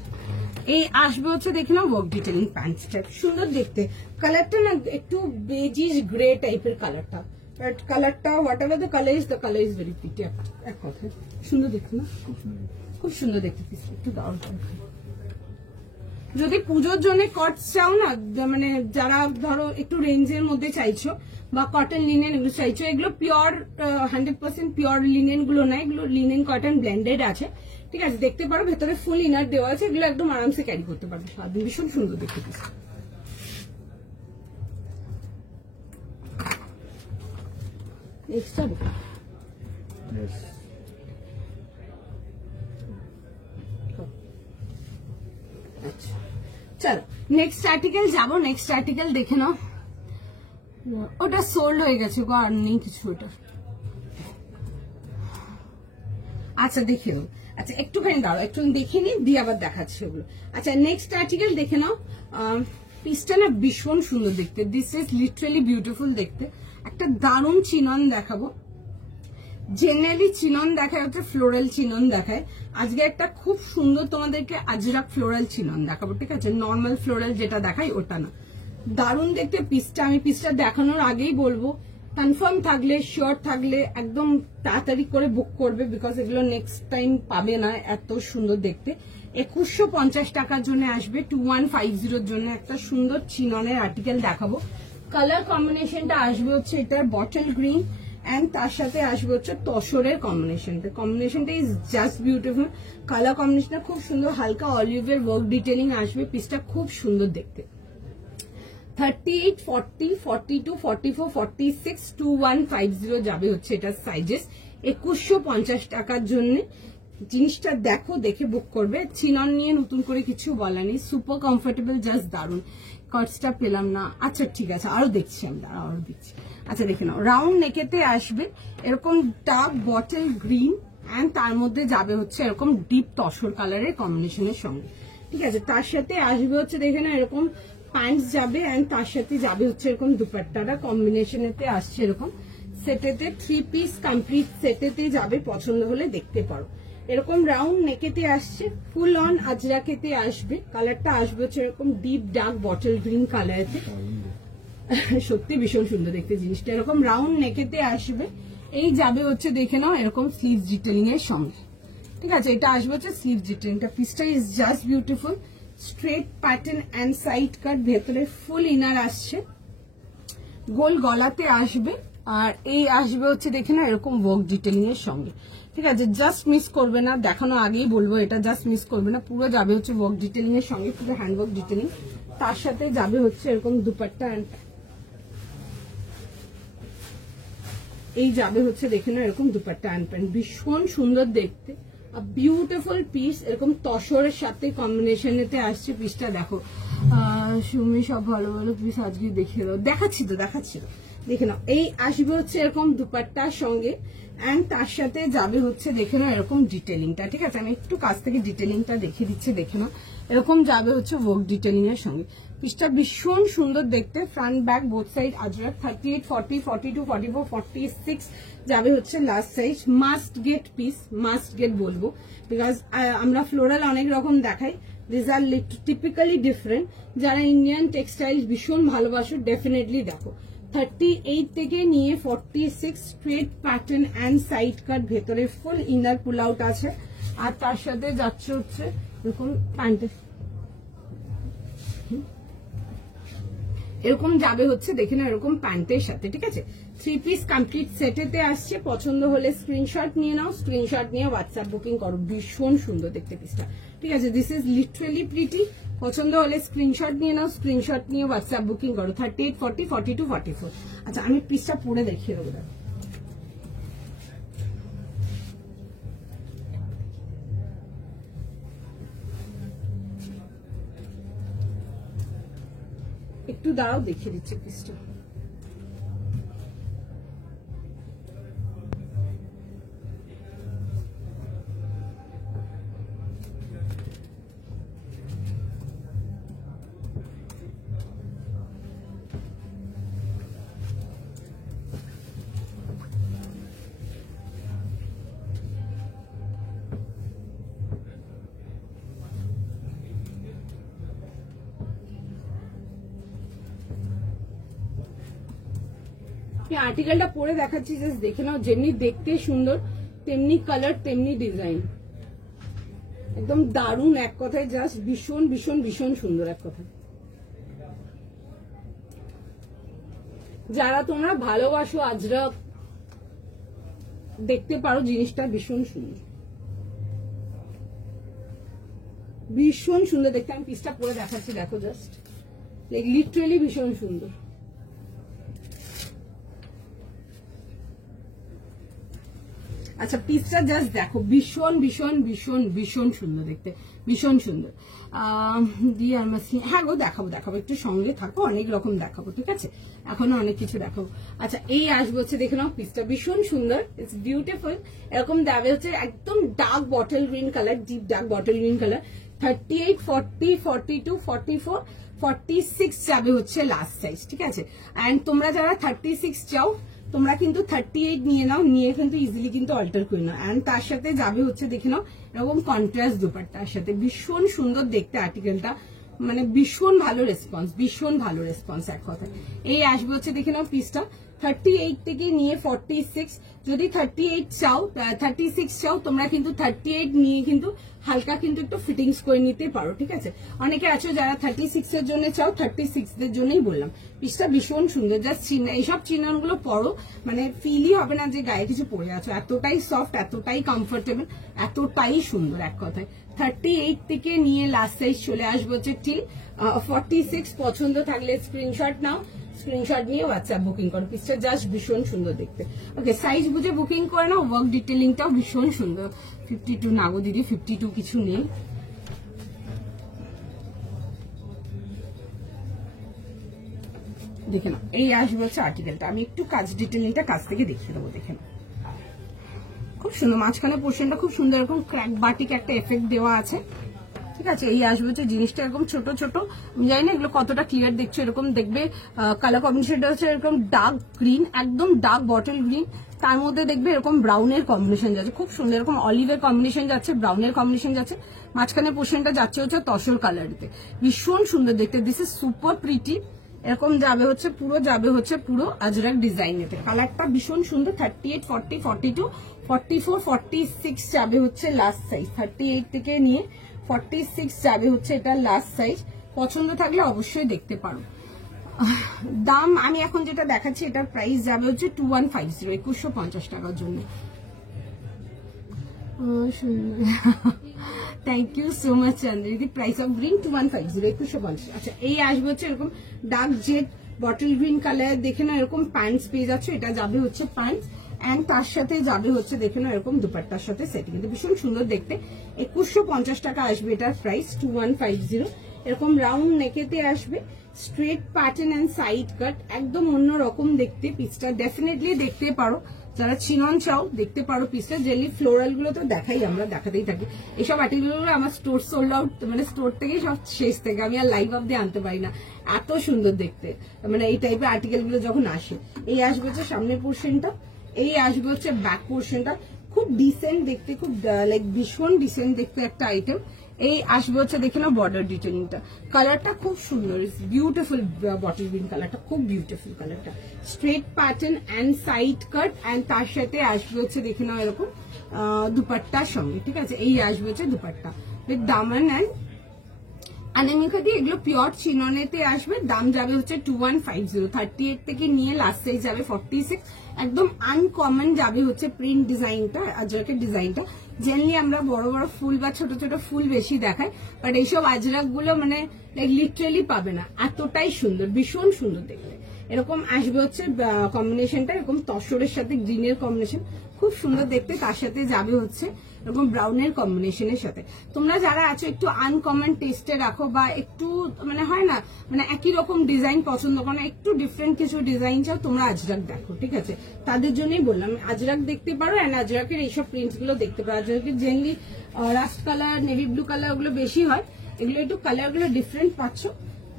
এই আসবে হচ্ছে দেখে না ওয়ার্ক ডিটেলিং প্যান্টসটা, সুন্দর দেখতে। কালারটা না একটু বেজিশ গ্রে টাইপের কালারটা, বাট কালারটা what ever the colour is very pretty. এক কথা সুন্দর দেখতে না, খুব সুন্দর দেখতে পিসটা, একটু দারুণ। যদি পুজোর জন্য কটস চাও না, মানে যারা ধরো একটু রেঞ্জের মধ্যে চাইছো বা কটন লিনেন এগুলো চাইছো, এগুলো পিওর 100% পিওর লিনেন গুলো না, এগুলো লিনেন কটন ব্লেন্ডেড আছে। ঠিক আছে, দেখতে পারো ভেতরে ফুল ইনার দেওয়া আছে, এগুলো একদম আরামসে ক্যারি করতে পারবে সারাদিন, ভীষণ সুন্দর দেখতে পিস। নেক্সট চলো নেক্সট আর্টিকেল যাবো, নেক্সট আর্টিকেল দেখে নাও। ওটা সোল্ড হয়ে গেছে গো, আর নেই কিছু ওটা। আচ্ছা দেখে নাও, আচ্ছা একটুখানি দাঁড়াও, একটুখানি দেখে নিই দিয়ে আবার দেখাচ্ছি ওগুলো। আচ্ছা নেক্সট আর্টিকেল দেখে নাও, পিসটা না ভীষণ সুন্দর দেখতে, দিস ইজ লিটারালি বিউটিফুল দেখতে। একটা দারুণ চিনন দেখাবো, জেনারেলি চিনন দেখায় হচ্ছে ফ্লোরাল চিনন দেখায়, আজকে একটা খুব সুন্দর তোমাদেরকে আজরাক ফ্লোরাল চিনন দেখাবো, ঠিক আছে? নর্মাল ফ্লোরাল যেটা দেখাই ওটা না, দারুণ দেখতে পিসটা। আমি পিসটা দেখানোর আগেই বলবো, কনফার্ম থাকলে শিওর থাকলে একদম তাড়াতাড়ি করে বুক করবে, বিকজ এগুলো নেক্সট টাইম পাবে না, এত সুন্দর দেখতে। 2150 টাকার জন্য আসবে, 2150 জন্য একটা সুন্দর চিননের আর্টিকেল দেখাবো। কালার কম্বিনেশনটা আসবে হচ্ছে এটার বটল গ্রিন এন্ড তার সাথে আসবে হচ্ছে তসরের কম্বিনেশনটা ইজ জাস্ট বিউটিফুল। কালার কম্বিনেশনটা খুব সুন্দর, হালকা অলিভের ওয়ার্ক ডিটেলিং আসবে, পিসটা খুব সুন্দর দেখতে। 38, 40, 42, 44, 46, 2150 যাবে হচ্ছে এটার সাইজেস। 2150 টাকার জন্য জিনিসটা দেখো, দেখে বুক করবে। চিনন নিয়ে নতুন করে কিছু বলা নেই, সুপার কমফোর্টেবল, জাস্ট দারুন। কটসটা পেলাম না, আচ্ছা ঠিক আছে, আরো দেখছি আমরা, আরো দেখছি। আচ্ছা দেখে নাও, রাউন্ড নেকেতে আসবে এরকম ডার্ক বটল গ্রিন এন্ড তার মধ্যে যাবে হচ্ছে এরকম ডিপ টসর কালারের কম্বিনেশনের সঙ্গে, ঠিক আছে? তার সাথে আসবে হচ্ছে দেখে না এরকম প্যান্টস যাবে এন্ড তার সাথে যাবে হচ্ছে এরকম দুপাট্টাটা কম্বিনেশনেতে আসছে এরকম সেটেতে, 3 পিস কমপ্লিট সেটেতে যাবে, পছন্দ হলে দেখতে পারো। এরকম রাউন্ড নেকেতে আসছে, ফুল অন আজরাকেতে আসবে, কালারটা আসবে হচ্ছে এরকম ডিপ ডার্ক বটল গ্রিন কালারেতে, সত্যি ভীষণ সুন্দর দেখতে জিনিসটা। এরকম রাউন্ড নেকেতে আসবে, এই যাবে হচ্ছে দেখে নাও এরকম স্লিভ ডিটেলিং এর সঙ্গে, ঠিক আছে? এটা আসবে হচ্ছে স্লিভ ডিটেলিংটা। পিসটা is just beautiful, straight pattern and side cut, ভেতরে ফুল ইনার আসছে, গোল গলাতে আসবে, আর এই আসবে হচ্ছে দেখে না এরকম ওয়ার্ক ডিটেলিং এর সঙ্গে, ঠিক আছে? জাস্ট মিস করবে না, দেখানো আগেই বলবো, এটা জাস্ট মিস করবে না, পুরো যাবে হচ্ছে ওয়ার্ক ডিটেলিং এর সঙ্গে, পুরো হ্যান্ড ওয়ার্ক ডিটেলিং। তার সাথে যাবে হচ্ছে এরকম দুপাট্টা, এই যাবে হচ্ছে দেখে না এরকম দুপাট্টা অ্যান্ড প্যান্ট, ভীষণ সুন্দর দেখতে, বিউটিফুল পিস। এরকম তসরের সাথে কম্বিনেশনেতে আসছে পিসটা, দেখো সুমি সব ভালো ভালো পিস আজকে দেখিয়ে দাও, দেখাচ্ছি তো দেখে নাও। এই আসবে হচ্ছে এরকম দুপাট্টার সঙ্গে এন্ড তার সাথে যাবে হচ্ছে দেখে নাও এরকম ডিটেলিংটা, ঠিক আছে? আমি একটু কাছ থেকে ডিটেলিংটা দেখিয়ে দিচ্ছি, দেখে নাও এরকম যাবে হচ্ছে ওয়ার্ক ডিটেলিং এর সঙ্গে। পিসটা ভীষণ সুন্দর দেখতে, front back both side Ajrak. 38, 40, 42, 44, 46 যাবে হচ্ছে last size. Must get piece, must get বলবো, বিকজ আমরা ফ্লোরাল অনেক রকম দেখাই, দিস আর টিপিক্যালি ডিফারেন্ট। যারা ইন্ডিয়ান টেক্সটাইল ভীষণ ভালোবাসো ডেফিনেটলি দেখো। 38 থেকে নিয়ে 46 straight pattern and side cut, ভেতরে ফুল ইনার পুল আউট আছে, আর তার সাথে যাচ্ছে হচ্ছে এরকম প্যান্টের, এরকম যাবে হচ্ছে দেখে না এরকম প্যান্টের সাথে, ঠিক আছে? 3 পিস কমপ্লিট সেটেতে আসছে, পছন্দ হলে স্ক্রিনশট নিয়ে নাও, স্ক্রিনশট নিয়ে হোয়াটসঅ্যাপ বুকিং করো, ভীষণ সুন্দর দেখতে পিসটা, ঠিক আছে? দিস ইজ লিটারালি প্রিটি, পছন্দ হলে স্ক্রিনশট নিয়ে নাও, স্ক্রিনশট নিয়ে হোয়াটসঅ্যাপ বুকিং করো। 38, 40, 42, 44। আচ্ছা আমি পিসটা পরে দেখিয়ে দেবো, একটু দাঁড়াও দেখিয়ে দিচ্ছি পিসটা। আর্টিকেলটা পরে দেখাচ্ছি, জাস্ট দেখে নাও, যেমনি দেখতে সুন্দর তেমনি কালার তেমনি ডিজাইন, একদম দারুণ, এক কথায় জাস্ট ভীষণ ভীষণ ভীষণ সুন্দর এক কথায়। যারা তোমরা ভালোবাসো আজরাক দেখতে পারো, জিনিসটা ভীষণ সুন্দর, ভীষণ সুন্দর দেখতে। আমি পিসটা পরে দেখাচ্ছি, দেখো জাস্ট লিটারালি ভীষণ সুন্দর। আচ্ছা পিসটা জাস্ট দেখো, ভীষণ ভীষণ ভীষণ ভীষণ সুন্দর দেখতে, ভীষণ সুন্দর। দিয়ে আমার হ্যাঁ গো দেখাবো, একটু সঙ্গে থাকো, অনেক রকম দেখাবো, ঠিক আছে? এখনো অনেক কিছু দেখাবো। আচ্ছা এই আসবে হচ্ছে দেখে নাও, পিসটা ভীষণ সুন্দর, ইটস বিউটিফুল। এরকম দেবে হচ্ছে একদম dark bottle green colour, deep dark bottle green colour. 38, 40, 42, 44, 46 যাবে হচ্ছে লাস্ট সাইজ, ঠিক আছে? এন্ড তোমরা যারা 36 চাও তোমরা কিন্তু 38 নিয়ে নাও, নিয়ে কিন্তু ইজিলি কিন্তু অল্টার করে নাও। এন্ড তার সাথে যাবে হচ্ছে দেখে নাও এরকম কন্ট্রাস্ট দুপাট্টার সাথে, ভীষণ সুন্দর দেখতে আর্টিকেলটা, মানে ভীষণ ভালো রেসপন্স, ভীষণ ভালো রেসপন্স এক কথায়। এই আসবে হচ্ছে দেখে নাও পিসটা 38 থেকে নিয়ে 46, যদি 38 চাও 36 চাও তোমরা কিন্তু 38 নিয়ে কিন্তু হালকা কিন্তু একটু ফিটিংস করে নিতে পারো, ঠিক আছে। অনেকে আছো যারা 36 এর জন্য চাও, 36 এর জন্যই বললাম। পিসটা ভীষণ সুন্দর, জাস্ট চিহ্ন, এইসব চিহ্নগুলো পরো মানে ফিলই হবে না যে গায়ে কিছু পরে আছো, এতটাই সফট, এতটাই কমফোর্টেবল, এতটাই সুন্দর এক কথায়। 38 থেকে নিয়ে লাস্ট সাইজ চলে আসবো হচ্ছে ঠিক 46। পছন্দ থাকলে স্ক্রিনশট নাও, স্ক্রিনশট নিয়ে হোয়াটসঅ্যাপ বুকিং করো। পিসটা জাস্ট ভীষণ সুন্দর দেখতে। ওকে, সাইজ বুঝে বুকিং করে নাও। ওয়ার্ক ডিটেলিংটাও ভীষণ সুন্দর। 52 না গো দিদি, 52 কিছু নেই। দেখে নাও, এই আসবে হচ্ছে আর্টিকেলটা। আমি একটু কাজ ডিটেলিংটা কাছ থেকে দেখিয়ে দেবো, দেখে নাও খুব সুন্দর। মাঝখানে পোর্শনটা খুব সুন্দর, এরকম ক্র্যাক বাটিক একটা এফেক্ট দেওয়া আছে, ঠিক আছে। এই আসবে হচ্ছে জিনিসটা এরকম ছোট ছোট, আমি জানি না এগুলো কতটা ক্লিয়ার দেখছো, এরকম দেখবে কালার কম্বিনেশনটা হচ্ছে এরকম ডার্ক গ্রিন, একদম ডার্ক বটল গ্রিন, তার মধ্যে দেখবে এরকম ব্রাউনের কম্বিনেশন যাচ্ছে, খুব সুন্দর এরকম অলিভের কম্বিনেশন যাচ্ছে, ব্রাউনের কম্বিনেশন যাচ্ছে, মাঝখানে পোর্শনটা যাচ্ছে হচ্ছে তসর কালারিতে, ভীষণ সুন্দর দেখতে। This is super pretty. এরকম যাবে হচ্ছে পুরো আজরাক ডিজাইনেতে, কালারটা ভীষণ সুন্দর। 38, 40, 42, 44, 46 যাবে হচ্ছে লাস্ট সাইজ। 38 থেকে নিয়ে 46 যাবে হচ্ছে এটা লাস্ট সাইজ। পছন্দ থাকলে অবশ্যই দেখতে পারো। দাম আমি এখন যেটা দেখাচ্ছি এটার প্রাইস যাবে হচ্ছে 2150, 2150 টাকার জন্য। থ্যাংক ইউ সো মাচ চন্দ্রিদি। Price of green 2150, 2150। আচ্ছা, এই আসবে হচ্ছে এরকম dark jade bottle green colour, দেখে না এরকম প্যান্টস পেয়ে যাচ্ছে, এটা যাবে হচ্ছে প্যান্টস, এন্ড তার সাথে যাবে হচ্ছে দেখে না এরকম দুপাট্টার সাথে সেট, কিন্তু ভীষণ সুন্দর দেখতে। 2150 টাকা আসবে এটার প্রাইস, 2150। এরকম রাউন্ড নেকেতে আসবে, straight pattern and side cut, একদম অন্যরকম দেখতে। পিসটা ডেফিনেটলি দেখতে পারো, যারা চিনন চাও দেখতে পারো পিসটা। জেলি ফ্লোরাল গুলো তো দেখাই, আমরা দেখাতেই থাকি। এইসব আর্টিকেলগুলো আমার স্টোর সোল্ড আউট, মানে স্টোর থেকেই সব শেষ থেকে, আমি আর লাইভ অব্দি আনতে পারি না, এত সুন্দর দেখতে মানে এই টাইপের আর্টিকেল গুলো যখন আসে। এই আসবে হচ্ছে সামনের পোর্শনটা, এই আসবে হচ্ছে ব্যাক পোর্শনটা, খুব ডিসেন্ট দেখতে, খুব লাইক ভীষণ ডিসেন্ট দেখতে একটা আইটেম। এই আসবে হচ্ছে দেখে নাও বর্ডার ডিটেলিংটা, কালারটা খুব সুন্দর, বিউটিফুল বটল গ্রিন কালারটা, খুব বিউটিফুল কালারটা। Straight pattern and side cut, and তার সাথে আসবে হচ্ছে দেখে নাও এরকম দুপাট্টার সঙ্গে, ঠিক আছে। এই আসবে হচ্ছে দুপাট্টা উইথ দামান এন্ড আনামিকা দিয়ে, এগুলো পিওর চিননেতে আসবে। দাম যাবে হচ্ছে 2150। 38 থেকে নিয়ে লাস্ট সাইজ যাবে 46। একদম আনকমন যাবে হচ্ছে প্রিন্ট ডিজাইনটা, আজরাকের ডিজাইনটা। জেনারেলি আমরা বড় বড় ফুল বা ছোট ছোট ফুল বেশি দেখাই, বাট এইসব আজরাক গুলো মানে লিটারেলি পাবে না, এতটাই সুন্দর, ভীষণ সুন্দর দেখতে। এরকম আসবে হচ্ছে কম্বিনেশনটা, এরকম তসরের সাথে গ্রিনের কম্বিনেশন, খুব সুন্দর দেখতে। তার সাথে যাবে হচ্ছে এরকম ব্রাউনের কম্বিনেশনের সাথে। তোমরা যারা আছো একটু আনকমন টেস্টে রাখো, বা একটু মানে হয় না মানে একই রকম ডিজাইন পছন্দ করো না, একটু ডিফারেন্ট কিছু ডিজাইন চাও, তোমরা আজরাক দেখো, ঠিক আছে। তাদের জন্যই বললাম আজরাক দেখতে পারো, এন্ড আজরাকের এইসব প্রিন্টস গুলো দেখতে পারো। আজরাকের generally rust colour, navy blue colour ওগুলো বেশি হয়, এগুলো একটু কালার গুলো ডিফারেন্ট পাচ্ছ,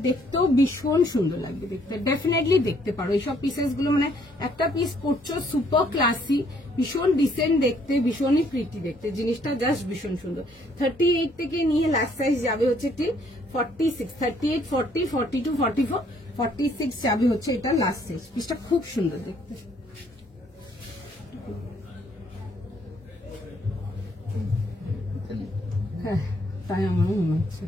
দেখতেও ভীষণ সুন্দর লাগবে দেখতে। ডেফিনেটলি দেখতে পারো এইসব পিসেস গুলো, মানে একটা পিস পড়ছো সুপার ক্লাসি, ভীষণ ডিসেন্ট দেখতে, ভীষণই প্রিটি দেখতে, জিনিসটা জাস্ট ভীষণ সুন্দর। 38 থেকে নিয়ে লাস্ট সাইজ যাবে হচ্ছে ঠিক 46, 38, 40, 42, 44, 46 যাবে হচ্ছে এটা লাস্ট সাইজ। পিসটা খুব সুন্দর দেখতে। হ্যাঁ, তাই আমারও মনে হচ্ছে,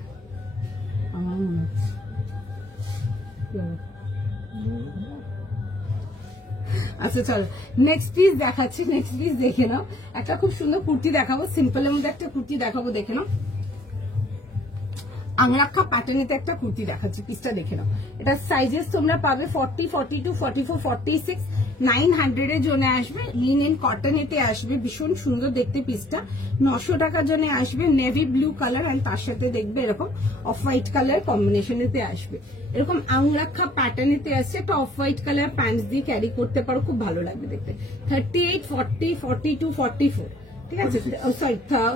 আচ্ছা চলো নেক্সট পিস দেখাচ্ছি। নেক্সট পিস দেখে নাও, একটা খুব সুন্দর কুর্তি দেখাবো, সিম্পলের মধ্যে একটা কুর্তি দেখাবো, দেখে নাও। আংরাক্ষা প্যাটার্নেতে একটা কুর্তি দেখাচ্ছি, পিসটা দেখে নাও। এটা সাইজেস তোমরা পাবে 40, 42, 44, 46, 900 এর জন্য আসবে। লিনেন কটনেতে আসবে, ভীষণ সুন্দর দেখতে পিসটা। 900 টাকার জন্য আসবে। নেভি ব্লু কালার এন্ড তার সাথে দেখবে এরকম অফ হোয়াইট কালার কম্বিনেশনেতে আসবে। এরকম আংরাক্ষা প্যাটার্নেতে আসছে, একটা অফ হোয়াইট কালার প্যান্টস দিয়ে ক্যারি করতে পারো, খুব ভালো লাগবে দেখতে। 38, 40, 42, 44, ঠিক আছে।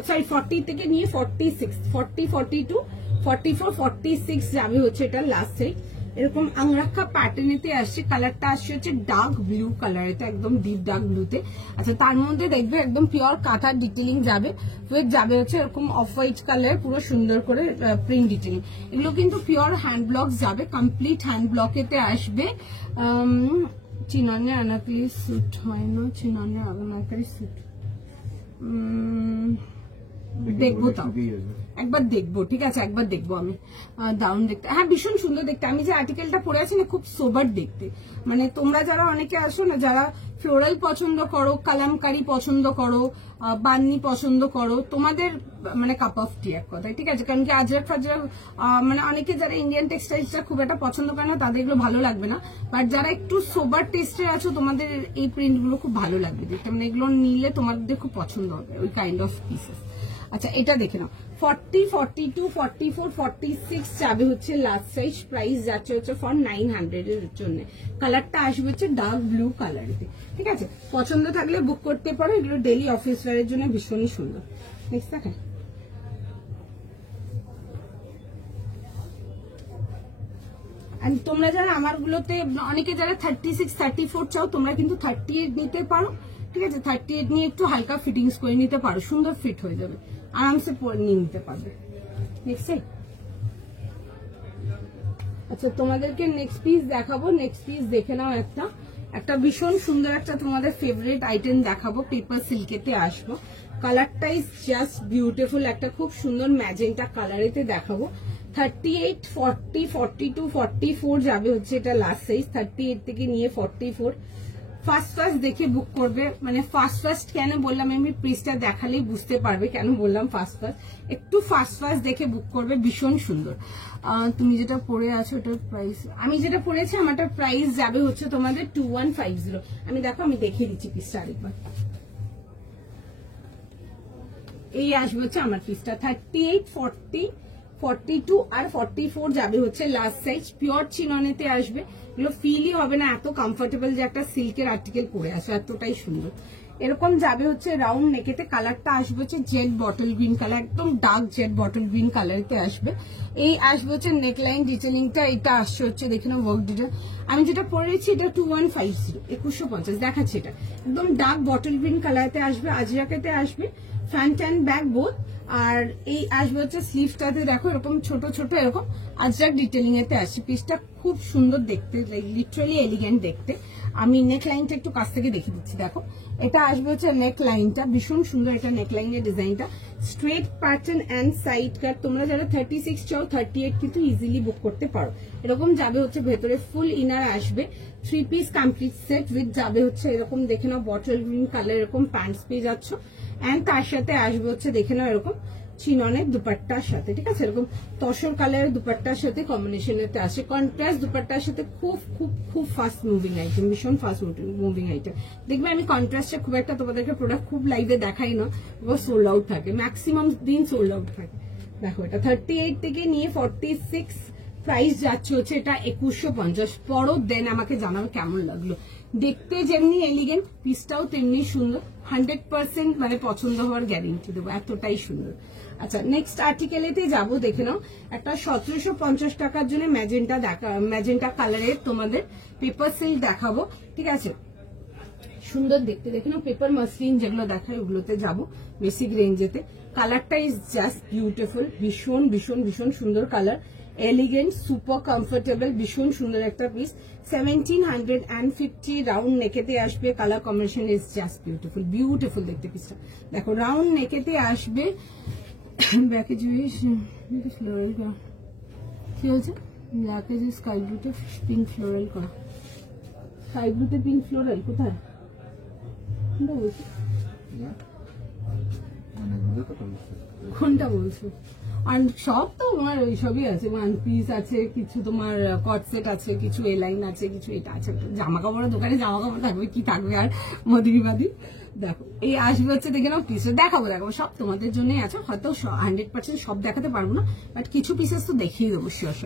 সরি 40 থেকে নিয়ে 46, 40, 42, 44, 46 যাবে হচ্ছে এটা লাস্ট সাইজ। এরকম আংরাক্ষা প্যাটার্নেতে আসছে। কালারটা আসছে হচ্ছে ডার্ক ব্লু কালার, এটা একদম ডিপ ডার্ক ব্লুতে। আচ্ছা, তার মধ্যে দেখবে একদম পিওর কাঁথার ডিটেলিং যাবে, উইথ যাবে হচ্ছে এরকম অফ হোয়াইট কালার পুরো সুন্দর করে প্রিন্ট ডিটেলিং। এগুলো কিন্তু পিওর হ্যান্ড ব্লক যাবে, কমপ্লিট হ্যান্ড ব্লকেতে আসবে। চিননে আনাকারি স্যুট হয় না, চিননে আনাকারি স্যুট দেখবো, তাও একবার দেখবো, ঠিক আছে একবার দেখবো আমি। দাউন দেখতে, হ্যাঁ ভীষণ সুন্দর দেখতে। আমি যে আর্টিকেলটা পরে আছি না, খুব সোবার দেখতে। মানে তোমরা যারা অনেকে আসো না, যারা ফ্লোরাল পছন্দ করো, কালামকারি পছন্দ করো, বান্নি পছন্দ করো, তোমাদের মানে কাপ অফ টি এক কথায়, ঠিক আছে। কারণ কি আজরাক ফাজরাক মানে অনেকে যারা ইন্ডিয়ান টেক্সটাইলসটা খুব একটা পছন্দ করে না, তাদের এগুলো ভালো লাগবে না। বাট যারা একটু সোবার টেস্টে আছো, তোমাদের এই প্রিন্ট গুলো খুব ভালো লাগবে দেখতে। মানে এগুলো নিলে তোমাদের খুব পছন্দ হবে, ওই কাইন্ড অফ পিসেস। আচ্ছা, এটা দেখে নাও। 40, 42, 44, 46 যাবে হচ্ছে লাস্ট সাইজ। প্রাইস যাচ্ছে হচ্ছে ফর 900 এর জন্য। কালারটা আসবে হচ্ছে ডার্ক ব্লু কালারেতে, ঠিক আছে। পছন্দ থাকলে বুক করতে পারো, এগুলো ডেইলি অফিস ওয়্যারের জন্য ভীষণই সুন্দর। নেক্সট দেখেন, তোমরা যারা আমার গুলোতে অনেকে যারা 36, 34 চাও, তোমরা কিন্তু 38 নিতে পারো, ঠিক আছে। 38 নিয়ে একটু হালকা ফিটিংস করে নিতে পারো, সুন্দর ফিট হয়ে যাবে, আরামসে নিয়ে নিতে পারবে। নেক্সট, আচ্ছা তোমাদেরকে নেক্সট পিস দেখাবো। নেক্সট পিস দেখে নাও, একটা ভীষণ সুন্দর একটা তোমাদের ফেভারিট আইটেম দেখাবো। পেপার সিল্কেতে আসবো। কালারটা ইজ জাস্ট বিউটিফুল, একটা খুব সুন্দর ম্যাজেন্টা কালারেতে দেখাবো। 38, 40, 42, 44 যাবে হচ্ছে এটা লাস্ট সাইজ। 38 থেকে নিয়ে 44। ফার্স্ট দেখে বুক করবে। মানে ফার্স্ট কেন বললাম, আমি পিসটা দেখালেই বুঝতে পারবে কেন বললাম ফার্স্ট। একটু ফার্স্ট দেখে বুক করবে, ভীষণ সুন্দর। তুমি যেটা পরে আছো ওটার প্রাইস, আমি যেটা পরেছি আমারটার প্রাইস যাবে হচ্ছে তোমাদের 2150। আমি দেখো, আমি দেখিয়ে দিচ্ছি পিসটা আরেকবার। এই আসবে হচ্ছে আমার পিসটা। 38, 40, 42 আর 44 যাবে হচ্ছে লাস্ট সাইজ। পিওর চিননেতে আসবে, এগুলো ফিলই হবে না, এত কমফোর্টেবল যে একটা সিল্কের আর্টিকেল পরে আসে, এতটাই সুন্দর। এরকম যাবে হচ্ছে রাউন্ড নেকেতে। কালারটা আসবে হচ্ছে জেড বটল গ্রিন কালার, একদম ডার্ক জেড বটল গ্রিন কালারতে আসবে। এই আসবে হচ্ছে নেকলাইন ডিটেলিংটা, এটা আসছে হচ্ছে দেখে নাও ওয়ার্ক ডিটেল। আমি যেটা পরেছি এটা 2150, 2150 দেখাচ্ছে। এটা একদম ডার্ক বটল গ্রিন কালারতে আসবে, আজরাকেতে আসবে, ফ্রন্ট অ্যান্ড ব্যাক বোথ। আর এই আসবে হচ্ছে স্লিভটাতে দেখো এরকম ছোট ছোট এরকম আজরাক ডিটেলিং এতে আসছে। পিসটা খুব সুন্দর দেখতে, লিটারালি এলিগেন্ট দেখতে। আমি নেক লাইনটা একটু কাছ থেকে দেখে দিচ্ছি। দেখো, এটা আসবে হচ্ছে নেক লাইনটা, ভীষণ সুন্দর এটা নেক লাইনের ডিজাইনটা। স্ট্রেট প্যাটার্ন অ্যান্ড সাইড কাট। তোমরা যারা 36 চাও 38 কিন্তু ইজিলি বুক করতে পারো। এরকম যাবে হচ্ছে ভেতরে ফুল ইনার আসবে। 3 পিস কমপ্লিট সেট উইথ যাবে হচ্ছে এরকম দেখে নাও বটল গ্রিন কালার এরকম প্যান্টস পেয়ে যাচ্ছ। এন্ড তার সাথে আসবে হচ্ছে দেখে নাও এরকম চিননের দুপাট্টার সাথে, ঠিক আছে। এরকম তসর কালারের দুপাট্টার সাথে কম্বিনেশনেতে আসে। কন্ট্রাস্ট দুপাট্টার সাথে খুব খুব খুব ফাস্ট মুভিং আইটেম, ভীষণ ফাস্ট মুভিং আইটেম। দেখবে আমি কন্ট্রাস্টে খুব একটা তোমাদেরকে প্রোডাক্ট খুব লাইভে দেখাই না, সোল্ড আউট থাকে, ম্যাক্সিমাম দিন সোল্ড আউট থাকে। দেখো, এটা 38 থেকে নিয়ে 46 প্রাইস যাচ্ছে হচ্ছে এটা 2150। পরও দেন আমাকে জানাবে কেমন লাগলো। দেখতে যেমনি এলিগেন্ট, পিসটাও তেমনি সুন্দর। 100% মানে পছন্দ হওয়ার গ্যারেন্টি দেবো, এতটাই সুন্দর। আচ্ছা, নেক্সট আর্টিকেলেতে যাবো। দেখে নাও, একটা 1750 টাকার জন্য ম্যাজেন্টা কালারের তোমাদের পেপার সিল্ক দেখাবো, ঠিক আছে। সুন্দর দেখতে, দেখে নাও পেপার মাসলিন যেগুলো দেখায় ওগুলোতে যাবো বেসিক রেঞ্জেতে। কালারটা ইজ জাস্ট বিউটিফুল, ভীষণ ভীষণ ভীষণ সুন্দর কালার, এলিগেন্ট, সুপার কমফোর্টেবল, ভীষণ সুন্দর একটা পিস। 1750 রাউন্ড নেকেতে আসবে। Colour combination is just beautiful, beautiful দেখতে পিসটা। দেখো, রাউন্ড নেকেতে আসবে। ব্যাকে ফ্লোরাল করা কি হয়েছে, ব্ল্যাকে যে স্কাই ব্লুতে পিঙ্ক ফ্লোরাল করা, স্কাই ব্লুতে পিঙ্ক ফ্লোরাল কোথায় বলছি, কোনটা বলছো? আর সব তো তোমার ওইসবই আছে, ওয়ান পিস আছে, কিছু তোমার কট সেট আছে, কিছু এ লাইন আছে, কিছু এটা আছে। জামা কাপড়ের দোকানে জামা কাপড় থাকবে, কি থাকবে আর মদিবাদি। দেখো, এই আসবে হচ্ছে দেখে নাও পিস দেখাবো সব তোমাদের জন্যই আছে। হয়তো 100% সব দেখাতে পারবো না, বাট কিছু পিসেস তো দেখিয়ে দেবো শিওর।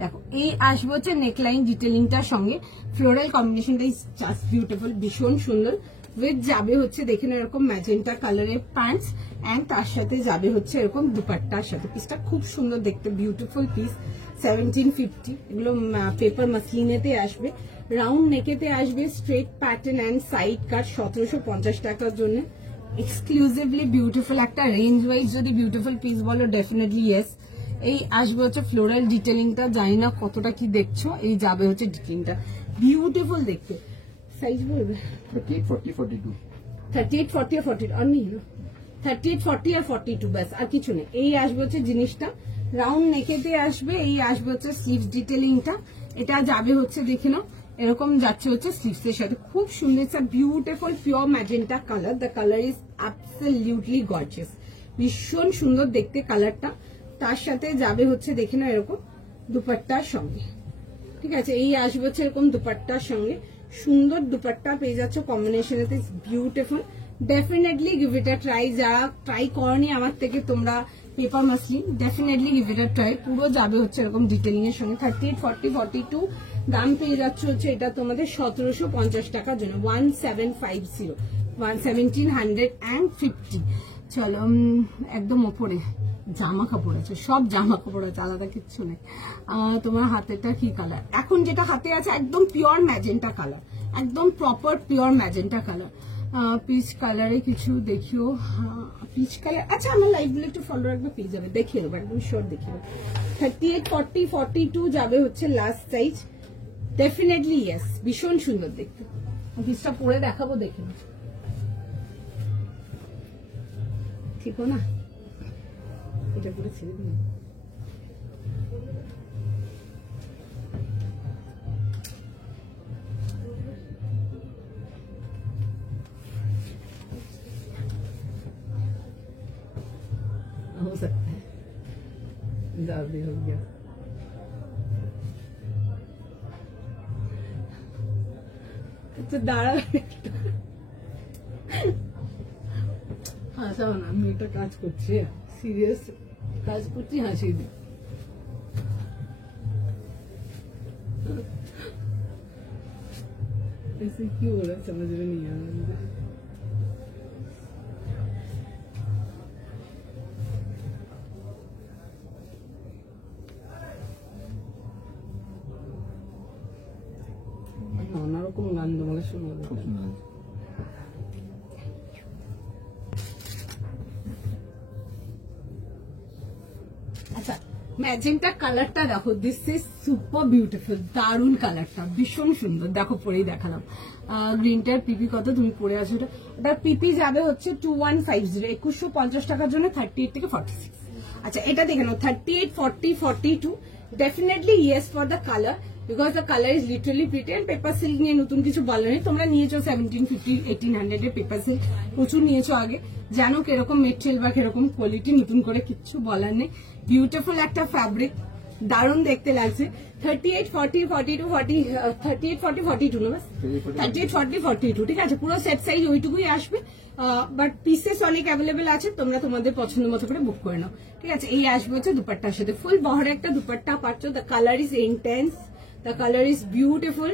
দেখো, এই আসবে হচ্ছে নেকলাইন ডিটেলিংটার সঙ্গে ফ্লোরাল কম্বিনেশনটা ইজ জাস্ট বিউটিফুল, ভীষণ সুন্দর। উইথ যাবে হচ্ছে দেখেন এরকম ম্যাজেন্টা কালারের প্যান্টস এন্ড তার সাথে যাবে হচ্ছে এরকম দুপাট্টার সাথে। পিসটা খুব সুন্দর দেখতে, বিউটিফুল পিস। 1750 এগুলো পেপার মাসলিনেতে আসবে, রাউন্ড নেকেতে আসবে, straight pattern and side cut 1750 টাকার জন্য। এক্সক্লুসিভলি বিউটিফুল একটা রেঞ্জ ওয়াইজ যদি বিউটিফুল পিস বলো ডেফিনেটলি ইয়েস। এই আসবে হচ্ছে ফ্লোরাল ডিটেলিংটা, জানি না কতটা কি দেখছো, এই যাবে হচ্ছে ডিটেলিংটা বিউটিফুল দেখতে। সাইজ বলবে 38, 40, 42. 38, 40 আর 40 আর নেই, 38, 40 আর 42 ব্যাস, আর কিছু নেই। এই আসবে হচ্ছে জিনিসটা রাউন্ড নেকেতে আসবে, এই আসবে হচ্ছে স্লিভস ডিটেলিংটা, এটা যাবে হচ্ছে দেখে নাও এরকম যাচ্ছে হচ্ছে স্লিভস এর সাথে, খুব সুন্দর। It's a beautiful pure magenta colour, the colour is absolutely gorgeous, ভীষণ সুন্দর দেখতে কালারটা। তার সাথে যাবে হচ্ছে দেখে নাও এরকম দুপাট্টার সঙ্গে, ঠিক আছে। এই আসবে হচ্ছে এরকম দুপাট্টার সঙ্গে, সুন্দর দুপাট্টা পেয়ে যাচ্ছে combination, beautiful. Definitely give it a try, যারা ট্রাই করনি আমার থেকে তোমরা paper muslin, definitely give it a try. পুরো যাবে হচ্ছে এরকম ডিটেলিং এর সঙ্গে। 38, 40, 42 দাম পেয়ে যাচ্ছে হচ্ছে এটা তোমাদের 1750 টাকার জন্য, 1750, 1750। চলো একদম ওপরে জামা কাপড় আছে, সব জামা কাপড় আছে, আলাদা কিচ্ছু নেই। তোমার হাতেটা কি কালার? এখন যেটা হাতে আছে একদম পিওর ম্যাজেন্টা কালার, একদম proper pure magenta colour. Peach কালারে কিছু দেখিও, পিচ কালার। আচ্ছা আমার লাইভগুলো একটু ফলো রাখবে, পেয়ে যাবে, দেখিয়ে দেবো একদম শর্ট দেখিয়ে দেবো। 38, 40, 42 যাবে হচ্ছে লাস্ট সাইজ, ডেফিনেটলি ইয়েস, ভীষণ সুন্দর দেখতে। পিসটা পরে দেখাবো, দেখে ঠিক না, এটা পুরো ছেড়ে দিন। हो सकता है, ज्यादा हो गया। अच्छा दाड़ा হাসাও না, আমি এটা কাজ করছি, সিরিয়াস কাজ করছি, হাসি দিই। ऐसे क्यों हो रहा है समझ में नहीं आ रहा मुझे। অন্যরকম গান তোমাকে শোনাবো। আচ্ছা ম্যাজেন্টা কালারটা দেখো, দিস ইজ সুপার বিউটিফুল, দারুন কালারটা, ভীষণ সুন্দর। দেখো পরেই দেখালাম। গ্রিনটার পিপি কত তুমি পরে আছো? ওটা পিপি যাবে হচ্ছে 2150, 2150 টাকার জন্য 38 থেকে 46। আচ্ছা এটা দেখে নাও 38, 40, 42, definitely yes for the colour, because the colour is literally pretty. And paper silk নিয়ে নতুন কিছু বলার নেই, তোমরা নিয়েছো 1750, 1800 এর পেপার সিল্ক প্রচুর নিয়েছো আগে, জানো কিরকম মেটেরিয়াল বা কিরকম কোয়ালিটি, নতুন করে কিচ্ছু বলার নেই। বিউটিফুল একটা ফ্যাব্রিক, দারুণ দেখতে লাগছে। 38, 40, 42, 40, 38, 40, 42 না, বাস 38, 40, 42, ঠিক আছে। পুরো সেট সাইজ ওইটুকুই আসবে, বাট পিসেস অনেক অ্যাভেলেবেল আছে, তোমরা তোমাদের পছন্দ মতো করে বুক করে নাও, ঠিক আছে। এই আসবে হচ্ছে দুপাট্টার সাথে, ফুল বহরে একটা দুপাট্টা পাচ্ছ। The colour is intense, the colour is beautiful,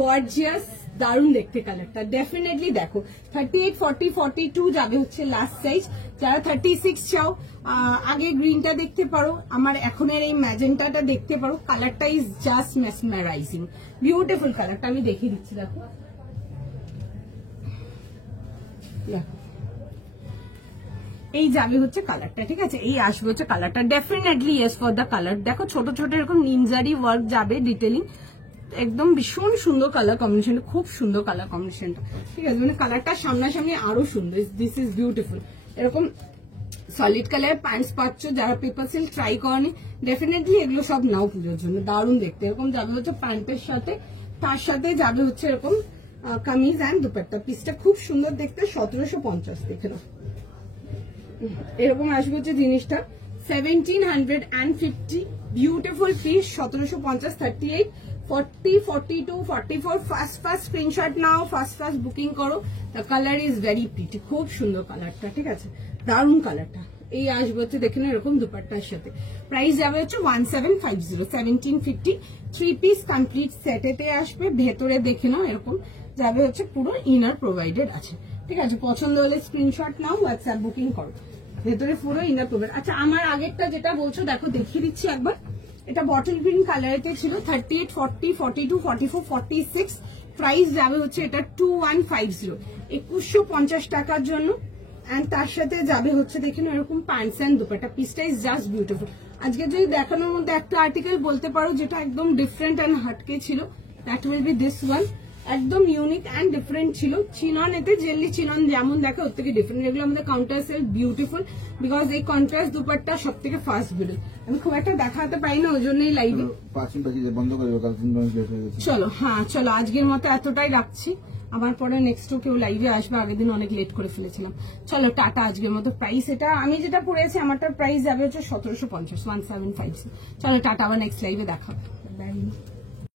gorgeous, দারুণ দেখতে কালারটা, ডেফিনেটলি দেখো। 38, 40, 42 যাবে হচ্ছে লাস্ট সাইজ। যারা 36 চাও আগে গ্রিনটা দেখতে পারো, আমার এখনের এই ম্যাজেন্টাটা দেখতে পারো, কালারটা ইজ জাস্ট মেসমারাইজিং, বিউটিফুল কালারটা আমি দেখিয়ে দিচ্ছি। দেখো এই যাবে হচ্ছে কালারটা, ঠিক আছে। এই আসবে হচ্ছে কালারটা, definitely yes for the colour. দেখো ছোট ছোট এরকম নিমজারি ওয়ার্ক যাবে, ডিটেলিং, একদম ভীষণ সুন্দর কালার কম্বিনেশন, খুব সুন্দর কালার কম্বিনেশনটা, ঠিক আছে। মানে কালারটা সামনাসামনি আরো সুন্দর, দিস ইজ বিউটিফুল। এরকম সলিড কালার প্যান্টস পাচ্ছ, যারা পেপার সিল্ক ট্রাই করেনি ডেফিনেটলি এগুলো সব নাও পুজোর জন্য, দারুণ দেখতে। এরকম যাবে হচ্ছে প্যান্টের সাথে, তার সাথে যাবে হচ্ছে এরকম কামিজ অ্যান্ড দুপাট্টা। পিসটা খুব সুন্দর দেখতে, 1750 দেখে নাও। এরকম আসবে হচ্ছে জিনিসটা 1750, বিউটিফুল পিস, 1750, 38, 40, 42, 44, ফার্স্ট স্ক্রিনশট নাও, ফার্স্ট বুকিং করো। The colour is very pretty, খুব সুন্দর কালারটা, ঠিক আছে, দারুণ কালারটা। এই আসবে হচ্ছে দেখে নাও এরকম দুপাট্টার সাথে। প্রাইস যাবে হচ্ছে 1750, 1750, 3 পিস কমপ্লিট সেটেতে আসবে। ভেতরে দেখে নাও এরকম যাবে হচ্ছে পুরো ইনার প্রোভাইডেড আছে। ঠিক আছে, পছন্দ হলে স্ক্রিনশট নাও, হোয়াটসঅ্যাপ বুকিং করো। ভেতরে পুরো ইনার প্রোভাইড। আচ্ছা আমার আগেরটা যেটা বলছো দেখো দেখিয়ে দিচ্ছি একবার। এটা বটল গ্রিন কালারেতে ছিল, 38, 40, 42, 44, 46। প্রাইস যাবে হচ্ছে এটা 2150, 2150 টাকার জন্য। এন্ড তার সাথে যাবে হচ্ছে দেখেন এরকম প্যান্টস এন্ড দুপাট্টা। পিসটা ইজ জাস্ট বিউটিফুল। আজকে যদি দেখানোর মধ্যে একটা আর্টিকেল বলতে পারো যেটা একদম ডিফারেন্ট এন্ড হাটকে ছিল, that will be this one. একদম ইউনিক এন্ড ডিফারেন্ট ছিল। চিনন এতে জেলি চিনন যেমন দেখে ওর থেকে ডিফারেন্ট। এগুলো আমাদের কাউন্টার সেল বিউটিফুল, বিকজ এই কন্ট্রাস্ট দুপাট্টা সব থেকে ফার্স্ট বেরোয়। আমি খুব একটা দেখাতে পারি না, ওই জন্যই লাইভে। বন্ধ করে দেবো, কাল 3 লেট হয়ে গেছে। চলো হ্যাঁ চলো আজকের মতো এতটাই রাখছি। আমার পরে নেক্সট কেউ লাইভে আসবে, আগের দিন অনেক লেট করে ফেলেছিলাম। চলো টাটা, আজকের মতো। প্রাইস এটা আমি যেটা পড়েছি আমারটার প্রাইস যাবে হচ্ছে 1750, 1750। চলো টাটা, আবার নেক্সট লাইভে দেখা। বাই।